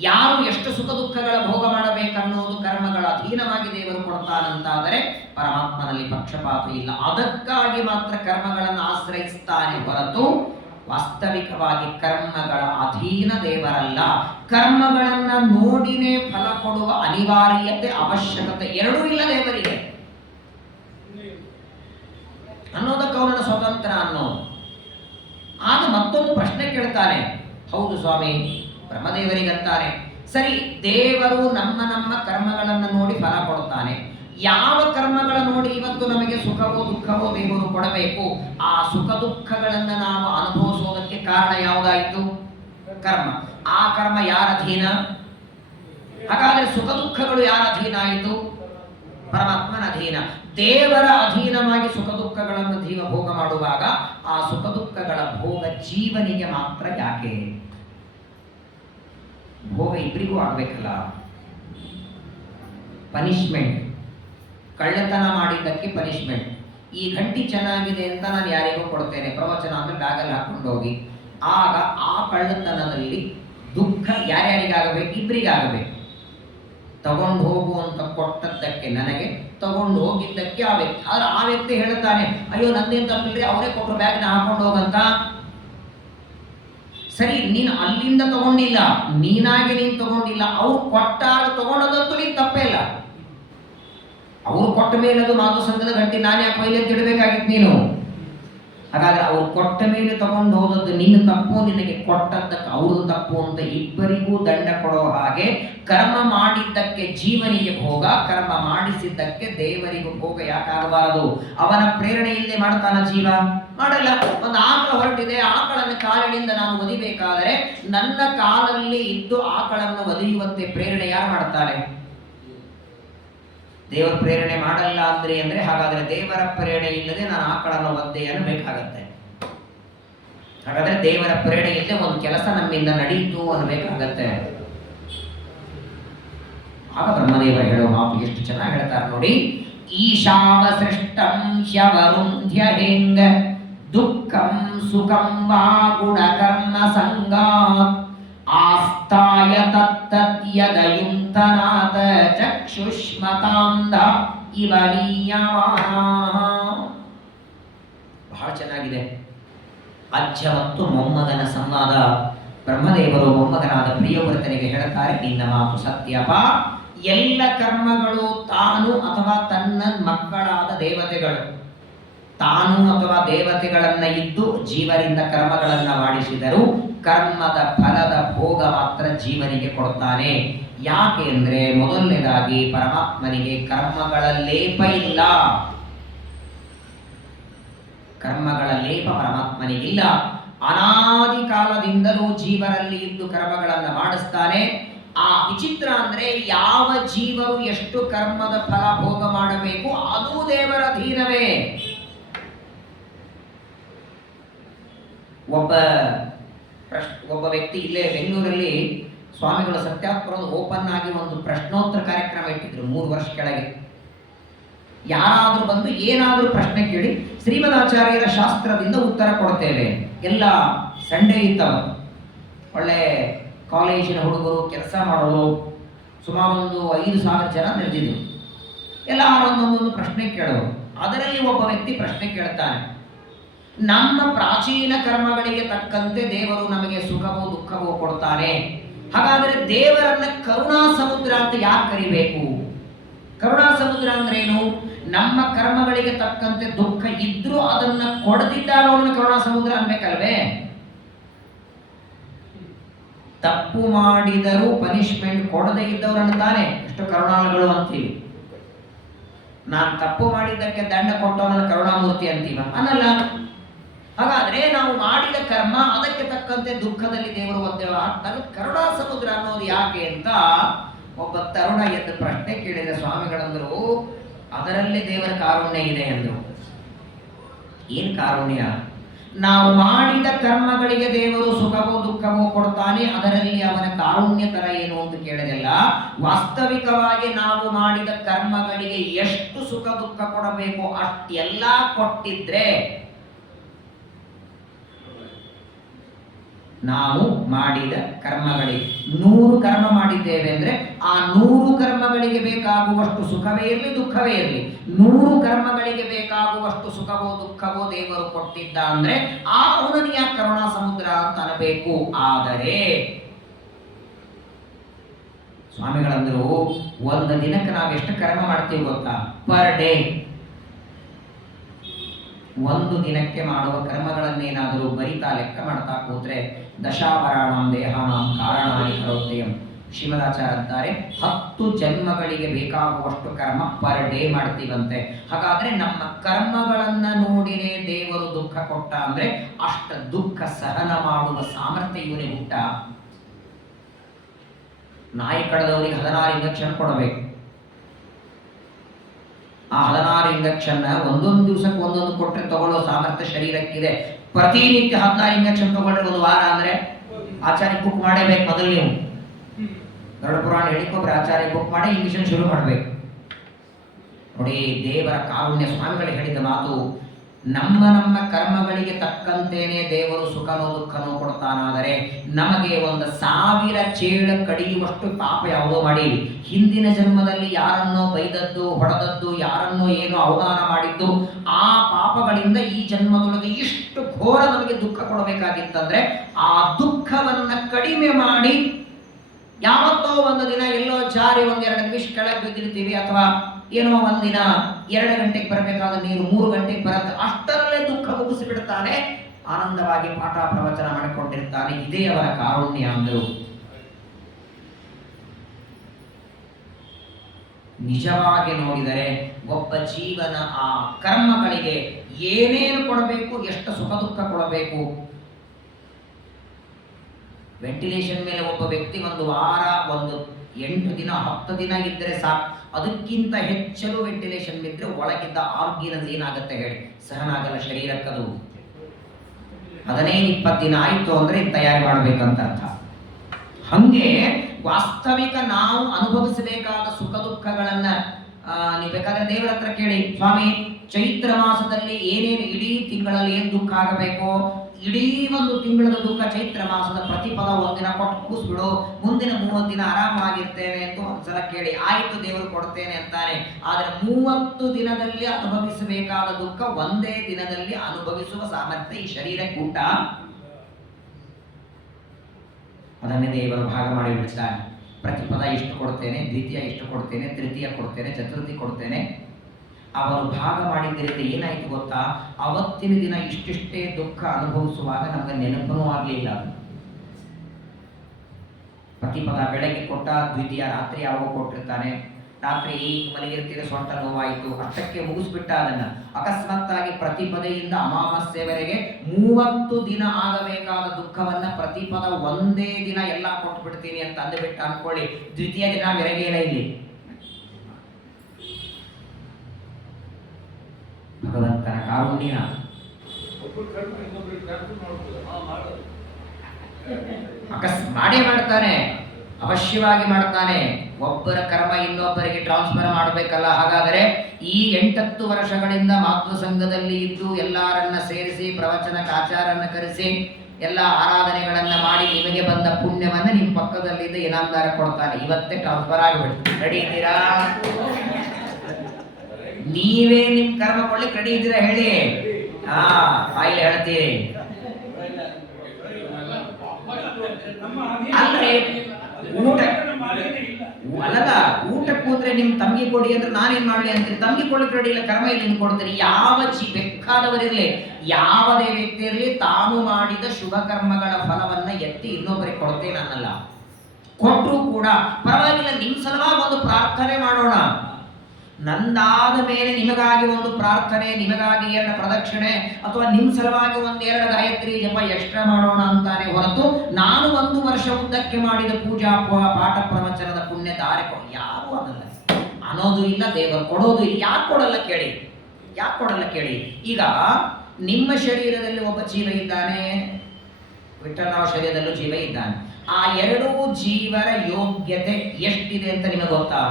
ಯಾರು ಎಷ್ಟು ಸುಖ ದುಃಖಗಳ ಭೋಗ ಮಾಡಬೇಕನ್ನೋದು ಕರ್ಮಗಳ ಅಧೀನವಾಗಿ ದೇವರು ಕೊಡ್ತಾನಂತಾದರೆ ಪರಮಾತ್ಮನಲ್ಲಿ ಪಕ್ಷಪಾತ ಇಲ್ಲ. ಅದಕ್ಕಾಗಿ ಮಾತ್ರ ಕರ್ಮಗಳನ್ನು ಆಶ್ರಯಿಸ್ತಾನೆ ಹೊರತು ವಾಸ್ತವಿಕವಾಗಿ ಕರ್ಮಗಳ ಅಧೀನ ದೇವರಲ್ಲ. ಕರ್ಮಗಳನ್ನ ನೋಡಿನೇ ಫಲ ಕೊಡುವ ಅನಿವಾರ್ಯತೆ, ಅವಶ್ಯಕತೆ ಎರಡೂ ಇಲ್ಲ ದೇವರಿಗೆ ಅನ್ನೋದಕ್ಕೆ ಅವನನ್ನು ಸ್ವತಂತ್ರ ಅನ್ನೋದು. ಆಗ ಮತ್ತೊಂದು ಪ್ರಶ್ನೆ ಕೇಳ್ತಾನೆ, ಹೌದು ಸ್ವಾಮಿ, ಬ್ರಹ್ಮದೇವರಿಗಂತಾರೆ, ಸರಿ, ದೇವರು ನಮ್ಮ ಕರ್ಮಗಳನ್ನು ನೋಡಿ ಫಲ ಕೊಡ್ತಾನೆ. ಯಾವ ಕರ್ಮಗಳ ನೋಡಿ ಇವತ್ತು ನಮಗೆ ಸುಖವೋ ದುಃಖವೋ ದೇವರು ಕೊಡಬೇಕು? ಆ ಸುಖ ದುಃಖಗಳನ್ನು ನಾವು ಅನುಭವಿಸೋದಕ್ಕೆ ಕಾರಣ ಯಾವುದಾಯಿತು? ಕರ್ಮ. ಆ ಕರ್ಮ ಯಾರ ಅಧೀನ? ಹಾಗಾದ್ರೆ ಸುಖ ದುಃಖಗಳು ಯಾರ ಅಧೀನ ಆಯಿತು? ಪರಮಾತ್ಮನ ಅಧೀನ. ದೇವರ ಅಧೀನವಾಗಿ ಸುಖ ದುಃಖಗಳನ್ನು ಜೀವ ಭೋಗ ಮಾಡುವಾಗ ಆ ಸುಖ ದುಃಖಗಳ ಭೋಗ ಜೀವನಿಗೆ ಮಾತ್ರ ಯಾಕೆ? ಭೋಗ ಇಬ್ಬರಿಗೂ ಆಗ್ಬೇಕಲ್ಲ. ಪನಿಷ್ಮೆಂಟ್, ಕಳ್ಳತನ ಮಾಡಿದ್ದಕ್ಕೆ ಪನಿಷ್ಮೆಂಟ್. ಈ ಗಂಟಿ ಚೆನ್ನಾಗಿದೆ ಅಂತ ನಾನು ಯಾರಿಗೂ ಕೊಡ್ತೇನೆ, ಪ್ರವಚನ ಅಂದ್ರೆ ಬ್ಯಾಗಲ್ಲಿ ಹಾಕೊಂಡು ಹೋಗಿ. ಆಗ ಆ ಕಳ್ಳತನದಲ್ಲಿ ದುಃಖ ಯಾರ್ಯಾರಿಗಾಗಬೇಕು? ಇಬ್ಬರಿಗಾಗಬೇಕು. ತಗೊಂಡು ಹೋಗು ಅಂತ ಕೊಟ್ಟದ್ದಕ್ಕೆ ನನಗೆ, ತಗೊಂಡು ಹೋಗಿದ್ದಕ್ಕೆ ಆ ವ್ಯಕ್ತಿ. ಆದ್ರೆ ಆ ವ್ಯಕ್ತಿ ಹೇಳ್ತಾನೆ, ಅಯ್ಯೋ ನಂದೇನು ತಪ್ಪಿಲ್ರಿ, ಅವರೇ ಕೊಟ್ಟರು, ಬ್ಯಾಗ್ನ ಹಾಕೊಂಡು ಹೋಗಂತ. ಸರಿ, ನೀನು ಅಲ್ಲಿಂದ ತಗೊಂಡಿಲ್ಲ, ನೀನಾಗಿ ನೀನು ತಗೊಂಡಿಲ್ಲ, ಅವ್ರು ಕೊಟ್ಟಾಗ ತಗೊಂಡದಂತೂ ನೀನು ತಪ್ಪೇ ಇಲ್ಲ. ಅವ್ರು ಕೊಟ್ಟ ಮೇಲೆ ಅದು ಮಾತು ಸಂಘದ ಗಂಟೆ ನಾನು ಯಾಕೆ ಪೈಲೆ ಅಂತ ಇಡಬೇಕಾಗಿತ್ತು ನೀನು. ಹಾಗಾದ್ರೆ ಅವ್ರು ಕೊಟ್ಟ ಮೇಲೆ ತಗೊಂಡು ಹೋದದ್ದು ನಿನ್ನ ತಪ್ಪು, ನಿನಗೆ ಕೊಟ್ಟದ್ದಕ್ಕೆ ಅವ್ರದ್ದು ತಪ್ಪು ಅಂತ ಇಬ್ಬರಿಗೂ ದಂಡ ಕೊಡೋ ಹಾಗೆ ಕರ್ಮ ಮಾಡಿದ್ದಕ್ಕೆ ಜೀವನಿಗೆ ಭೋಗ, ಕರ್ಮ ಮಾಡಿಸಿದ್ದಕ್ಕೆ ದೇವರಿಗೂ ಭೋಗ ಯಾಕಾಗಬಾರದು? ಅವನ ಪ್ರೇರಣೆಯಿಲ್ಲದೆ ಮಾಡ್ತಾನ ಜೀವ? ಮಾಡಲ್ಲ. ಒಂದು ಆಕಳ ಹೊರಟಿದೆ, ಆಕಳನ್ನು ಕಾಲಿನಿಂದ ನಾನು ಒದಿಬೇಕಾದರೆ ನನ್ನ ಕಾಲಲ್ಲಿ ಇದ್ದು ಆಕಳನ್ನು ಒದಿಯುವಂತೆ ಪ್ರೇರಣೆ ಯಾರು ಮಾಡ್ತಾರೆ? ದೇವರ ಪ್ರೇರಣೆ ಮಾಡಲ್ಲ ಅಂದ್ರೆ ಹಾಗಾದ್ರೆ ದೇವರ ಪ್ರೇರಣೆ ಇಲ್ಲದೆ ನಾನು ಆಕಳನ್ನು ಒದ್ದೆ ಅನ್ನಬೇಕಾಗತ್ತೆ. ಹಾಗಾದ್ರೆ ದೇವರ ಪ್ರೇರಣೆ ಇಲ್ಲದೆ ಒಂದು ಕೆಲಸ ನಮ್ಮಿಂದ ನಡೆಯಿತು ಅನ್ನಬೇಕಾಗತ್ತೆ. ಆಗ ಬ್ರಹ್ಮದೇವರು ಹೇಳೋ ಮಾತು ಎಷ್ಟು ಚೆನ್ನಾಗಿ ಹೇಳ್ತಾರೆ ನೋಡಿ. ಈಶಾವ ಸೃಷ್ಟಂ ಹ್ಯವರುಂಧ್ಯಹೇಂಗ ದುಃಖಂ ಸುಖಂ ವಾ ಗುಣಕರ್ಮ ಸಂಗಾತ್ ಆಸ್ತಾಯ ತತ್ತದ್ಯದಯುಂತನಾಥ ಚಕ್ಷುಷ್ಮತಾಂಧ ಇವನೀಯಮಾನ. ಬಹಳ ಚೆನ್ನಾಗಿದೆ. ಅಜ್ಜ ಮತ್ತು ಮೊಮ್ಮಗನ ಸಂವಾದ. ಬ್ರಹ್ಮದೇವರು ಮೊಮ್ಮಗನಾದ ಪ್ರಿಯವ್ರತನಿಗೆ ಹೇಳ್ತಾರೆ, ನಿನ್ನ ಮಾತು ಸತ್ಯಪ. ಎಲ್ಲ ಕರ್ಮಗಳು ತಾನು ಅಥವಾ ತನ್ನ ಮಕ್ಕಳಾದ ದೇವತೆಗಳು, ತಾನು ಅಥವಾ ದೇವತೆಗಳನ್ನ ಇದ್ದು ಜೀವರಿಂದ ಕರ್ಮಗಳನ್ನ ಮಾಡಿಸಿದರು. ಕರ್ಮದ ಫಲದ ಭೋಗ ಮಾತ್ರ ಜೀವನಿಗೆ ಕೊಡ್ತಾನೆ. ಯಾಕೆ ಅಂದ್ರೆ ಮೊದಲನೇದಾಗಿ ಪರಮಾತ್ಮನಿಗೆ ಕರ್ಮಗಳ ಲೇಪ ಇಲ್ಲ. ಕರ್ಮಗಳ ಲೇಪ ಪರಮಾತ್ಮನಿಗಿಲ್ಲ. ಅನಾದಿ ಕಾಲದಿಂದಲೂ ಜೀವರಲ್ಲಿ ಇದ್ದು ಕರ್ಮಗಳನ್ನು ಮಾಡಿಸ್ತಾನೆ. ಆ ವಿಚಿತ್ರ ಅಂದ್ರೆ ಯಾವ ಜೀವರು ಎಷ್ಟು ಕರ್ಮದ ಫಲ ಭೋಗ ಮಾಡಬೇಕು ಅದು ದೇವರ ಅಧೀನವೇ. ಒಬ್ಬ ವ್ಯಕ್ತಿ ಇಲ್ಲೇ ಬೆಂಗಳೂರಲ್ಲಿ ಸ್ವಾಮಿಗಳ ಸತ್ಯಾತ್ಮರದ ಓಪನ್ ಆಗಿ ಒಂದು ಪ್ರಶ್ನೋತ್ತರ ಕಾರ್ಯಕ್ರಮ ಇಟ್ಟಿದ್ರು 3 ವರ್ಷ ಕೆಳಗೆ. ಯಾರಾದರೂ ಬಂದು ಏನಾದರೂ ಪ್ರಶ್ನೆ ಕೇಳಿ ಶ್ರೀಮದಾಚಾರ್ಯರ ಶಾಸ್ತ್ರದಿಂದ ಉತ್ತರ ಕೊಡ್ತೇವೆ. ಎಲ್ಲ ಸಂಡೇ ಇತ್ತವ, ಒಳ್ಳೆ ಕಾಲೇಜಿನ ಹುಡುಗರು, ಕೆಲಸ ಮಾಡೋರು, ಸುಮಾರು ಒಂದು 5,000 ಜನ ನೆರೆದಿದ್ರು. ಎಲ್ಲ ಒಂದೊಂದೊಂದು ಪ್ರಶ್ನೆ ಕೇಳೋರು. ಅದರಲ್ಲಿ ಒಬ್ಬ ವ್ಯಕ್ತಿ ಪ್ರಶ್ನೆ ಕೇಳ್ತಾನೆ, ನಮ್ಮ ಪ್ರಾಚೀನ ಕರ್ಮಗಳಿಗೆ ತಕ್ಕಂತೆ ದೇವರು ನಮಗೆ ಸುಖವೋ ದುಃಖವೋ ಕೊಡ್ತಾನೆ, ಹಾಗಾದರೆ ದೇವರನ್ನ ಕರುಣಾ ಸಮುದ್ರ ಅಂತ ಯಾಕೆ ಕರಿಬೇಕು? ಕರುಣಾ ಸಮುದ್ರ ಅಂದ್ರೇನು? ನಮ್ಮ ಕರ್ಮಗಳಿಗೆ ತಕ್ಕಂತೆ ದುಃಖ ಇದ್ರೂ ಅದನ್ನ ಕೊಡದಿದ್ದಾಗ ಅವನ ಕರುಣಾ ಸಮುದ್ರ ಅನ್ಬೇಕಲ್ವೇ? ತಪ್ಪು ಮಾಡಿದರೂ ಪನಿಷ್ಮೆಂಟ್ ಕೊಡದೇ ಇದ್ದವರನ್ನು ತಾನೆ ಎಷ್ಟು ಕರುಣಾಳುಗಳು ಅಂತೀವಿ. ನಾನು ತಪ್ಪು ಮಾಡಿದ್ದಕ್ಕೆ ದಂಡ ಕೊಟ್ಟವನ ಕರುಣಾಮೂರ್ತಿ ಅಂತೀವ ಅನ್ನಲ್ಲ. ಹಾಗಾದ್ರೆ ನಾವು ಮಾಡಿದ ಕರ್ಮ ಅದಕ್ಕೆ ತಕ್ಕಂತೆ ದುಃಖದಲ್ಲಿ ದೇವರು ಒದ್ದೆವ ಆಗ್ತಾರೆ. ಕರುಣಾ ಸಮುದ್ರ ಅನ್ನೋದು ಯಾಕೆ ಅಂತ ಒಬ್ಬ ತರುಣ ಎದ್ದು ಪ್ರಶ್ನೆ ಕೇಳಿದ. ಸ್ವಾಮಿಗಳಂದ್ರು, ಅದರಲ್ಲಿ ದೇವರ ಕಾರುಣ್ಯ ಇದೆ ಎಂದರು. ಏನ್ ಕಾರುಣ್ಯ? ನಾವು ಮಾಡಿದ ಕರ್ಮಗಳಿಗೆ ದೇವರು ಸುಖವೋ ದುಃಖವೋ ಕೊಡ್ತಾನೆ, ಅದರಲ್ಲಿ ಅವನ ಕಾರುಣ್ಯ ತರ ಏನು ಅಂತ ಕೇಳಿದೆಲ್ಲ. ವಾಸ್ತವಿಕವಾಗಿ ನಾವು ಮಾಡಿದ ಕರ್ಮಗಳಿಗೆ ಎಷ್ಟು ಸುಖ ದುಃಖ ಕೊಡಬೇಕು ಅಷ್ಟೆಲ್ಲ ಕೊಟ್ಟಿದ್ರೆ, ನಾವು ಮಾಡಿದ ಕರ್ಮಗಳಿಗೆ 100 ಕರ್ಮ ಮಾಡಿದ್ದೇವೆ ಅಂದ್ರೆ ಆ 100 ಕರ್ಮಗಳಿಗೆ ಬೇಕಾಗುವಷ್ಟು ಸುಖವೇ ಇರಲಿ ದುಃಖವೇ ಇರಲಿ, 100 ಕರ್ಮಗಳಿಗೆ ಬೇಕಾಗುವಷ್ಟು ಸುಖವೋ ದುಃಖವೋ ದೇವರು ಕೊಟ್ಟಿದ್ದ ಅಂದ್ರೆ ಆ ಅವನಿಯ ಕರುಣಾ ಸಮುದ್ರ ಅಂತ ಅನ್ನಬೇಕು. ಆದರೆ ಸ್ವಾಮಿಗಳಂದ್ರು, ಒಂದು ದಿನಕ್ಕೆ ನಾವು ಎಷ್ಟು ಕರ್ಮ ಮಾಡ್ತೀವಿ ಗೊತ್ತಾ? Per day. ಒಂದು ದಿನಕ್ಕೆ ಮಾಡುವ ಕರ್ಮಗಳನ್ನೇನಾದರೂ ಬರಿತಾ ಲೆಕ್ಕ ಮಾಡ್ತಾ ಕೂತ್ರೆ ದಶಾವರಾಣಂ ದೇಹಾನಾಂ ಕಾರಣಾನಿ ಕರೋತ್ಯಯಂ ಶ್ರೀಮದಾಚಾರ್ಯ ಅಂತಾರೆ, 10 ಜನ್ಮಗಳಿಗೆ ಬೇಕಾಗುವಷ್ಟು ಕರ್ಮ ಪರ್ ಡೇ ಮಾಡ್ತೀವಂತೆ. ಹಾಗಾದ್ರೆ ನಮ್ಮ ಕರ್ಮಗಳನ್ನ ನೋಡಿನೇ ದೇವರು ದುಃಖ ಕೊಟ್ಟ ಅಂದ್ರೆ ಅಷ್ಟ ದುಃಖ ಸಹನ ಮಾಡುವ ಸಾಮರ್ಥ್ಯ ಇವನಿಗೆ ಉಂಟ. ನಾಯಿ ಕಡದವರಿಗೆ 16 ಇಂಜೆಕ್ಷನ್ ಕೊಡಬೇಕು. ಆ 16 ಇಂಜೆಕ್ಷನ್ ಒಂದೊಂದು ದಿವಸಕ್ಕೆ ಒಂದೊಂದು ಕೊಟ್ಟರೆ ತಗೊಳ್ಳೋ ಸಾಮರ್ಥ್ಯ ಶರೀರಕ್ಕಿದೆ. ಪ್ರತಿನಿತ್ಯ 16 ಇಂಜೆಕ್ಷನ್ ತಗೊಂಡ್ರೆ 1 ವಾರ ಅಂದ್ರೆ ಆಚಾರ್ಯ ಬುಕ್ ಮಾಡೇಬೇಕು. ಮೊದಲು ನೀವು ಗರುಡ ಪುರಾಣ ಹೇಳಿಕೊಬ್ರೆ ಆಚಾರ್ಯ ಬುಕ್ ಮಾಡಿ ಇಂಜೆಕ್ಷನ್ ಶುರು ಮಾಡಬೇಕು. ನೋಡಿ, ದೇವರ ಕಾರುಣ್ಯ. ಸ್ವಾಮಿಗಳಿಗೆ ಹೇಳಿದ ಮಾತು, ನಮ್ಮ ಕರ್ಮಗಳಿಗೆ ತಕ್ಕಂತೇನೆ ದೇವರು ಸುಖನೋ ದುಃಖನೋ ಕೊಡ್ತಾನಾದರೆ ನಮಗೆ 1,000 ಚೇಳ ಕಡಿಯುವಷ್ಟು ಪಾಪ ಯಾವುದೋ ಮಾಡಿ, ಹಿಂದಿನ ಜನ್ಮದಲ್ಲಿ ಯಾರನ್ನೋ ಬೈದದ್ದು, ಹೊಡೆದದ್ದು, ಯಾರನ್ನೋ ಏನೋ ಅವಮಾನ ಮಾಡಿದ್ದು, ಆ ಪಾಪಗಳಿಂದ ಈ ಜನ್ಮದೊಳಗೆ ಇಷ್ಟು ಘೋರ ನಮಗೆ ದುಃಖ ಕೊಡಬೇಕಾಗಿತ್ತಂದ್ರೆ ಆ ದುಃಖವನ್ನ ಕಡಿಮೆ ಮಾಡಿ ಯಾವತ್ತೋ ಒಂದು ದಿನ ಎಲ್ಲೋ ಜಾರಿ 1-2 ನಿಮಿಷ ಕೆಳಗೆ ಬಿದ್ದಿರ್ತೀವಿ, ಅಥವಾ ಏನೋ ಒಂದಿನ 2 ಗಂಟೆಗೆ ಬರಬೇಕಾದ ನೀರು 3 ಗಂಟೆಗೆ ಬರುತ್ತೆ, ಅಷ್ಟರಲ್ಲೇ ದುಃಖ ಮುಗಿಸಿ ಬಿಡ್ತಾನೆ, ಆನಂದವಾಗಿ ಪಾಠ ಪ್ರವಚನ ಮಾಡಿಕೊಂಡಿರ್ತಾನೆ. ಇದೇ ಅವರ ಕಾರುಣ್ಯ ಅಂದರು. ನಿಜವಾಗಿ ನೋಡಿದರೆ ಒಬ್ಬ ಜೀವನ ಆ ಕರ್ಮಗಳಿಗೆ ಏನೇನು ಕೊಡಬೇಕು, ಎಷ್ಟು ಸುಖ ದುಃಖ ಕೊಡಬೇಕು. ವೆಂಟಿಲೇಷನ್ ಮೇಲೆ ಒಬ್ಬ ವ್ಯಕ್ತಿ 1 ವಾರ, 8 ದಿನ, 10 ದಿನ ಇದ್ದರೆ ಸಾಕು. ಅದಕ್ಕಿಂತ ಹೆಚ್ಚಲು ವೆಂಟಿಲೇಷನ್ ಬಿದ್ದರೆ ಒಳಗಿದ್ದ ಆರ್ಗಿನಸ್ ಏನಾಗುತ್ತೆ ಹೇಳಿ? ಸಹನ ಆಗಲ್ಲ ಶರೀರಕ್ಕದು. 15-20 ದಿನ ಆಯಿತು ಅಂದ್ರೆ ತಯಾರಿ ಮಾಡಬೇಕಂತ ಅರ್ಥ. ಹಂಗೆ ವಾಸ್ತವಿಕ ನಾವು ಅನುಭವಿಸಬೇಕಾದ ಸುಖ ದುಃಖಗಳನ್ನ ನೀವು ಬೇಕಾದ್ರೆ ದೇವರ ಹತ್ರ ಕೇಳಿ, ಸ್ವಾಮಿ ಚೈತ್ರ ಮಾಸದಲ್ಲಿ ಏನೇನು ಇಡೀ ತಿಂಗಳಲ್ಲಿ ಏನು ದುಃಖ ಆಗಬೇಕು, ಇಡೀ 1 ತಿಂಗಳ ದುಃಖ ಚೈತ್ರ ಮಾಸದ ಪ್ರತಿಫಲ 1 ದಿನ ಕೊಟ್ಟು ಕೂಸ್ಬಿಡು, ಮುಂದಿನ 30 ದಿನ ಆರಾಮಾಗಿರ್ತೇನೆ ಅಂತ ಒಂದ್ಸಲ ಕೇಳಿ. ಆಯಿತು, ದೇವರು ಕೊಡ್ತೇನೆ ಅಂತಾನೆ. ಆದರೆ 30 ದಿನದಲ್ಲಿ ಅನುಭವಿಸಬೇಕಾದ ದುಃಖ ಒಂದೇ ದಿನದಲ್ಲಿ ಅನುಭವಿಸುವ ಸಾಮರ್ಥ್ಯ ಈ ಶರೀರಕ್ಕೆ ಉಂಟ? ಅದನ್ನೇ ದೇವರು ಭಾಗ ಮಾಡಿ ಬಿಡ್ತಾನೆ. ಪ್ರತಿಪದ ಇಷ್ಟು ಕೊಡ್ತೇನೆ, ದ್ವಿತೀಯ ಇಷ್ಟು ಕೊಡ್ತೇನೆ, ತೃತೀಯ ಕೊಡ್ತೇನೆ, ಚತುರ್ಥಿ ಕೊಡ್ತೇನೆ. ಅವರು ಭಾಗ ಮಾಡಿದ್ದರಿಂದ ಏನಾಯ್ತು ಗೊತ್ತಾ? ಅವತ್ತಿನ ದಿನ ಇಷ್ಟಿಷ್ಟೇ ದುಃಖ ಅನುಭವಿಸುವಾಗ ನಮಗೆ ನೆನಪನೂ ಆಗಲಿಲ್ಲ. ಪ್ರತಿಪದ ಬೆಳಗ್ಗೆ ಕೊಟ್ಟ, ದ್ವಿತೀಯ ರಾತ್ರಿ ಯಾವಾಗ ಕೊಟ್ಟಿರ್ತಾನೆ, ರಾತ್ರಿ ಮಲಗಿರ್ತೀರಿ, ಸೊಂಟ ನೋವಾಯಿತು, ಅಷ್ಟಕ್ಕೆ ಮುಗಿಸ್ಬಿಟ್ಟ ಅದನ್ನ. ಅಕಸ್ಮಾತ್ತಾಗಿ ಪ್ರತಿಪದೆಯಿಂದ ಅಮಾವಾಸ್ಯೆವರೆಗೆ 30 ದಿನ ಆಗಬೇಕಾದ ದುಃಖವನ್ನ ಪ್ರತಿಪದ ಒಂದೇ ದಿನ ಎಲ್ಲ ಕೊಟ್ಟು ಬಿಡ್ತೀನಿ ಅಂತ ಅಂದುಬಿಟ್ಟ ಅನ್ಕೊಳ್ಳಿ, ದ್ವಿತೀಯ ದಿನ ಮೆರಗೇನ ಇಲ್ಲಿ. ಭಗವಂತನ ಕಾರುಣ್ಯ. ಮಾಡೇ ಮಾಡ್ತಾನೆ, ಅವಶ್ಯವಾಗಿ ಮಾಡ್ತಾನೆ. ಒಬ್ಬರ ಕರ್ಮ ಇನ್ನೊಬ್ಬರಿಗೆ ಟ್ರಾನ್ಸ್ಫರ್ ಮಾಡಬೇಕಲ್ಲ. ಹಾಗಾದರೆ ಈ 8 ವರ್ಷಗಳಿಂದ ಮಾತೃ ಸಂಘದಲ್ಲಿ ಇದ್ದು ಎಲ್ಲರನ್ನ ಸೇರಿಸಿ ಪ್ರವಚನಕ್ಕೆ ಆಚಾರನ್ನ ಕರೆಸಿ ಎಲ್ಲ ಆರಾಧನೆಗಳನ್ನ ಮಾಡಿ ನಿಮಗೆ ಬಂದ ಪುಣ್ಯವನ್ನ ನಿಮ್ಮ ಪಕ್ಕದಲ್ಲಿದ್ದ ಇನಾಮದಾರ ಕೊಡ್ತಾನೆ. ಇವತ್ತೇ ಟ್ರಾನ್ಸ್ಫರ್ ಆಗಿಬಿಡ್ತು. ರೆಡಿ ಇದ್ದೀರಾ? ನೀವೇ ನಿಮ್ ಕರ್ಮ ಕೊಡ್ಲಿಕ್ಕೆ ರೆಡಿ ಇದ್ದೀರಾ ಹೇಳಿ? ಆಯ್ಲೆ ಹೇಳ್ತೀರಿ ಅಲ್ರಿ. ಊಟ ಅಲ್ಲದ ಊಟ ಕೂತ್ರೆ ನಿಮ್ ತಂಗಿ ಕೊಡಿ ಅಂದ್ರೆ ನಾನೇನ್ ಮಾಡ್ಲಿ ಅಂತೀರಿ. ತಂಗಿ ಕೊಡ್ಲಿಕ್ಕೆ ರೆಡಿ ಇಲ್ಲ, ಕರ್ಮ ಇಲ್ಲಿ ಕೊಡ್ತೀರಿ. ಯಾವ ಬೇಕಾದವರಿರ್ಲಿ, ಯಾವುದೇ ವ್ಯಕ್ತಿ ಇರಲಿ, ತಾನು ಮಾಡಿದ ಶುಭ ಕರ್ಮಗಳ ಫಲವನ್ನ ಎತ್ತಿ ಇನ್ನೊಬ್ಬರಿಗೆ ಕೊಡ್ತೇನೆ ಅನ್ನಲ್ಲ. ಕೊಟ್ಟರು ಕೂಡ ಪರವಾಗಿಲ್ಲ, ನಿಮ್ ಸಲುವಾಗಿ ಒಂದು ಪ್ರಾರ್ಥನೆ ಮಾಡೋಣ. ನಂದಾದ ಮೇಲೆ ನಿಮಗಾಗಿ ಒಂದು ಪ್ರಾರ್ಥನೆ, ನಿಮಗಾಗಿ 2 ಪ್ರದಕ್ಷಿಣೆ, ಅಥವಾ ನಿಮ್ ಸಲುವಾಗಿ 1-2 ಗಾಯತ್ರಿ ಜಪ ಎಕ್ಸ್ಟ್ರಾ ಮಾಡೋಣ ಅಂತಾನೆ ಹೊರತು ನಾನು 1 ವರ್ಷ ಉದ್ದಕ್ಕೆ ಮಾಡಿದ ಪೂಜಾ ಪಾಠ ಪ್ರವಚನದ ಪುಣ್ಯ ದಾರೆ ಯಾರು ಅನ್ನಲ್ಲ, ಅನ್ನೋದು ಇಲ್ಲ. ದೇವರು ಕೊಡೋದು ಇಲ್ಲ. ಯಾಕೆ ಕೊಡಲ್ಲ ಕೇಳಿ? ಯಾಕೆ ಕೊಡಲ್ಲ ಕೇಳಿ? ಈಗ ನಿಮ್ಮ ಶರೀರದಲ್ಲಿ ಒಬ್ಬ ಜೀವ ಇದ್ದಾನೆ, ವಿಠಲರಾವ್ ಶರೀರದಲ್ಲೂ ಜೀವ ಇದ್ದಾನೆ. ಆ 2 ಜೀವರ ಯೋಗ್ಯತೆ ಎಷ್ಟಿದೆ ಅಂತ ನಿಮಗೆ ಗೊತ್ತಾ?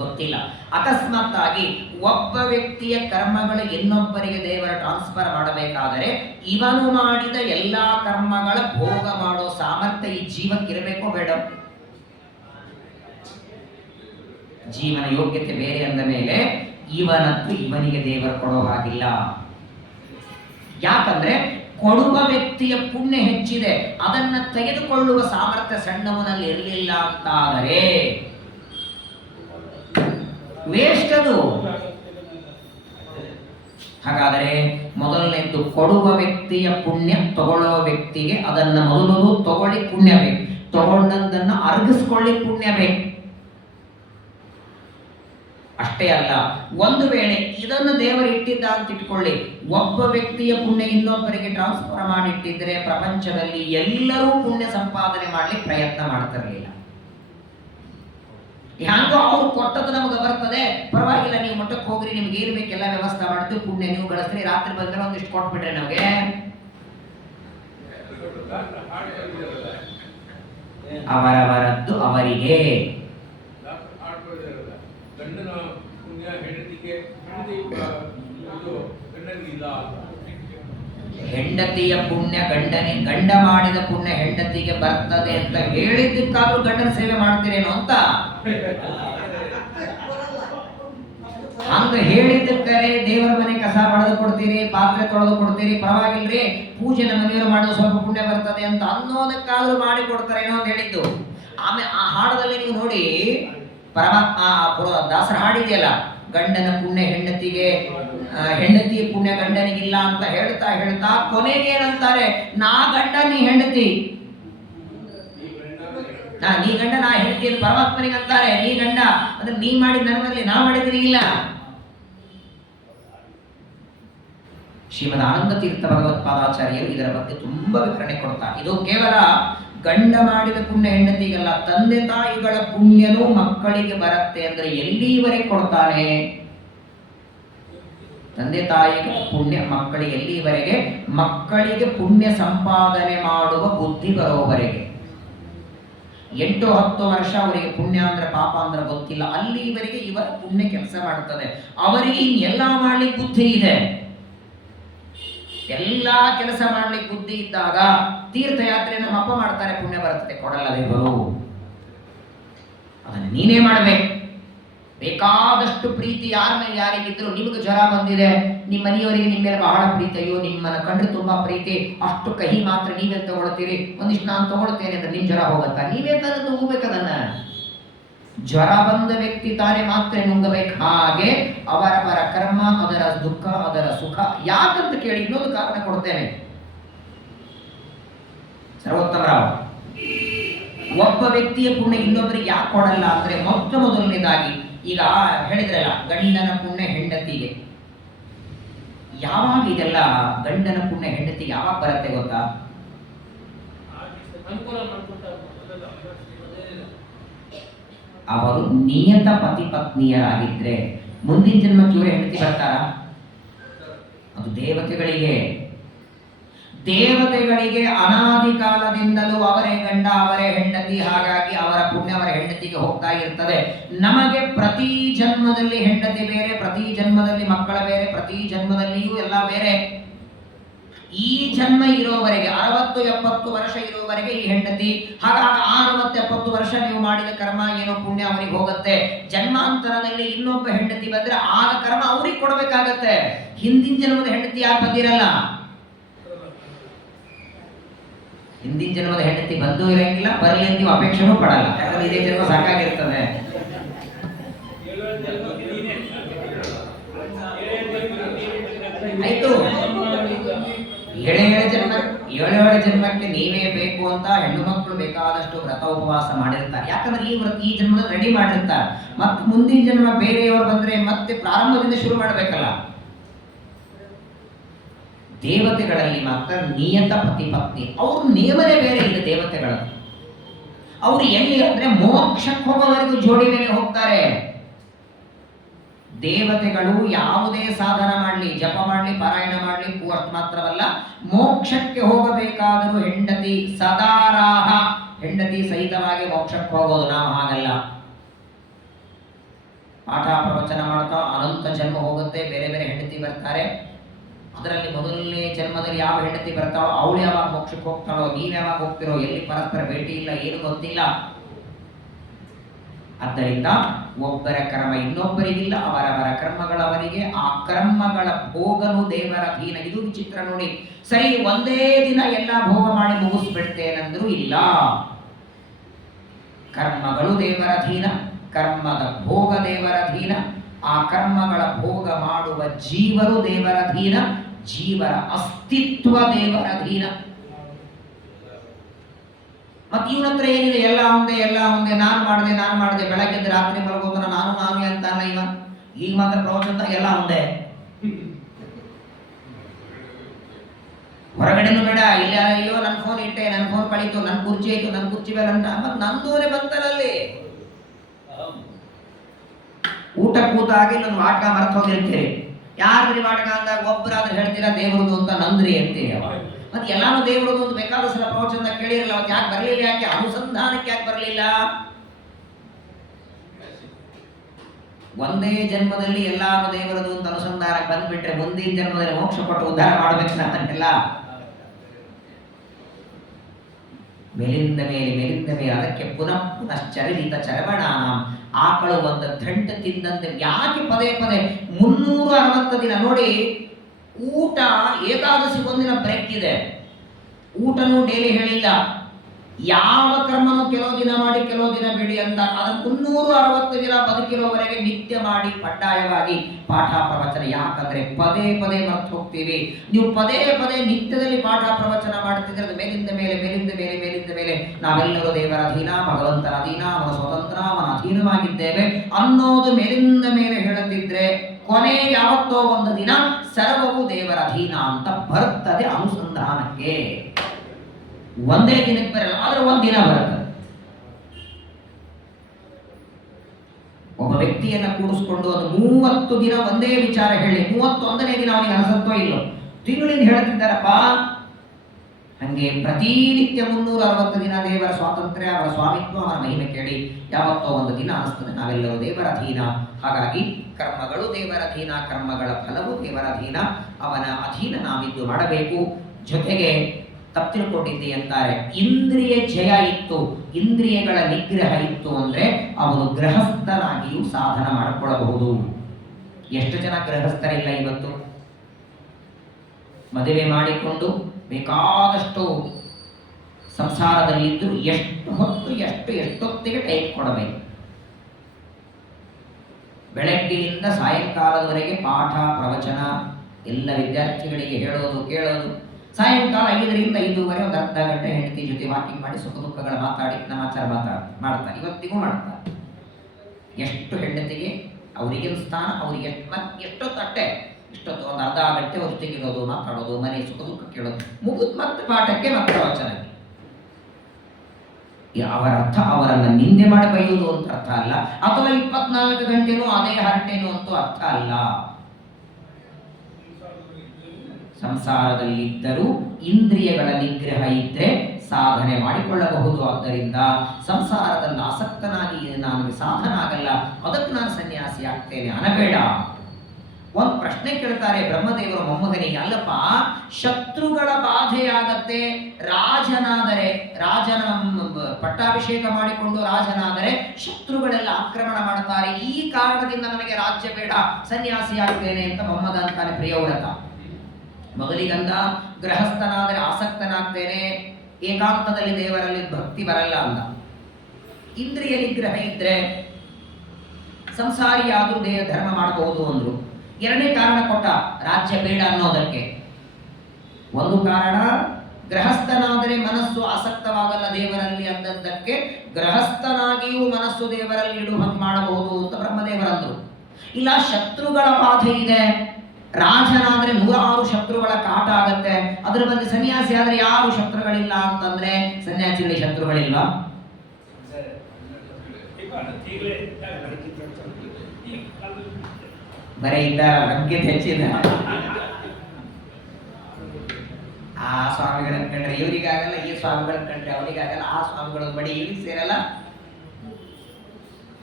ಗೊತ್ತಿಲ್ಲ. ಅಕಸ್ಮಾತ್ ಆಗಿ ಒಬ್ಬ ವ್ಯಕ್ತಿಯ ಕರ್ಮಗಳು ಇನ್ನೊಬ್ಬರಿಗೆ ದೇವರ ಟ್ರಾನ್ಸ್ಫರ್ ಮಾಡಬೇಕಾದರೆ ಇವನು ಮಾಡಿದ ಎಲ್ಲಾ ಕರ್ಮಗಳ ಭೋಗ ಮಾಡೋ ಸಾಮರ್ಥ್ಯ ಈ ಜೀವಕ್ಕಿರಬೇಕೋ ಬೇಡ? ಜೀವನ ಯೋಗ್ಯತೆ ಬೇರೆ ಅಂದ ಮೇಲೆ ಇವನದ್ದು ಇವನಿಗೆ ದೇವರು ಕೊಡೋ ಹಾಗಿಲ್ಲ. ಯಾಕಂದ್ರೆ ಕೊಡುವ ವ್ಯಕ್ತಿಯ ಪುಣ್ಯ ಹೆಚ್ಚಿದೆ, ಅದನ್ನ ತೆಗೆದುಕೊಳ್ಳುವ ಸಾಮರ್ಥ್ಯ ಸಣ್ಣವನಲ್ಲಿ ಇರಲಿಲ್ಲ ಅಂತಾದರೆ ವೇಸ್ಟ್ ಅದು. ಹಾಗಾದರೆ ಮೊದಲನೇದ್ದು ಕೊಡುವ ವ್ಯಕ್ತಿಯ ಪುಣ್ಯ, ತಗೊಳ್ಳೋ ವ್ಯಕ್ತಿಗೆ ಅದನ್ನ ಮೊದಲು ತಗೊಳ್ಳಿ ಪುಣ್ಯ ಬೇಕು, ತಗೊಂಡದ್ದನ್ನ ಅರ್ಗಿಸ್ಕೊಳ್ಳಿ ಪುಣ್ಯ ಬೇಕು. ಅಷ್ಟೇ ಅಲ್ಲ, ಒಂದು ವೇಳೆ ಇದನ್ನು ದೇವರು ಇಟ್ಟಿದ್ದ ಅಂತ ಇಟ್ಕೊಳ್ಳಿ, ಒಬ್ಬ ವ್ಯಕ್ತಿಯ ಪುಣ್ಯ ಇನ್ನೊಬ್ಬರಿಗೆ ಟ್ರಾನ್ಸ್ಫರ್ ಮಾಡಿಟ್ಟಿದ್ರೆ ಪ್ರಪಂಚದಲ್ಲಿ ಎಲ್ಲರೂ ಪುಣ್ಯ ಸಂಪಾದನೆ ಮಾಡ್ಲಿಕ್ಕೆ ಪ್ರಯತ್ನ ಮಾಡ್ತಿರ್ಲಿಲ್ಲ. ಹ್ಯಾಂಗೋ ಅವ್ರು ಕೊಟ್ಟದ್ದು ನಮಗೆ ಬರ್ತದೆ, ಪರವಾಗಿಲ್ಲ, ನೀವು ಮಠಕ್ಕೆ ಹೋಗ್ರಿ, ನಿಮ್ಗೆ ಏನ್ ಬೇಕೆಲ್ಲ ವ್ಯವಸ್ಥೆ ಮಾಡ್ತೀವಿ, ಪುಣ್ಯ ನೀವು ಗಳಿಸ್ರಿ, ರಾತ್ರಿ ಬಂದ್ರೆ ಒಂದಿಷ್ಟು ಕೊಟ್ಬಿಟ್ರೆ ನಮಗೆ. ಅವರವರದ್ದು ಅವರಿಗೆ. ಹೆಂಡತಿಯ ಪುಣ್ಯ ಗಂಡ ಮಾಡಿದ ಪುಣ್ಯ ಹೆಂಡತಿಗೆ ಬರ್ತದೆ ಅಂತ ಹೇಳಿದ್ದಕ್ಕಾದ್ರೂ ಗಂಡನ ಸೇವೆ ಮಾಡ್ತೀರೇನೋ ಅಂತ. ಹಂಗ ಹೇಳಿದ್ದಕ್ಕರೆ ದೇವರ ಮನೆ ಕಸ ಹೊಡೆದು ಕೊಡ್ತೀರಿ, ಪಾತ್ರೆ ತೊಳೆದು ಕೊಡ್ತೀರಿ, ಪರವಾಗಿಲ್ರಿ, ಪೂಜೆ ನಮ್ಮ ಮನೆಯವರು ಮಾಡೋದು ಸ್ವಲ್ಪ ಪುಣ್ಯ ಬರ್ತದೆ ಅಂತ ಅನ್ನೋದಕ್ಕಾದ್ರೂ ಮಾಡಿ ಕೊಡ್ತಾರೇನೋ ಅಂತ ಹೇಳಿದ್ದು. ಆಮೇಲೆ ಆ ಹಾಡದಲ್ಲಿ ನೀವು ನೋಡಿ, ಪರಮಾತ್ಮ ದಾಸರ ಹಾಡಿದೆಯಲ್ಲ, ಗಂಡನ ಪುಣ್ಯ ಹೆಂಡತಿಗೆ, ಹೆಂಡತಿಯ ಪುಣ್ಯ ಗಂಡನಿಗಿಲ್ಲ ಅಂತ ಹೇಳ್ತಾ ಹೇಳ್ತಾ ಕೊನೆಗೆ ಏನಂತಾರೆ, ನಾ ಗಂಡ ನೀ ಹೆಂಡತಿ, ನೀ ಗಂಡ ನಾ ಹೆಂಡತಿ ಅಂತ ಪರಮಾತ್ಮನಿಗೆ ಅಂತಾರೆ. ನೀ ಗಂಡ ಅಂದ್ರೆ ನೀ ಮಾಡಿದ ನನ್ನ ಮನೆಯಲ್ಲಿ ನಾ ಮಾಡಿದ್ರೆ ಇಲ್ಲ. ಶ್ರೀಮದ್ ಆನಂದ ತೀರ್ಥ ಭಗವತ್ಪಾದಾಚಾರ್ಯರು ಇದರ ಬಗ್ಗೆ ತುಂಬಾ ವಿವರಣೆ ಕೊಡ್ತಾರೆ. ಇದು ಕೇವಲ ಗಂಡ ಮಾಡಿದ ಪುಣ್ಯ ಹೆಂಡತಿಗಲ್ಲ, ತಂದೆ ತಾಯಿಗಳ ಪುಣ್ಯನೂ ಮಕ್ಕಳಿಗೆ ಬರುತ್ತೆ ಅಂದ್ರೆ ಎಲ್ಲಿವರೆಗೆ ಕೊಡ್ತಾನೆ? ತಂದೆ ತಾಯಿಗಳ ಪುಣ್ಯ ಮಕ್ಕಳಿಗೆ ಎಲ್ಲಿವರೆಗೆ? ಮಕ್ಕಳಿಗೆ ಪುಣ್ಯ ಸಂಪಾದನೆ ಮಾಡುವ ಬುದ್ಧಿ ಬರೋವರೆಗೆ. 8-10 ವರ್ಷ ಅವರಿಗೆ ಪುಣ್ಯ ಅಂದ್ರೆ ಪಾಪ ಅಂದ್ರೆ ಗೊತ್ತಿಲ್ಲ, ಅಲ್ಲಿವರೆಗೆ ಇವರ ಪುಣ್ಯ ಕೆಲಸ ಮಾಡುತ್ತದೆ. ಅವರಿಗೆ ಇನ್ನೆಲ್ಲ ಮಾಡ್ಲಿಕ್ಕೆ ಬುದ್ಧಿ ಇದೆ. ಎಲ್ಲಾ ಕೆಲಸ ಮಾಡ್ಲಿಕ್ಕೆ ಬುದ್ಧಿ ಇದ್ದಾಗ ತೀರ್ಥಯಾತ್ರೆ ನಮ್ಮ ಅಪ್ಪ ಮಾಡ್ತಾರೆ, ಪುಣ್ಯ ಬರ್ತದೆ, ಕೊಡಲ್ಲ ದೇವರು. ಅದನ್ನ ನೀನೇ ಮಾಡ್ಬೇಕು. ಬೇಕಾದಷ್ಟು ಪ್ರೀತಿ ಯಾರ ಮೇಲೆ ಯಾರಿಗಿದ್ರು, ನಿಮ್ಗೆ ಜ್ವರ ಬಂದಿದೆ, ನಿಮ್ಮ ಮನೆಯವರಿಗೆ ನಿಮ್ಮ ಮೇಲೆ ಬಹಳ ಪ್ರೀತಿ, ಅಯ್ಯೋ ನಿಮ್ಮನ್ನ ಕಂಡ್ರೆ ತುಂಬಾ ಪ್ರೀತಿ, ಅಷ್ಟು ಕಹಿ ಮಾತ್ರ ನೀವೇ ತಗೊಳ್ತೀರಿ, ಒಂದಿಷ್ಟು ನಾನು ತಗೊಳ್ತೇನೆ ಅಂದ್ರೆ ನಿಮ್ ಜ್ವರ ಹೋಗತ್ತಾ? ನೀವೇ ತಂದು ನುಂಗಬೇಕದನ್ನ. ಜ್ವರ ಬಂದ ವ್ಯಕ್ತಿ ತಾನೇ ಮಾತ್ರ ನುಂಗಬೇಕು. ಹಾಗೆ ಅವರವರ ಕರ್ಮ, ಅದರ ದುಃಖ, ಅದರ ಸುಖ. ಯಾಕಂತ ಕೇಳಿ ಇನ್ನೊಂದು ಕಾರಣ ಕೊಡ್ತೇನೆ. ಸರ್ವೋತ್ತಮರಾವ್ ಒಬ್ಬ ವ್ಯಕ್ತಿಯ ಪುಣ್ಯ ಇನ್ನೊಬ್ಬರಿಗೆ ಯಾಕೆ ಕೊಡಲ್ಲ ಅಂದ್ರೆ ಮೊದಲನೇದಾಗಿ ಈಗ ಹೇಳಿದ್ರಲ್ಲ, ಗಂಡನ ಪುಣ್ಯ ಹೆಂಡತಿಗೆ. ಯಾವಾಗ ಇದೆಲ್ಲ ಗಂಡನ ಪುಣ್ಯ ಹೆಂಡತಿಗೆ ಯಾವಾಗ ಬರುತ್ತೆ ಗೊತ್ತಾ? ಅವರು ನಿಯತ ಪತಿ ಪತ್ನಿಯರಾಗಿದ್ರೆ ಮುಂದಿನ ಜನ್ಮಕ್ಕೆ ಇವರೇ ಹೆಂಡತಿ ಬರ್ತಾರ? ಅದು ದೇವತೆಗಳಿಗೆ ಅನಾದಿ ಕಾಲದಿಂದಲೂ ಅವರೇ ಗಂಡ ಅವರೇ ಹೆಂಡತಿ. ಹಾಗಾಗಿ ಅವರ ಪುಣ್ಯ ಅವರ ಹೆಂಡತಿಗೆ ಹೋಗ್ತಾ ಇರ್ತದೆ. ನಮಗೆ ಪ್ರತಿ ಜನ್ಮದಲ್ಲಿ ಹೆಂಡತಿ ಬೇರೆ, ಪ್ರತಿ ಜನ್ಮದಲ್ಲಿ ಮಕ್ಕಳ ಬೇರೆ, ಪ್ರತಿ ಜನ್ಮದಲ್ಲಿಯೂ ಎಲ್ಲ ಬೇರೆ. ಈ ಜನ್ಮ ಇರೋವರೆಗೆ 60-70 ವರ್ಷ ಇರೋವರೆಗೆ ಈ ಹೆಂಡತಿ. ಹಾಗಾಗಿ 60-70 ವರ್ಷ ನೀವು ಮಾಡಿದ ಕರ್ಮ ಏನೋ ಪುಣ್ಯ ಅವರಿಗೆ ಹೋಗುತ್ತೆ. ಜನ್ಮಾಂತರದಲ್ಲಿ ಇನ್ನೊಬ್ಬ ಹೆಂಡತಿ ಬಂದ್ರೆ ಆಗ ಕರ್ಮ ಅವ್ರಿಗೆ ಕೊಡ್ಬೇಕಾಗತ್ತೆ. ಹಿಂದಿನ ಜನ್ಮದ ಹೆಂಡತಿ ಯಾಕೆ ಬಂದಿರಲ್ಲ? ಹಿಂದಿನ ಜನ್ಮದ ಹೆಂಡತಿ ಬಂದೂ ಇರಂಗಿಲ್ಲ, ಬರಲಿ ನೀವು ಅಪೇಕ್ಷೆನೂ ಪಡಲ್ಲ. ಯಾಕಂದ್ರೆ ಇದೇ ಜನ್ಮ ಸಾಕಾಗಿರ್ತದೆ. ಆಯ್ತು, ಏಳೇಳು ಜನ್ಮಕ್ಕೆ ನೀವೇ ಬೇಕು ಅಂತ ಹೆಣ್ಣು ಮಕ್ಕಳು ಬೇಕಾದಷ್ಟು ವ್ರತ ಉಪವಾಸ ಮಾಡಿರ್ತಾರೆ. ಯಾಕಂದ್ರೆ ಈ ಜನ್ಮದಲ್ಲಿ ರೆಡಿ ಮಾಡಿರ್ತಾರೆ. ಮತ್ತೆ ಮುಂದಿನ ಜನ್ಮ ಬೇರೆಯವರು ಬಂದ್ರೆ ಮತ್ತೆ ಪ್ರಾರಂಭದಿಂದ ಶುರು ಮಾಡಬೇಕಲ್ಲ. ದೇವತೆಗಳಲ್ಲಿ ಮಾತ್ರ ನಿಯತ ಪತಿ ಪತ್ನಿ, ಅವ್ರ ನಿಯಮನೇ ಬೇರೆ ಇದೆ ದೇವತೆಗಳ. ಅವ್ರು ಎಲ್ಲಿ ಅಂದ್ರೆ ಮೋಕ್ಷಕ್ಕೆ ಹೋಗೋವರೆಗೂ ಜೋಡಿ ಮೇಲೆ ಹೋಗ್ತಾರೆ. ದೇವತೆಗಳು ಯಾವುದೇ ಸಾಧನ ಮಾಡಲಿ, ಜಪ ಮಾಡಲಿ, ಪಾರಾಯಣ ಮಾಡಲಿ, ಅಷ್ಟು ಮಾತ್ರವಲ್ಲ, ಮೋಕ್ಷಕ್ಕೆ ಹೋಗಬೇಕಾದರೂ ಹೆಂಡತಿ ಸದಾರಾಹ, ಹೆಂಡತಿ ಸಹಿತವಾಗಿ ಮೋಕ್ಷಕ್ಕೆ ಹೋಗೋದು. ನಾವು ಹಾಗಲ್ಲ. ಪಾಠ ಪ್ರವಚನ ಮಾಡ್ತಾ ಅನಂತ ಜನ್ಮ ಹೋಗುತ್ತೆ, ಬೇರೆ ಬೇರೆ ಹೆಂಡತಿ ಬರ್ತಾರೆ. ಅದರಲ್ಲಿ ಮೊದಲನೇ ಜನ್ಮದಲ್ಲಿ ಯಾವ ಹೆಂಡತಿ ಬರ್ತಾಳೋ ಅವಳು ಯಾವಾಗ ಮೋಕ್ಷಕ್ಕೆ ಹೋಗ್ತಾಳೋ, ನೀವ್ ಯಾವಾಗ ಹೋಗ್ತಿರೋ, ಎಲ್ಲಿ ಪರಸ್ಪರ ಭೇಟಿ ಇಲ್ಲ, ಏನು ಗೊತ್ತಿಲ್ಲ. ಆದ್ದರಿಂದ ಒಬ್ಬರ ಕರ್ಮ ಇನ್ನೊಬ್ಬರಿಗಿಲ್ಲ, ಅವರವರ ಕರ್ಮಗಳವರಿಗೆ. ಆ ಕರ್ಮಗಳ ಭೋಗನು ದೇವರ ಅಧೀನ. ಇದು ವಿಚಿತ್ರ ನೋಡಿ. ಸರಿ, ಒಂದೇ ದಿನ ಎಲ್ಲ ಭೋಗ ಮಾಡಿ ಮುಗಿಸ್ಬಿಡ್ತೇನೆಂದ್ರೂ ಇಲ್ಲ. ಕರ್ಮಗಳು ದೇವರ ಅಧೀನ, ಕರ್ಮದ ಭೋಗ ದೇವರ ಅಧೀನ. ಆ ಕರ್ಮಗಳ ಭೋಗ ಮಾಡುವ ಜೀವರು ದೇವರ ಅಧೀನ, ಜೀವರ ಅಸ್ತಿತ್ವ ದೇವರ ಅಧೀನ. ಮತ್ತೆ ಇವನ ಹತ್ರ ಏನಿದೆ? ಎಲ್ಲ ಒಂದೇ. ನಾನು ಮಾಡಿದೆ ಬೆಳಗ್ಗೆ ರಾತ್ರಿ ಮಲಗೋದನ್ನ ನಾನು ಅಂತಾನ ಇವ. ಈಗ ಮಾತ್ರ ಪ್ರವಚನದಾಗ ಎಲ್ಲ ಒಂದೇ. ಹೊರಗಡೆನೂ ಬೇಡ, ಇಲ್ಲಿ ಅಯ್ಯೋ ನನ್ನ ಫೋನ್ ಇಟ್ಟೆ, ನನ್ನ ಫೋನ್ ಕಳೀತು, ನನ್ನ ಕುರ್ಚಿ ಆಯ್ತು, ನನ್ನ ಕುರ್ಚಿ ಬೇಡ ಅಂತ. ಮತ್ತೆ ನಂದೂನೇ ಬಂತಲ್ಲಿ. ಊಟ ಕೂತಾಗ ಇಲ್ಲೊಂದು ವಾಟಕ ಮರ್ತ ಹೋಗಿರ್ತೀರಿ. ಯಾರ್ದ್ರಿ ವಾಟಕ ಅಂದಾಗ ಒಬ್ಬರಾದ್ರೆ ಹೇಳ್ತೀರಾ ದೇವರದು ಅಂತ, ನಂದ್ರಿ ಅಂತೀರಿ. ಮತ್ತೆ ಎಲ್ಲಾನು ದೇವರದು ಅಂತ ಬೇಕಾದ ಸಲ ಪ್ರವಚನದಾಗ ಕೇಳಿರಲ್ಲ. ಮತ್ತೆ ಯಾಕೆ ಬರಲಿಲ್ಲ? ಯಾಕೆ ಅನುಸಂಧಾನಕ್ಕೆ ಯಾಕೆ ಬರಲಿಲ್ಲ? ಒಂದೇ ಜನ್ಮದಲ್ಲಿ ಎಲ್ಲಾನು ದೇವರದು ಅಂತ ಅನುಸಂಧಾನಕ್ಕೆ ಬಂದ್ಬಿಟ್ರೆ ಮುಂದಿನ ಜನ್ಮದಲ್ಲಿ ಮೋಕ್ಷ ಕೊಟ್ಟು ಉದ್ಧಾರ ಮಾಡ್ಬೇಕು ನಾನೆಲ್ಲ. ಮೇಲಿಂದ ಮೇಲೆ ಅದಕ್ಕೆ ಪುನಶ್ಚರಿತ ಚರವಣಾನ. ಆಕಳು ಒಂದು ದಂಟ ತಿಂದಂತೆ ಯಾಕೆ ಪದೇ 360 ದಿನ ನೋಡಿ. ಊಟ ಏಕಾದಶಿ ಒಂದಿನ ಬ್ರೇಕ್ ಇದೆ, ಊಟನೂ ಡೈಲಿ ಹೇಳಿಲ್ಲ. ಯಾವ ಕರ್ಮನೂ ಕೆಲವು ದಿನ ಮಾಡಿ ಕೆಲವು ದಿನ ಬಿಡಿ ಅಂತ. ಅದನ್ನು 360 ದಿನ ಬದುಕಿರೋವರೆಗೆ ನಿತ್ಯ ಮಾಡಿ ಕಡ್ಡಾಯವಾಗಿ ಪಾಠ ಪ್ರವಚನ. ಯಾಕಂದ್ರೆ ಪದೇ ಮರ್ತು ಹೋಗ್ತೀವಿ. ನೀವು ಪದೇ ನಿತ್ಯದಲ್ಲಿ ಪಾಠ ಪ್ರವಚನ ಮಾಡುತ್ತಿದ್ರೆ ಅದು ಮೇಲಿಂದ ಮೇಲೆ ನಾವೆಲ್ಲರೂ ದೇವರ ಅಧೀನ, ಭಗವಂತನ ಅಧೀನ, ಅವನ ಸ್ವತಂತ್ರ, ಅವನ ಅಧೀನವಾಗಿದ್ದೇವೆ ಅನ್ನೋದು ಮೇಲಿಂದ ಮೇಲೆ ಹೇಳುತ್ತಿದ್ರೆ ಕೊನೆ ಯಾವತ್ತೋ ಒಂದು ದಿನ ಸರ್ವವು ದೇವರ ಅಧೀನ ಅಂತ ಬರ್ತದೆ ಅನುಸಂಧಾನಕ್ಕೆ. ಒಂದೇ ದಿನಕ್ಕೆ ಬರಲ್ಲ, ಆದ್ರೆ ಒಂದಿನ ಬರುತ್ತೆ. ಒಬ್ಬ ವ್ಯಕ್ತಿಯನ್ನ ಕೂಡಿಸ್ಕೊಂಡು ಅದು 30 ದಿನ ಒಂದೇ ವಿಚಾರ ಹೇಳಿ 31ನೇ ದಿನ ಅವನಿಗೆ ಅನಿಸುತ್ತೋ ಇಲ್ಲೋ, ತಿಂಗಳಿಂದ ಹೇಳ್ತಿದ್ದಾರಪ್ಪ. ಹಂಗೆ ಪ್ರತಿನಿತ್ಯ 360 ದಿನ ದೇವರ ಸ್ವಾತಂತ್ರ್ಯ, ಅವರ ಸ್ವಾಮಿತ್ವ, ಅವರ ಮಹಿಮೆ ಕೇಳಿ ಯಾವತ್ತೋ ಒಂದು ದಿನ ಅನಿಸ್ತದೆ ನಾವೆಲ್ಲರೂ ದೇವರ ಅಧೀನ. ಹಾಗಾಗಿ ಕರ್ಮಗಳು ದೇವರ ಅಧೀನ, ಕರ್ಮಗಳ ಫಲವು ದೇವರ ಅಧೀನ. ಅವನ ಅಧೀನ ನಾವಿದ್ದು ಮಾಡಬೇಕು. ಜೊತೆಗೆ ತಪ್ಪು ತಿಳ್ಕೊಂಡಿದ್ದೆ ಅಂತಾರೆ, ಇಂದ್ರಿಯ ಜಯ ಇತ್ತು, ಇಂದ್ರಿಯಗಳ ನಿಗ್ರಹ ಇತ್ತು ಅಂದ್ರೆ ಅವನು ಗೃಹಸ್ಥನಾಗಿಯೂ ಸಾಧನ ಮಾಡಿಕೊಳ್ಳಬಹುದು. ಎಷ್ಟು ಜನ ಗೃಹಸ್ಥರಿಲ್ಲ ಇವತ್ತು? ಮದುವೆ ಮಾಡಿಕೊಂಡು ಬೇಕಾದಷ್ಟು ಸಂಸಾರದಲ್ಲಿದ್ದು ಎಷ್ಟೊತ್ತಿಗೆ ಟೈಮ್ ಕೊಡಬೇಕು. ಬೆಳಗ್ಗೆಯಿಂದ ಸಾಯಂಕಾಲದವರೆಗೆ ಪಾಠ ಪ್ರವಚನ ಎಲ್ಲ ವಿದ್ಯಾರ್ಥಿಗಳಿಗೆ ಹೇಳೋದು ಕೇಳೋದು. ಸಾಯಂಕಾಲ 5ರಿಂದ 5:30 ಒಂದು ಅರ್ಧ ಗಂಟೆ ಹೆಂಡತಿ ಜೊತೆ ವಾಕಿಂಗ್ ಮಾಡಿ ಸುಖ ದುಃಖಗಳ ಮಾತಾಡಿ ನಮಾಚಾರ ಮಾಡ್ತಾರೆ. ಇವತ್ತಿಗೂ ಮಾಡ್ತಾರೆ. ಎಷ್ಟು ಹೆಂಡತಿಗೆ ಅವರಿಗೆ ಸ್ಥಾನ, ಅವರಿಗೆ ಎಷ್ಟೋ ತಟ್ಟೆ, ಇಷ್ಟೊತ್ತು ಒಂದು ಅರ್ಧ ಗಂಟೆ ಅವ್ರ ಜೊತೆಗೆ ಇರೋದು, ಮಾತಾಡೋದು, ಮನೆ ಸುಖ ದುಃಖ ಕೇಳೋದು, ಮುಗಿದ್ ಮತ್ತೆ ಪಾಠಕ್ಕೆ ಮತ್ತೆ ಪ್ರವಚನಕ್ಕೆ. ಅವರ ಅರ್ಥ ಅವರನ್ನ ನಿಂದೆ ಮಾಡಿ ಬೈಯುವುದು ಅಂತ ಅರ್ಥ ಅಲ್ಲ, ಅಥವಾ 24 ಗಂಟೆನೂ ಅದೇ ಹರಟೆನೂ ಅಂತೂ ಅರ್ಥ ಅಲ್ಲ. ಸಂಸಾರದಲ್ಲಿದ್ದರೂ ಇಂದ್ರಿಯಗಳ ನಿಗ್ರಹ ಇದ್ರೆ ಸಾಧನೆ ಮಾಡಿಕೊಳ್ಳಬಹುದು. ಆದ್ದರಿಂದ ಸಂಸಾರದಲ್ಲಿ ಆಸಕ್ತನಾಗಿ ನನಗೆ ಸಾಧನ ಆಗಲ್ಲ, ಅದಕ್ಕೆ ನಾನು ಸನ್ಯಾಸಿ ಆಗ್ತೇನೆ ಅನ್ನಬೇಡ. ಒಂದು ಪ್ರಶ್ನೆ ಕೇಳ್ತಾರೆ ಬ್ರಹ್ಮದೇವರು ಮೊಮ್ಮಗನಿಗೆ, ಅಲ್ಲಪ್ಪ ಶತ್ರುಗಳ ಬಾಧೆಯಾಗತ್ತೆ, ರಾಜನ ಪಟ್ಟಾಭಿಷೇಕ ಮಾಡಿಕೊಂಡು ರಾಜನಾದರೆ ಶತ್ರುಗಳೆಲ್ಲ ಆಕ್ರಮಣ ಮಾಡ್ತಾರೆ, ಈ ಕಾರಣದಿಂದ ನನಗೆ ರಾಜ್ಯ ಬೇಡ, ಸನ್ಯಾಸಿ ಆಗ್ತೇನೆ ಅಂತ ಮೊಮ್ಮಗ ಅಂತಾನೆ ಪ್ರಿಯವ್ರತ. ಮೊದಲಿಗಂದ ಗೃಹಸ್ಥನಾದರೆ ಆಸಕ್ತನಾಗ್ತೇನೆ, ಏಕಾಂತದಲ್ಲಿ ದೇವರಲ್ಲಿ ಭಕ್ತಿ ಬರಲ್ಲ ಅಂದ. ಇಂದ್ರಿಯ ನಿಗ್ರಹ ಇದ್ರೆ ಸಂಸಾರಿಯಾದ್ರೂ ಧರ್ಮ ಮಾಡಬಹುದು ಅಂದ್ರು. ಎರಡನೇ ಕಾರಣ ಕೊಟ್ಟ, ರಾಜ್ಯ ಬೇಡ ಅನ್ನೋದಕ್ಕೆ. ಒಂದು ಕಾರಣ ಗೃಹಸ್ಥನಾದರೆ ಮನಸ್ಸು ಆಸಕ್ತವಾಗಲ್ಲ ದೇವರಲ್ಲಿ ಅಂದದ್ದಕ್ಕೆ, ಗೃಹಸ್ಥನಾಗಿಯೂ ಮನಸ್ಸು ದೇವರಲ್ಲಿ ಇಡುವಂಗೆ ಮಾಡಬಹುದು ಅಂತ ಬ್ರಹ್ಮದೇವರಂದ್ರು. ಇಲ್ಲ ಶತ್ರುಗಳ ಬಾಧೆ ಇದೆ, ರಾಜನಾದ್ರೆ 106 ಶತ್ರುಗಳ ಕಾಟ ಆಗತ್ತೆ, ಅದ್ರ ಬಗ್ಗೆ ಸನ್ಯಾಸಿ ಆದ್ರೆ ಯಾರು ಶತ್ರುಗಳಿಲ್ಲ ಅಂತಂದ್ರೆ ಸನ್ಯಾಸಿಗಳಿಗೆ ಶತ್ರುಗಳಿಲ್ವಾ? ಬರೀ ಇದ್ದಾರ ಬಗ್ಗೆ ಹೆಚ್ಚಿದ ಆ ಸ್ವಾಮಿಗಳ ಕಂಡ್ರೆ ಇವರಿಗಾಗಲ್ಲ, ಈ ಸ್ವಾಮಿಗಳ ಕಂಡ್ರೆ ಅವರಿಗಾಗಲ್ಲ, ಆ ಸ್ವಾಮಿಗಳ ಬಡಿ ಇವ್ರಿಗೆ ಸೇರಲ್ಲ.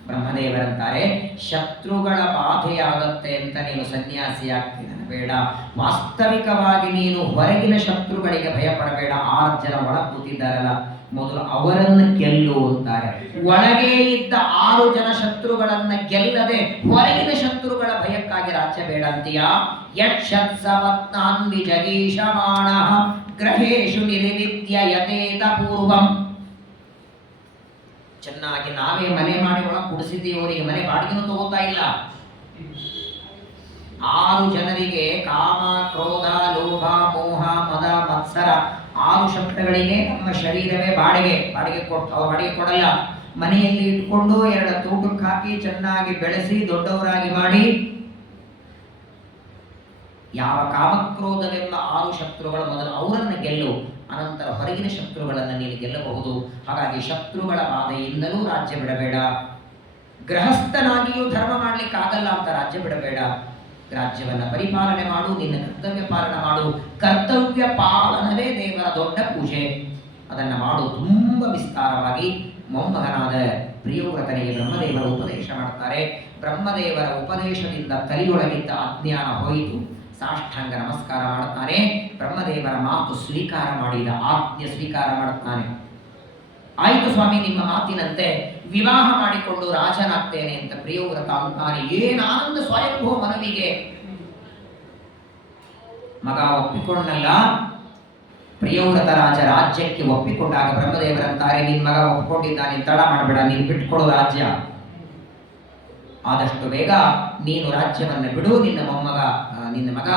ಬ್ರಹ್ಮದೇವರಂತಾರೆ, ಶತ್ರುಗಳ ಬಾಧೆಯಾಗತ್ತೆ ಅಂತ ನೀನು ಸನ್ಯಾಸಿ ಆಗ್ತೀನಿ ಬೇಡ. ವಾಸ್ತವಿಕವಾಗಿ ನೀನು ಹೊರಗಿನ ಶತ್ರುಗಳಿಗೆ ಭಯ ಪಡಬೇಡ. 6 ಜನ ಒಳ ಕೂತಿದ್ದಾರಲ್ಲ, ಮೊದಲು ಅವರನ್ನು ಗೆಲ್ಲು ಅಂತಾರೆ. ಒಳಗೆ ಇದ್ದ 6 ಜನ ಶತ್ರುಗಳನ್ನ ಗೆಲ್ಲದೆ ಹೊರಗಿನ ಶತ್ರುಗಳ ಭಯಕ್ಕಾಗಿ ರಾಜ್ಯ ಬೇಡ ಅಂತೀಯ. ಯಕ್ಷತ್ಸವತ್ನಾನ್ವಿ ಜಗೀಷಮಾಣಃ ಗ್ರಹೇಶು ನಿರ್ವಿದ್ಯ ಯತೇತ ಪೂರ್ವಂ. ಚೆನ್ನಾಗಿ ನಾವೇ ಮನೆ ಮಾಡಿ ಒಳಗೆ ಕುಡಿಸಿದ್ದೀವಿ, ಅವರಿಗೆ ಮನೆ ಬಾಡಿಗೆನೂ ತಗೋತಾ ಇಲ್ಲ. 6 ಜನರಿಗೆ ಕಾಮ, ಕ್ರೋಧ, ಲೋಭ, ಮೋಹ, ಮದ, ಮತ್ಸರ 6 ಶಬ್ದಗಳಿಗೆ ನಮ್ಮ ಶರೀರವೇ ಬಾಡಿಗೆ ಕೊಟ್ಟು ಅವ್ರು ಬಾಡಿಗೆ ಕೊಡಲ್ಲ. ಮನೆಯಲ್ಲಿ ಇಟ್ಕೊಂಡು 2 ತೂಟಕ್ಕೆ ಹಾಕಿ ಚೆನ್ನಾಗಿ ಬೆಳೆಸಿ ದೊಡ್ಡವರಾಗಿ ಮಾಡಿ, ಯಾವ ಕಾಮಕ್ರೋಧವೆಂಬ 6 ಶತ್ರುಗಳು ಮೊದಲು ಅವರನ್ನು ಗೆಲ್ಲು, ಅನಂತರ ಹೊರಗಿನ ಶತ್ರುಗಳನ್ನು ನೀನು ಗೆಲ್ಲಬಹುದು. ಹಾಗಾಗಿ ಶತ್ರುಗಳ ಬಾಧೆಯಿಂದಲೂ ರಾಜ್ಯ ಬಿಡಬೇಡ. ಗೃಹಸ್ಥನಾಗಿಯೂ ಧರ್ಮ ಮಾಡ್ಲಿಕ್ಕಾಗಲ್ಲ ಅಂತ ರಾಜ್ಯ ಬಿಡಬೇಡ. ರಾಜ್ಯವನ್ನ ಪರಿಪಾಲನೆ ಮಾಡು, ನಿನ್ನ ಕರ್ತವ್ಯ ಪಾಲನ ಮಾಡು. ಕರ್ತವ್ಯ ಪಾಲನವೇ ದೇವರ ದೊಡ್ಡ ಪೂಜೆ, ಅದನ್ನ ಮಾಡು. ತುಂಬ ವಿಸ್ತಾರವಾಗಿ ಮೊಮ್ಮಗನಾದ ಪ್ರಿಯವ್ರತನಿಗೆ ಬ್ರಹ್ಮದೇವರ ಉಪದೇಶ ಮಾಡ್ತಾರೆ. ಬ್ರಹ್ಮದೇವರ ಉಪದೇಶದಿಂದ ತಲೆಯೊಳಗಿದ್ದ ಅಜ್ಞಾನ ಹೋಯಿತು. ಸಾಷ್ಟಾಂಗ ನಮಸ್ಕಾರ ಮಾಡುತ್ತಾನೆ. ಬ್ರಹ್ಮದೇವರ ಮಾತು ಸ್ವೀಕಾರ ಮಾಡಿದ, ಆಜ್ಞೆ ಸ್ವೀಕಾರ ಮಾಡುತ್ತಾನೆ. ಆಯಿತು ಸ್ವಾಮಿ, ನಿಮ್ಮ ಮಾತಿನಂತೆ ವಿವಾಹ ಮಾಡಿಕೊಂಡು ರಾಜನಾಗ್ತೇನೆ ಅಂತ ಪ್ರಿಯವ್ರತ ಅಂತಾನೆ. ಏನಾನಂದ ಸ್ವಯಂಭೂ ಮನವಿಗೆ. ಮಗ ಒಪ್ಪಿಕೊಂಡಲ್ಲ, ಪ್ರಿಯವ್ರತ ರಾಜ್ಯಕ್ಕೆ ಒಪ್ಪಿಕೊಂಡಾಗ ಬ್ರಹ್ಮದೇವರಂತಾರೆ, ನಿನ್ ಮಗ ಒಪ್ಪಿಕೊಂಡಿದ್ದಾನೆ, ತಡ ಮಾಡಬೇಡ, ನೀನು ಬಿಟ್ಕೊಡು ರಾಜ್ಯ. ಆದಷ್ಟು ಬೇಗ ನೀನು ರಾಜ್ಯವನ್ನು ಬಿಡು, ನಿನ್ನ ಮಗ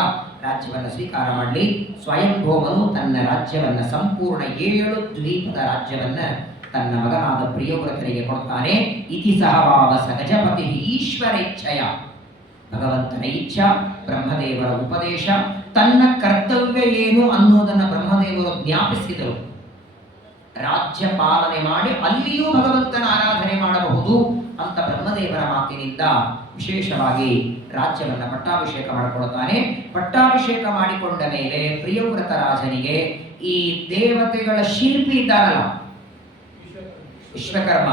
ರಾಜ್ಯವನ್ನು ಸ್ವೀಕಾರ ಮಾಡಲಿ. ಸ್ವಯಂಭೂಮನು ತನ್ನ ರಾಜ್ಯವನ್ನು ಸಂಪೂರ್ಣ 7 ದ್ವೀಪದ ರಾಜ್ಯವನ್ನ ತನ್ನ ಮಗನಾದ ಪ್ರಿಯವ್ರತನಿಗೆ ಕೊಡ್ತಾನೆ. ಇತಿ ಸಹಭಾವ ಸಗಜಪತಿ ಈಶ್ವರೇಚ್ಛಯ. ಭಗವಂತನ ಇಚ್ಛಾ, ಬ್ರಹ್ಮದೇವರ ಉಪದೇಶ, ತನ್ನ ಕರ್ತವ್ಯ ಏನು ಅನ್ನೋದನ್ನು ಬ್ರಹ್ಮದೇವರು ಜ್ಞಾಪಿಸಿದರು. ರಾಜ್ಯ ಪಾಲನೆ ಮಾಡಿ ಅಲ್ಲಿಯೂ ಭಗವಂತನ ಆರಾಧನೆ ಮಾಡಬಹುದು ಅಂತ ಬ್ರಹ್ಮದೇವರ ಮಾತಿನಿಂದ ವಿಶೇಷವಾಗಿ ರಾಜ್ಯವನ್ನು ಪಟ್ಟಾಭಿಷೇಕ ಮಾಡಿಕೊಳ್ತಾನೆ. ಪಟ್ಟಾಭಿಷೇಕ ಮಾಡಿಕೊಂಡ ಮೇಲೆ ಪ್ರಿಯವ್ರತ ರಾಜನಿಗೆ ಈ ದೇವತೆಗಳ ಶಿಲ್ಪಿ ಇದ್ದಾರಲ್ಲ ವಿಶ್ವಕರ್ಮ,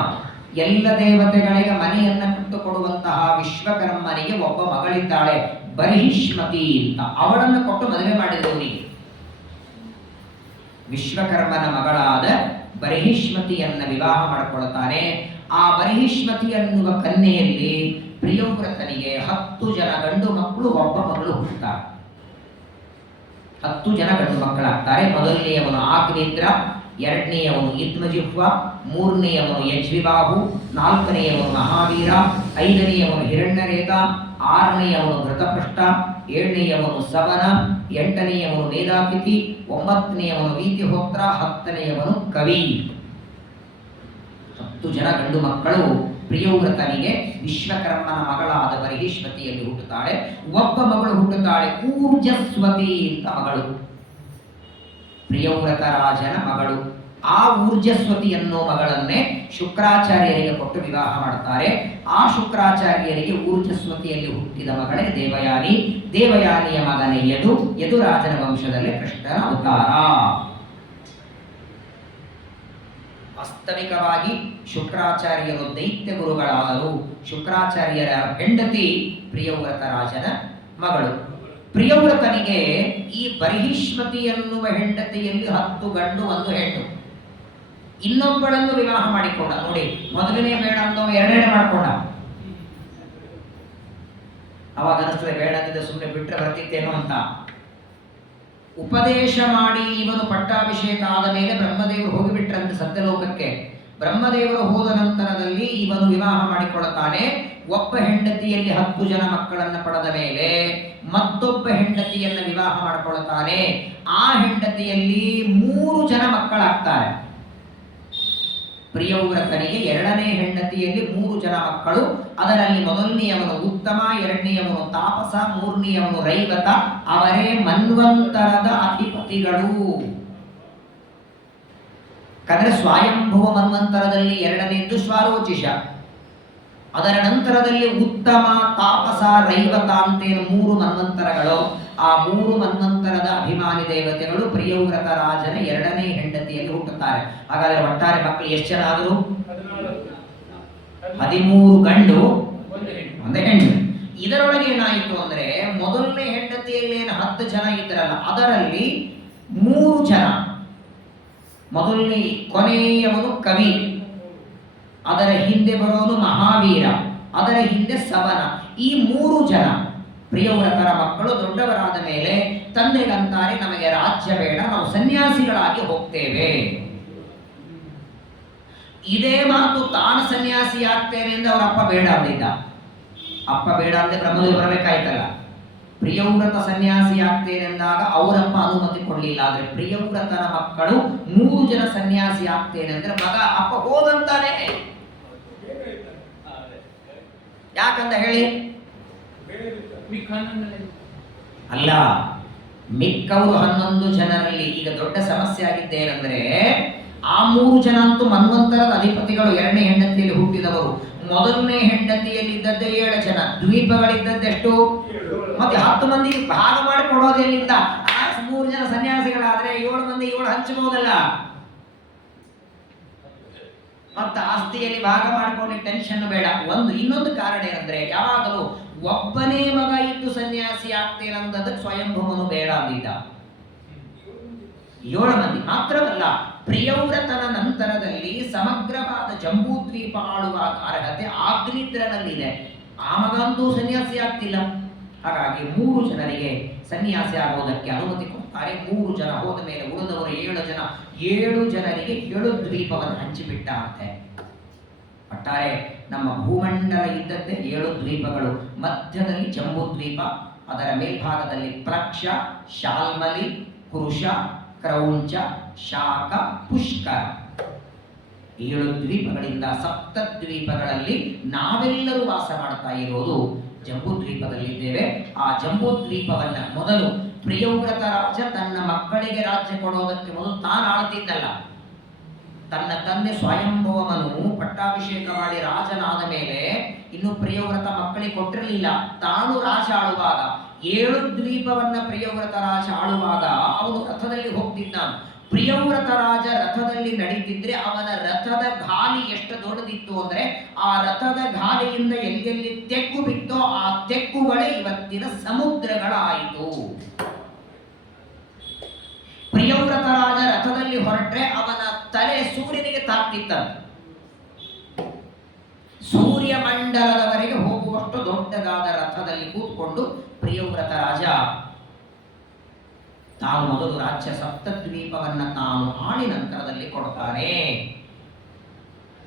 ಎಲ್ಲ ದೇವತೆಗಳಿಗೆ ಮನೆಯನ್ನ ಕಟ್ಟುಕೊಡುವಂತಹ ವಿಶ್ವಕರ್ಮನಿಗೆ ಒಬ್ಬ ಮಗಳಿದ್ದಾಳೆ ಬರ್ಹಿಷ್ಮತಿ ಅಂತ. ಅವಳನ್ನು ಕೊಟ್ಟು ಮದುವೆ ಮಾಡಿದವನಿಗೆ ವಿಶ್ವಕರ್ಮನ ಮಗಳಾದ ಬರ್ಹಿಷ್ಮತಿಯನ್ನ ವಿವಾಹ ಮಾಡಿಕೊಳ್ತಾನೆ. ಆ ಬರ್ಹಿಷ್ಮತಿ ಅನ್ನುವ ಕನ್ಯೆಯಲ್ಲಿ ಪ್ರಿಯವ್ರತನಿಗೆ 10 ಜನ ಗಂಡು ಮಕ್ಕಳು, ಒಬ್ಬ ಮಗಳು ಹುಟ್ಟುತ್ತಾರೆ. 10 ಜನ ಗಂಡು ಮಕ್ಕಳಾಗ್ತಾರೆ. ಮೊದಲನೆಯವನು ಆಗ್ನೇತ್ರ, ಎರಡನೆಯವನು ಯುದ್ಮಜಿಹ್ವ, ಮೂರನೆಯವನು ಯಜ್ವಿಬಾಹು, ನಾಲ್ಕನೆಯವನು ಮಹಾವೀರ, 5ನೆಯವನು ಹಿರಣ್ಯರೇಖ, 6ನೆಯವನು ಘೃತಪೃಷ್ಠ, 7ನೇಯವನು ಸವನ, 8ನೇಯವನು ವೇದಾತಿಥಿ, 9ನೇಯವನು ವೀತಿಹೋತ್ರ, 10ನೇಯವನು ಕವಿ. 10 ಜನ ಗಂಡು ಮಕ್ಕಳು ಪ್ರಿಯವ್ರತನಿಗೆ ವಿಶ್ವಕರ್ಮನ ಮಗಳಾದ ಬರ್ಹಿಷ್ಮತಿಯಲ್ಲಿ ಹುಟ್ಟುತ್ತಾಳೆ. ಒಬ್ಬ ಮಗಳು ಹುಟ್ಟುತ್ತಾಳೆ ಊರ್ಜಸ್ವತಿ ಅಂತ ಮಗಳು, ಪ್ರಿಯವ್ರತ ರಾಜನ ಮಗಳು. ಆ ಊರ್ಜಸ್ವತಿ ಅನ್ನೋ ಮಗಳನ್ನೇ ಶುಕ್ರಾಚಾರ್ಯರಿಗೆ ಕೊಟ್ಟು ವಿವಾಹ ಮಾಡುತ್ತಾರೆ. ಆ ಶುಕ್ರಾಚಾರ್ಯರಿಗೆ ಊರ್ಜಸ್ವತಿಯಲ್ಲಿ ಹುಟ್ಟಿದ ಮಗಳೇ ದೇವಯಾನಿ. ದೇವಯಾನಿಯ ಮಗನೇ ಯದುರಾಜನ ವಂಶದಲ್ಲೇ ಕೃಷ್ಣನ ಅವತಾರ. ವಾಸ್ತವಿಕವಾಗಿ ಶುಕ್ರಾಚಾರ್ಯರು ದೈತ್ಯ ಗುರುಗಳಾದರು. ಶುಕ್ರಾಚಾರ್ಯರ ಹೆಂಡತಿ ಪ್ರಿಯವ್ರತ ರಾಜನ ಮಗಳು. ಪ್ರಿಯವ್ರತನಿಗೆ ಈ ಬರ್ಹಿಷ್ಮತಿ ಎನ್ನುವ ಹೆಂಡತಿಯಲ್ಲಿ 10 ಗಂಡು 1 ಹೆಣ್ಣು. ಇನ್ನೊಬ್ಬಳನ್ನು ವಿವಾಹ ಮಾಡಿಕೊಂಡ. ನೋಡಿ, ಮೊದಲನೇ ಬೇಡ ಅಂತ 2ನೇ ಮಾಡಿಕೊಂಡ. ಅವಾಗ ಅನಿಸ್ತದೆ ಬೇಡ ಅಂತಿದ್ದ ಸುಮ್ಮನೆ ಬಿಟ್ಟರೆ ಬರ್ತಿತ್ತೇನೋ ಅಂತ. ಉಪದೇಶ ಮಾಡಿ ಇವನು ಪಟ್ಟಾಭಿಷೇಕ ಆದ ಮೇಲೆ ಬ್ರಹ್ಮದೇವರು ಹೋಗಿಬಿಟ್ರಂತೆ ಸತ್ಯಲೋಕಕ್ಕೆ. ಬ್ರಹ್ಮದೇವರು ಹೋದ ನಂತರದಲ್ಲಿ ಇವನು ವಿವಾಹ ಮಾಡಿಕೊಳ್ಳುತ್ತಾನೆ. ಒಬ್ಬ ಹೆಂಡತಿಯಲ್ಲಿ 10 ಜನ ಮಕ್ಕಳನ್ನು ಪಡೆದ ಮೇಲೆ ಮತ್ತೊಬ್ಬ ಹೆಂಡತಿಯನ್ನು ವಿವಾಹ ಮಾಡಿಕೊಳ್ಳುತ್ತಾನೆ. ಆ ಹೆಂಡತಿಯಲ್ಲಿ 3 ಜನ ಮಕ್ಕಳಾಗ್ತಾರೆ. ಪ್ರಿಯವ್ರತನಿಗೆ 2ನೇ ಹೆಂಡತಿಯಲ್ಲಿ 3 ಜನ ಮಕ್ಕಳು. ಅದರಲ್ಲಿ ಮೊದಲನೆಯವನು ಉತ್ತಮ, 2ನೇಯವನು ತಾಪಸ, 3ನೇಯವನು ರೈವತ. ಅವರೇ ಮನ್ವಂತರದ ಅಧಿಪತಿಗಳು. ಅಂದರೆ ಸ್ವಯಂಭುವ ಮನ್ವಂತರದಲ್ಲಿ 2ನೇದ್ದು ಶ್ವಾರೋಚಿಷ. ಅದರ ನಂತರದಲ್ಲಿ ಉತ್ತಮ, ತಾಪಸ, ರೈವತ ಅಂತೇನು 3 ಮನ್ವಂತರಗಳು. ಆ 3 ಮನ್ವಂತರದ ಅಭಿಮಾನಿ ದೇವತೆಗಳು ಪ್ರಿಯವ್ರತ ರಾಜನ 2ನೇ ಹೆಂಡತಿಯಲ್ಲಿ ಹುಟ್ಟುತ್ತಾರೆ. ಹಾಗಾದರೆ ಒಟ್ಟಾರೆ ಮಕ್ಕಳು ಎಷ್ಟು ಜನ ಆದರು? 13 ಗಂಡು 1 ಹೆಣ್ಣು. ಇದರೊಳಗೆ ಏನಾಯಿತು ಅಂದ್ರೆ ಮೊದಲನೇ ಹೆಂಡತಿಯಲ್ಲಿ ಏನು 10 ಜನ ಇದ್ರಲ್ಲ, ಅದರಲ್ಲಿ 3 ಜನ. ಮೊದಲನೇ ಕೊನೆಯವನು ಕವಿ, ಅದರ ಹಿಂದೆ ಬರೋನು ಮಹಾವೀರ, ಅದರ ಹಿಂದೆ ಸವನ. ಈ 3 ಜನ ಪ್ರಿಯವ್ರತರ ಮಕ್ಕಳು ದೊಡ್ಡವರಾದ ಮೇಲೆ ತಂದೆಗಂತಾರೆ ನಮಗೆ ರಾಜ್ಯ ಬೇಡ, ನಾವು ಸನ್ಯಾಸಿಗಳಾಗಿ ಹೋಗ್ತೇವೆ. ಇದೇ ಮಾತು ತಾನು ಸನ್ಯಾಸಿ ಆಗ್ತೇನೆ ಎಂದು ಅವರ ಅಪ್ಪ ಬೇಡ ಅಂದಿದ್ದ. ಅಪ್ಪ ಬೇಡ ಅಂದೆ ಬ್ರಹ್ಮದೇವ ಬರಬೇಕಾಯ್ತಲ್ಲ. ಪ್ರಿಯವ್ರತ ಸನ್ಯಾಸಿ ಆಗ್ತೇನೆ ಎಂದಾಗ ಅವರಪ್ಪ ಅನುಮತಿ ಕೊಡಲಿಲ್ಲ. ಆದ್ರೆ ಪ್ರಿಯವ್ರತನ ಮಕ್ಕಳು 3 ಜನ ಸನ್ಯಾಸಿ ಆಗ್ತೇನೆ ಅಂದ್ರೆ ಮಗ ಅಪ್ಪ ಹೋದಂತಾನೆ. ಯಾಕಂತ ಹೇಳಿ ಅಲ್ಲ, ಮಿಕ್ಕವರು 11 ಜನರಲ್ಲಿ ಈಗ ದೊಡ್ಡ ಸಮಸ್ಯೆ ಆಗಿದ್ದೇನೆಂದ್ರೆ ಆ 3 ಜನ ಅಂತೂ ಮನ್ವಂತರದ ಅಧಿಪತಿಗಳು. 2ನೇ ಹೆಂಡತಿಯಲ್ಲಿ ಹುಟ್ಟಿದವರು. ಮೊದಲನೇ ಹೆಂಡತಿಯಲ್ಲಿ ಇದ್ದದ್ದೇ 7 ಜನ. ದ್ವೀಪಗಳಿದ್ದದ್ದೆಷ್ಟು? ಮತ್ತೆ 10 ಮಂದಿ ಭಾಗ ಮಾಡಿ ಕೊಡೋದೆಲ್ಲಿಂದ? 3 ಜನ ಸನ್ಯಾಸಿಗಳಾದ್ರೆ 7 ಮಂದಿ 7 ಹಂಚಬಹುದಲ್ಲ. ಮತ್ತೆ ಆಸ್ತಿಯಲ್ಲಿ ಭಾಗ ಮಾಡಿಕೊಂಡು ಟೆನ್ಷನ್ ಬೇಡ. ಇನ್ನೊಂದು ಕಾರಣ ಏನಂದ್ರೆ ಯಾವಾಗಲೂ ಒಬ್ಬನೇ ಮಗ ಇದ್ದು ಸನ್ಯಾಸಿ ಆಗ್ತೇನಂದದಕ್ಕೆ ಸ್ವಯಂಭೂಮನು ಬೇಡ ಅಂದಿದ್ದ. 7 ಮಂದಿ ಮಾತ್ರವಲ್ಲ, ಪ್ರಿಯವ್ರತನ ನಂತರದಲ್ಲಿ ಸಮಗ್ರವಾದ ಜಂಬೂದ್ವೀಪ ಆಳುವ ಅರ್ಹತೆ ಆಗ್ನಿದ್ರನಲ್ಲಿದೆ. ಆ ಮಗ ಅಂತೂ ಸನ್ಯಾಸಿ ಆಗ್ತಿಲ್ಲ. ಹಾಗಾಗಿ 3 ಜನರಿಗೆ ಸನ್ಯಾಸಿ ಆಗೋದಕ್ಕೆ ಅನುಮತಿ ಕೊಡ್ತಾರೆ. 3 ಜನ ಹೋದ ಮೇಲೆ ಉಳಿದವರು 7 ಜನ. 7 ಜನರಿಗೆ 7 ದ್ವೀಪವನ್ನು ಹಂಚಿಬಿಟ್ಟ ಅಂತೆ. ಒಟ್ಟಾರೆ ನಮ್ಮ ಭೂಮಂಡಲ ಇದ್ದದ್ದೇ 7 ದ್ವೀಪಗಳು. ಮಧ್ಯದಲ್ಲಿ ಜಂಬೂದ್ವೀಪ, ಅದರ ಮೇಲ್ಭಾಗದಲ್ಲಿ ಪ್ಲಕ್ಷ, ಶಾಲ್ಮಲಿ, ಕುರುಷ, ಕ್ರೌಂಚ, ಶಾಕ, ಪುಷ್ಕರ. 7 ದ್ವೀಪಗಳಿಂದ 7 ದ್ವೀಪಗಳಲ್ಲಿ ನಾವೆಲ್ಲರೂ ವಾಸ ಮಾಡ್ತಾ ಇರೋದು ಜಂಬೂದ್ವೀಪದಲ್ಲಿದ್ದೇವೆ. ಆ ಜಂಬೂದ್ವೀಪವನ್ನ ಮೊದಲು ಪ್ರಿಯವ್ರತ ರಾಜ ತನ್ನ ಮಕ್ಕಳಿಗೆ ರಾಜ್ಯ ಕೊಡೋದಕ್ಕೆ ಮೊದಲು ತಾನು ಆಳ್ತಿದ್ದಲ್ಲ. ತನ್ನ ತಂದೆ ಸ್ವಯಂಭವಮನು ಪಟ್ಟಾಭಿಷೇಕ ಮಾಡಿ ರಾಜನಾದ ಮೇಲೆ ಇನ್ನು ಪ್ರಿಯವ್ರತ ಮಕ್ಕಳಿಗೆ ಕೊಟ್ಟಿರಲಿಲ್ಲ. ತಾನು ರಾಜ ಆಳುವಾಗ 7 ದ್ವೀಪವನ್ನ ಪ್ರಿಯವ್ರತ ರಾಜ ಆಳುವಾಗ ಅವನು ರಥದಲ್ಲಿ ಹೋಗ್ತಿದ್ದ. ಪ್ರಿಯವ್ರತ ರಾಜ ರಥದಲ್ಲಿ ನಡೀತಿದ್ರೆ ಅವನ ರಥದ ಗಾಲಿ ಎಷ್ಟು ದೊಡ್ಡದಿತ್ತು ಅಂದ್ರೆ ಆ ರಥದ ಗಾಲಿಯಿಂದ ಎಲ್ಲೆಲ್ಲಿ ತೆಕ್ಕು ಬಿತ್ತೋ ಆ ತೆಕ್ಕುಗಳೇ ಇವತ್ತಿನ ಸಮುದ್ರಗಳಾಯಿತು. ಪ್ರಿಯವ್ರತ ರಾಜ ರಥದಲ್ಲಿ ಹೊರಟ್ರೆ ಅವನ ತಲೆ ಸೂರ್ಯನಿಗೆ ತಾಕ್ತಿತ್ತ. ಸೂರ್ಯ ಮಂಡಲದವರೆಗೆ ಹೋಗುವಷ್ಟು ದೊಡ್ಡದಾದ ರಥದಲ್ಲಿ ಕೂತ್ಕೊಂಡು ಪ್ರಿಯವ್ರತ ರಾಜ ತಾನು ಮೊದಲು ರಾಜ್ಯ 7 ದ್ವೀಪವನ್ನ ತಾನು ಆಳಿ ನಂತರದಲ್ಲಿ ಕೊಡ್ತಾನೆ.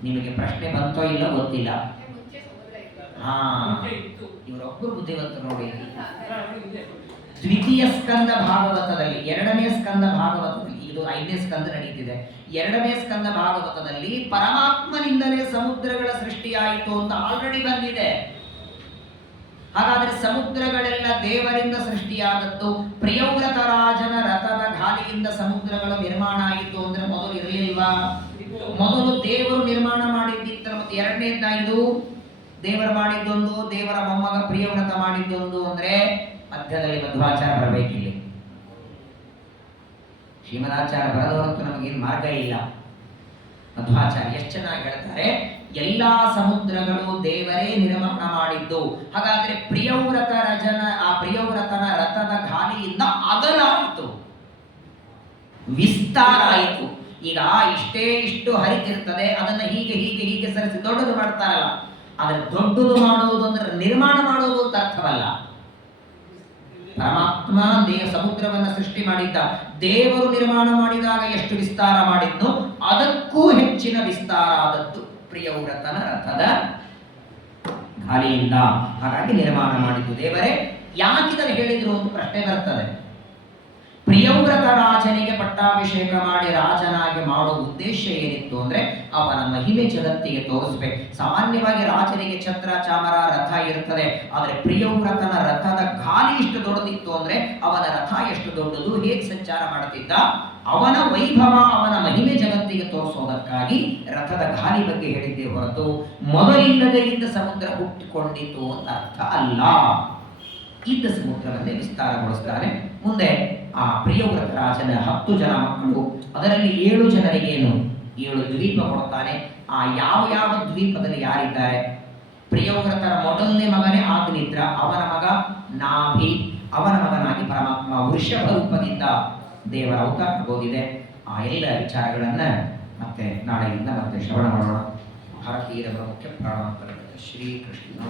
ನಿಮಗೆ ಪ್ರಶ್ನೆ ಬಂತೋ ಇಲ್ಲ ಗೊತ್ತಿಲ್ಲ. ಹಾ, ಇವರೊಬ್ಬರು ಬುದ್ಧಿವಂತರು ನೋಡಿ. ದ್ವಿತೀಯ ಸ್ಕಂದ ಭಾಗವತದಲ್ಲಿ, ಎರಡನೇ ಸ್ಕಂದ ಭಾಗವತದಲ್ಲಿ, ಇದು 5ನೇ ಸ್ಕಂದ ನಡೀತಿದೆ, 2ನೇ ಸ್ಕಂದ ಭಾಗವತದಲ್ಲಿ ಪರಮಾತ್ಮನಿಂದಲೇ ಸಮುದ್ರಗಳ ಸೃಷ್ಟಿಯಾಯಿತು ಅಂತ ಆಲ್ರೆಡಿ ಬಂದಿದೆ. ಹಾಗಾದ್ರೆ ಸಮುದ್ರಗಳೆಲ್ಲ ದೇವರಿಂದ ಸೃಷ್ಟಿಯಾದದ್ದು. ಪ್ರಿಯವ್ರತ ರಾಜನ ರಥದ ಗಾಲಿಯಿಂದ ಸಮುದ್ರಗಳು ನಿರ್ಮಾಣ ಆಯಿತು ಅಂದ್ರೆ ಮೊದಲು ಇರಲಿಲ್ವಾ? ಮೊದಲು ದೇವರು ನಿರ್ಮಾಣ ಮಾಡಿದ್ದಿತ್ತ. ಮತ್ತೆ ಎರಡನೇದ ಇದು ದೇವರು ಮಾಡಿದ್ದೊಂದು, ದೇವರ ಮೊಮ್ಮಗ ಪ್ರಿಯವ್ರತ ಮಾಡಿದ್ದೊಂದು ಅಂದ್ರೆ ಮಧ್ಯದಲ್ಲಿ ಮಧ್ವಾಚಾರ ಬರಬೇಕಿಲ್ಲ. ಶ್ರೀಮದಾಚಾರ್ಯ ಬರದವರಂತೂ ನಮಗೇನು ಮಾರ್ಗ ಇಲ್ಲ. ಮಧ್ವಾಚಾರ್ಯ ಎಷ್ಟು ಚೆನ್ನಾಗಿ ಹೇಳ್ತಾರೆ, ಎಲ್ಲಾ ಸಮುದ್ರಗಳು ದೇವರೇ ನಿರ್ಮಾಣ ಮಾಡಿದ್ದು. ಹಾಗಾದ್ರೆ ಪ್ರಿಯವ್ರತ ಆ ಪ್ರಿಯವ್ರತನ ರಥದ ಗಾಲಿಯಿಂದ ಅಗಲ ಆಯಿತು, ವಿಸ್ತಾರ ಆಯಿತು. ಈಗ ಇಷ್ಟು ಹರಿತಿರ್ತದೆ, ಅದನ್ನ ಹೀಗೆ ಹೀಗೆ ಹೀಗೆ ಸರಿಸಿ ದೊಡ್ಡದು ಮಾಡ್ತಾರಲ್ಲ. ಆದ್ರೆ ದೊಡ್ಡದು ಮಾಡುವುದು ಅಂದ್ರೆ ನಿರ್ಮಾಣ ಮಾಡುವುದು ಅಂತ ಅರ್ಥವಲ್ಲ. ಪರಮಾತ್ಮ ಸಮುದ್ರವನ್ನ ಸೃಷ್ಟಿ ಮಾಡಿದ್ದ. ದೇವರು ನಿರ್ಮಾಣ ಮಾಡಿದಾಗ ಎಷ್ಟು ವಿಸ್ತಾರ ಮಾಡಿದ್ದು ಅದಕ್ಕೂ ಹೆಚ್ಚಿನ ವಿಸ್ತಾರ ಆದದ್ದು ಪ್ರಿಯವ್ರತನ ರಥದ ಗಾಲಿಯಿಂದ. ಹಾಗಾಗಿ ನಿರ್ಮಾಣ ಮಾಡಿದ್ದು ದೇವರೇ. ಯಾಕಿದನ್ನು ಹೇಳಿದ್ರು ಅಂತ ಪ್ರಶ್ನೆ ಬರ್ತದೆ. ಪ್ರಿಯವ್ರತ ರಾಜನಿಗೆ ಪಟ್ಟಾಭಿಷೇಕ ಮಾಡಿ ರಾಜನಾಗಿ ಮಾಡೋ ಉದ್ದೇಶ ಏನಿತ್ತು ಅಂದ್ರೆ ಅವನ ಮಹಿಮೆ ಜಗತ್ತಿಗೆ ತೋರಿಸ್ಬೇಕು. ಸಾಮಾನ್ಯವಾಗಿ ರಾಜನಿಗೆ ಛತ್ರ ಚಾಮರ ರಥ ಇರ್ತದೆ, ಆದರೆ ಪ್ರಿಯವ್ರತನ ರಥದ ಗಾಲಿ ಇಷ್ಟು ದೊಡ್ಡದಿತ್ತು ಅಂದ್ರೆ ಅವನ ರಥ ಎಷ್ಟು ದೊಡ್ಡದು, ಹೇಗೆ ಸಂಚಾರ ಮಾಡುತ್ತಿದ್ದ, ಅವನ ವೈಭವ ಅವನ ಮಹಿಮೆ ಜಗತ್ತಿಗೆ ತೋರಿಸೋದಕ್ಕಾಗಿ ರಥದ ಗಾಲಿ ಬಗ್ಗೆ ಹೇಳಿದ್ದೇ ಹೊರತು ಮೊದಲಿಲ್ಲದೆ ಇದ್ದ ಸಮುದ್ರ ಹುಟ್ಟಿಕೊಂಡಿತು ಅಂತ ಅರ್ಥ ಅಲ್ಲ. ಇದ್ದ ಸಮುದ್ರವನ್ನೇ ವಿಸ್ತಾರಗೊಳಿಸ್ತಾರೆ. ಮುಂದೆ ಆ ಪ್ರಿಯವ್ರತ ರಾಜನ 10 ಜನ ಮಕ್ಕಳು, ಅದರಲ್ಲಿ 7 ಜನರಿಗೇನು 7 ದ್ವೀಪ ಕೊಡ್ತಾನೆ. ಆ ಯಾವ ದ್ವೀಪದಲ್ಲಿ ಯಾರಿದ್ದಾರೆ? ಪ್ರಿಯವ್ರತರ ಮೊದಲನೇ ಮಗನೇ ಆಗ್ನಿದ್ರ, ಅವನ ಮಗ ನಾಭಿ, ಅವನ ಮಗನಾಗಿ ಪರಮಾತ್ಮ ವೃಷಭ ರೂಪದಿಂದ ದೇವರ ಅವತಾರ ಹೋಗಿದೆ. ಆ ಎಲ್ಲ ವಿಚಾರಗಳನ್ನ ಮತ್ತೆ ನಾಳೆಯಿಂದ ಮತ್ತೆ ಶ್ರವಣ ಮಾಡೋಣ. ಭಾರತೀಯರ ಮುಖ್ಯ ಪ್ರಾಣ ಶ್ರೀಕೃಷ್ಣ.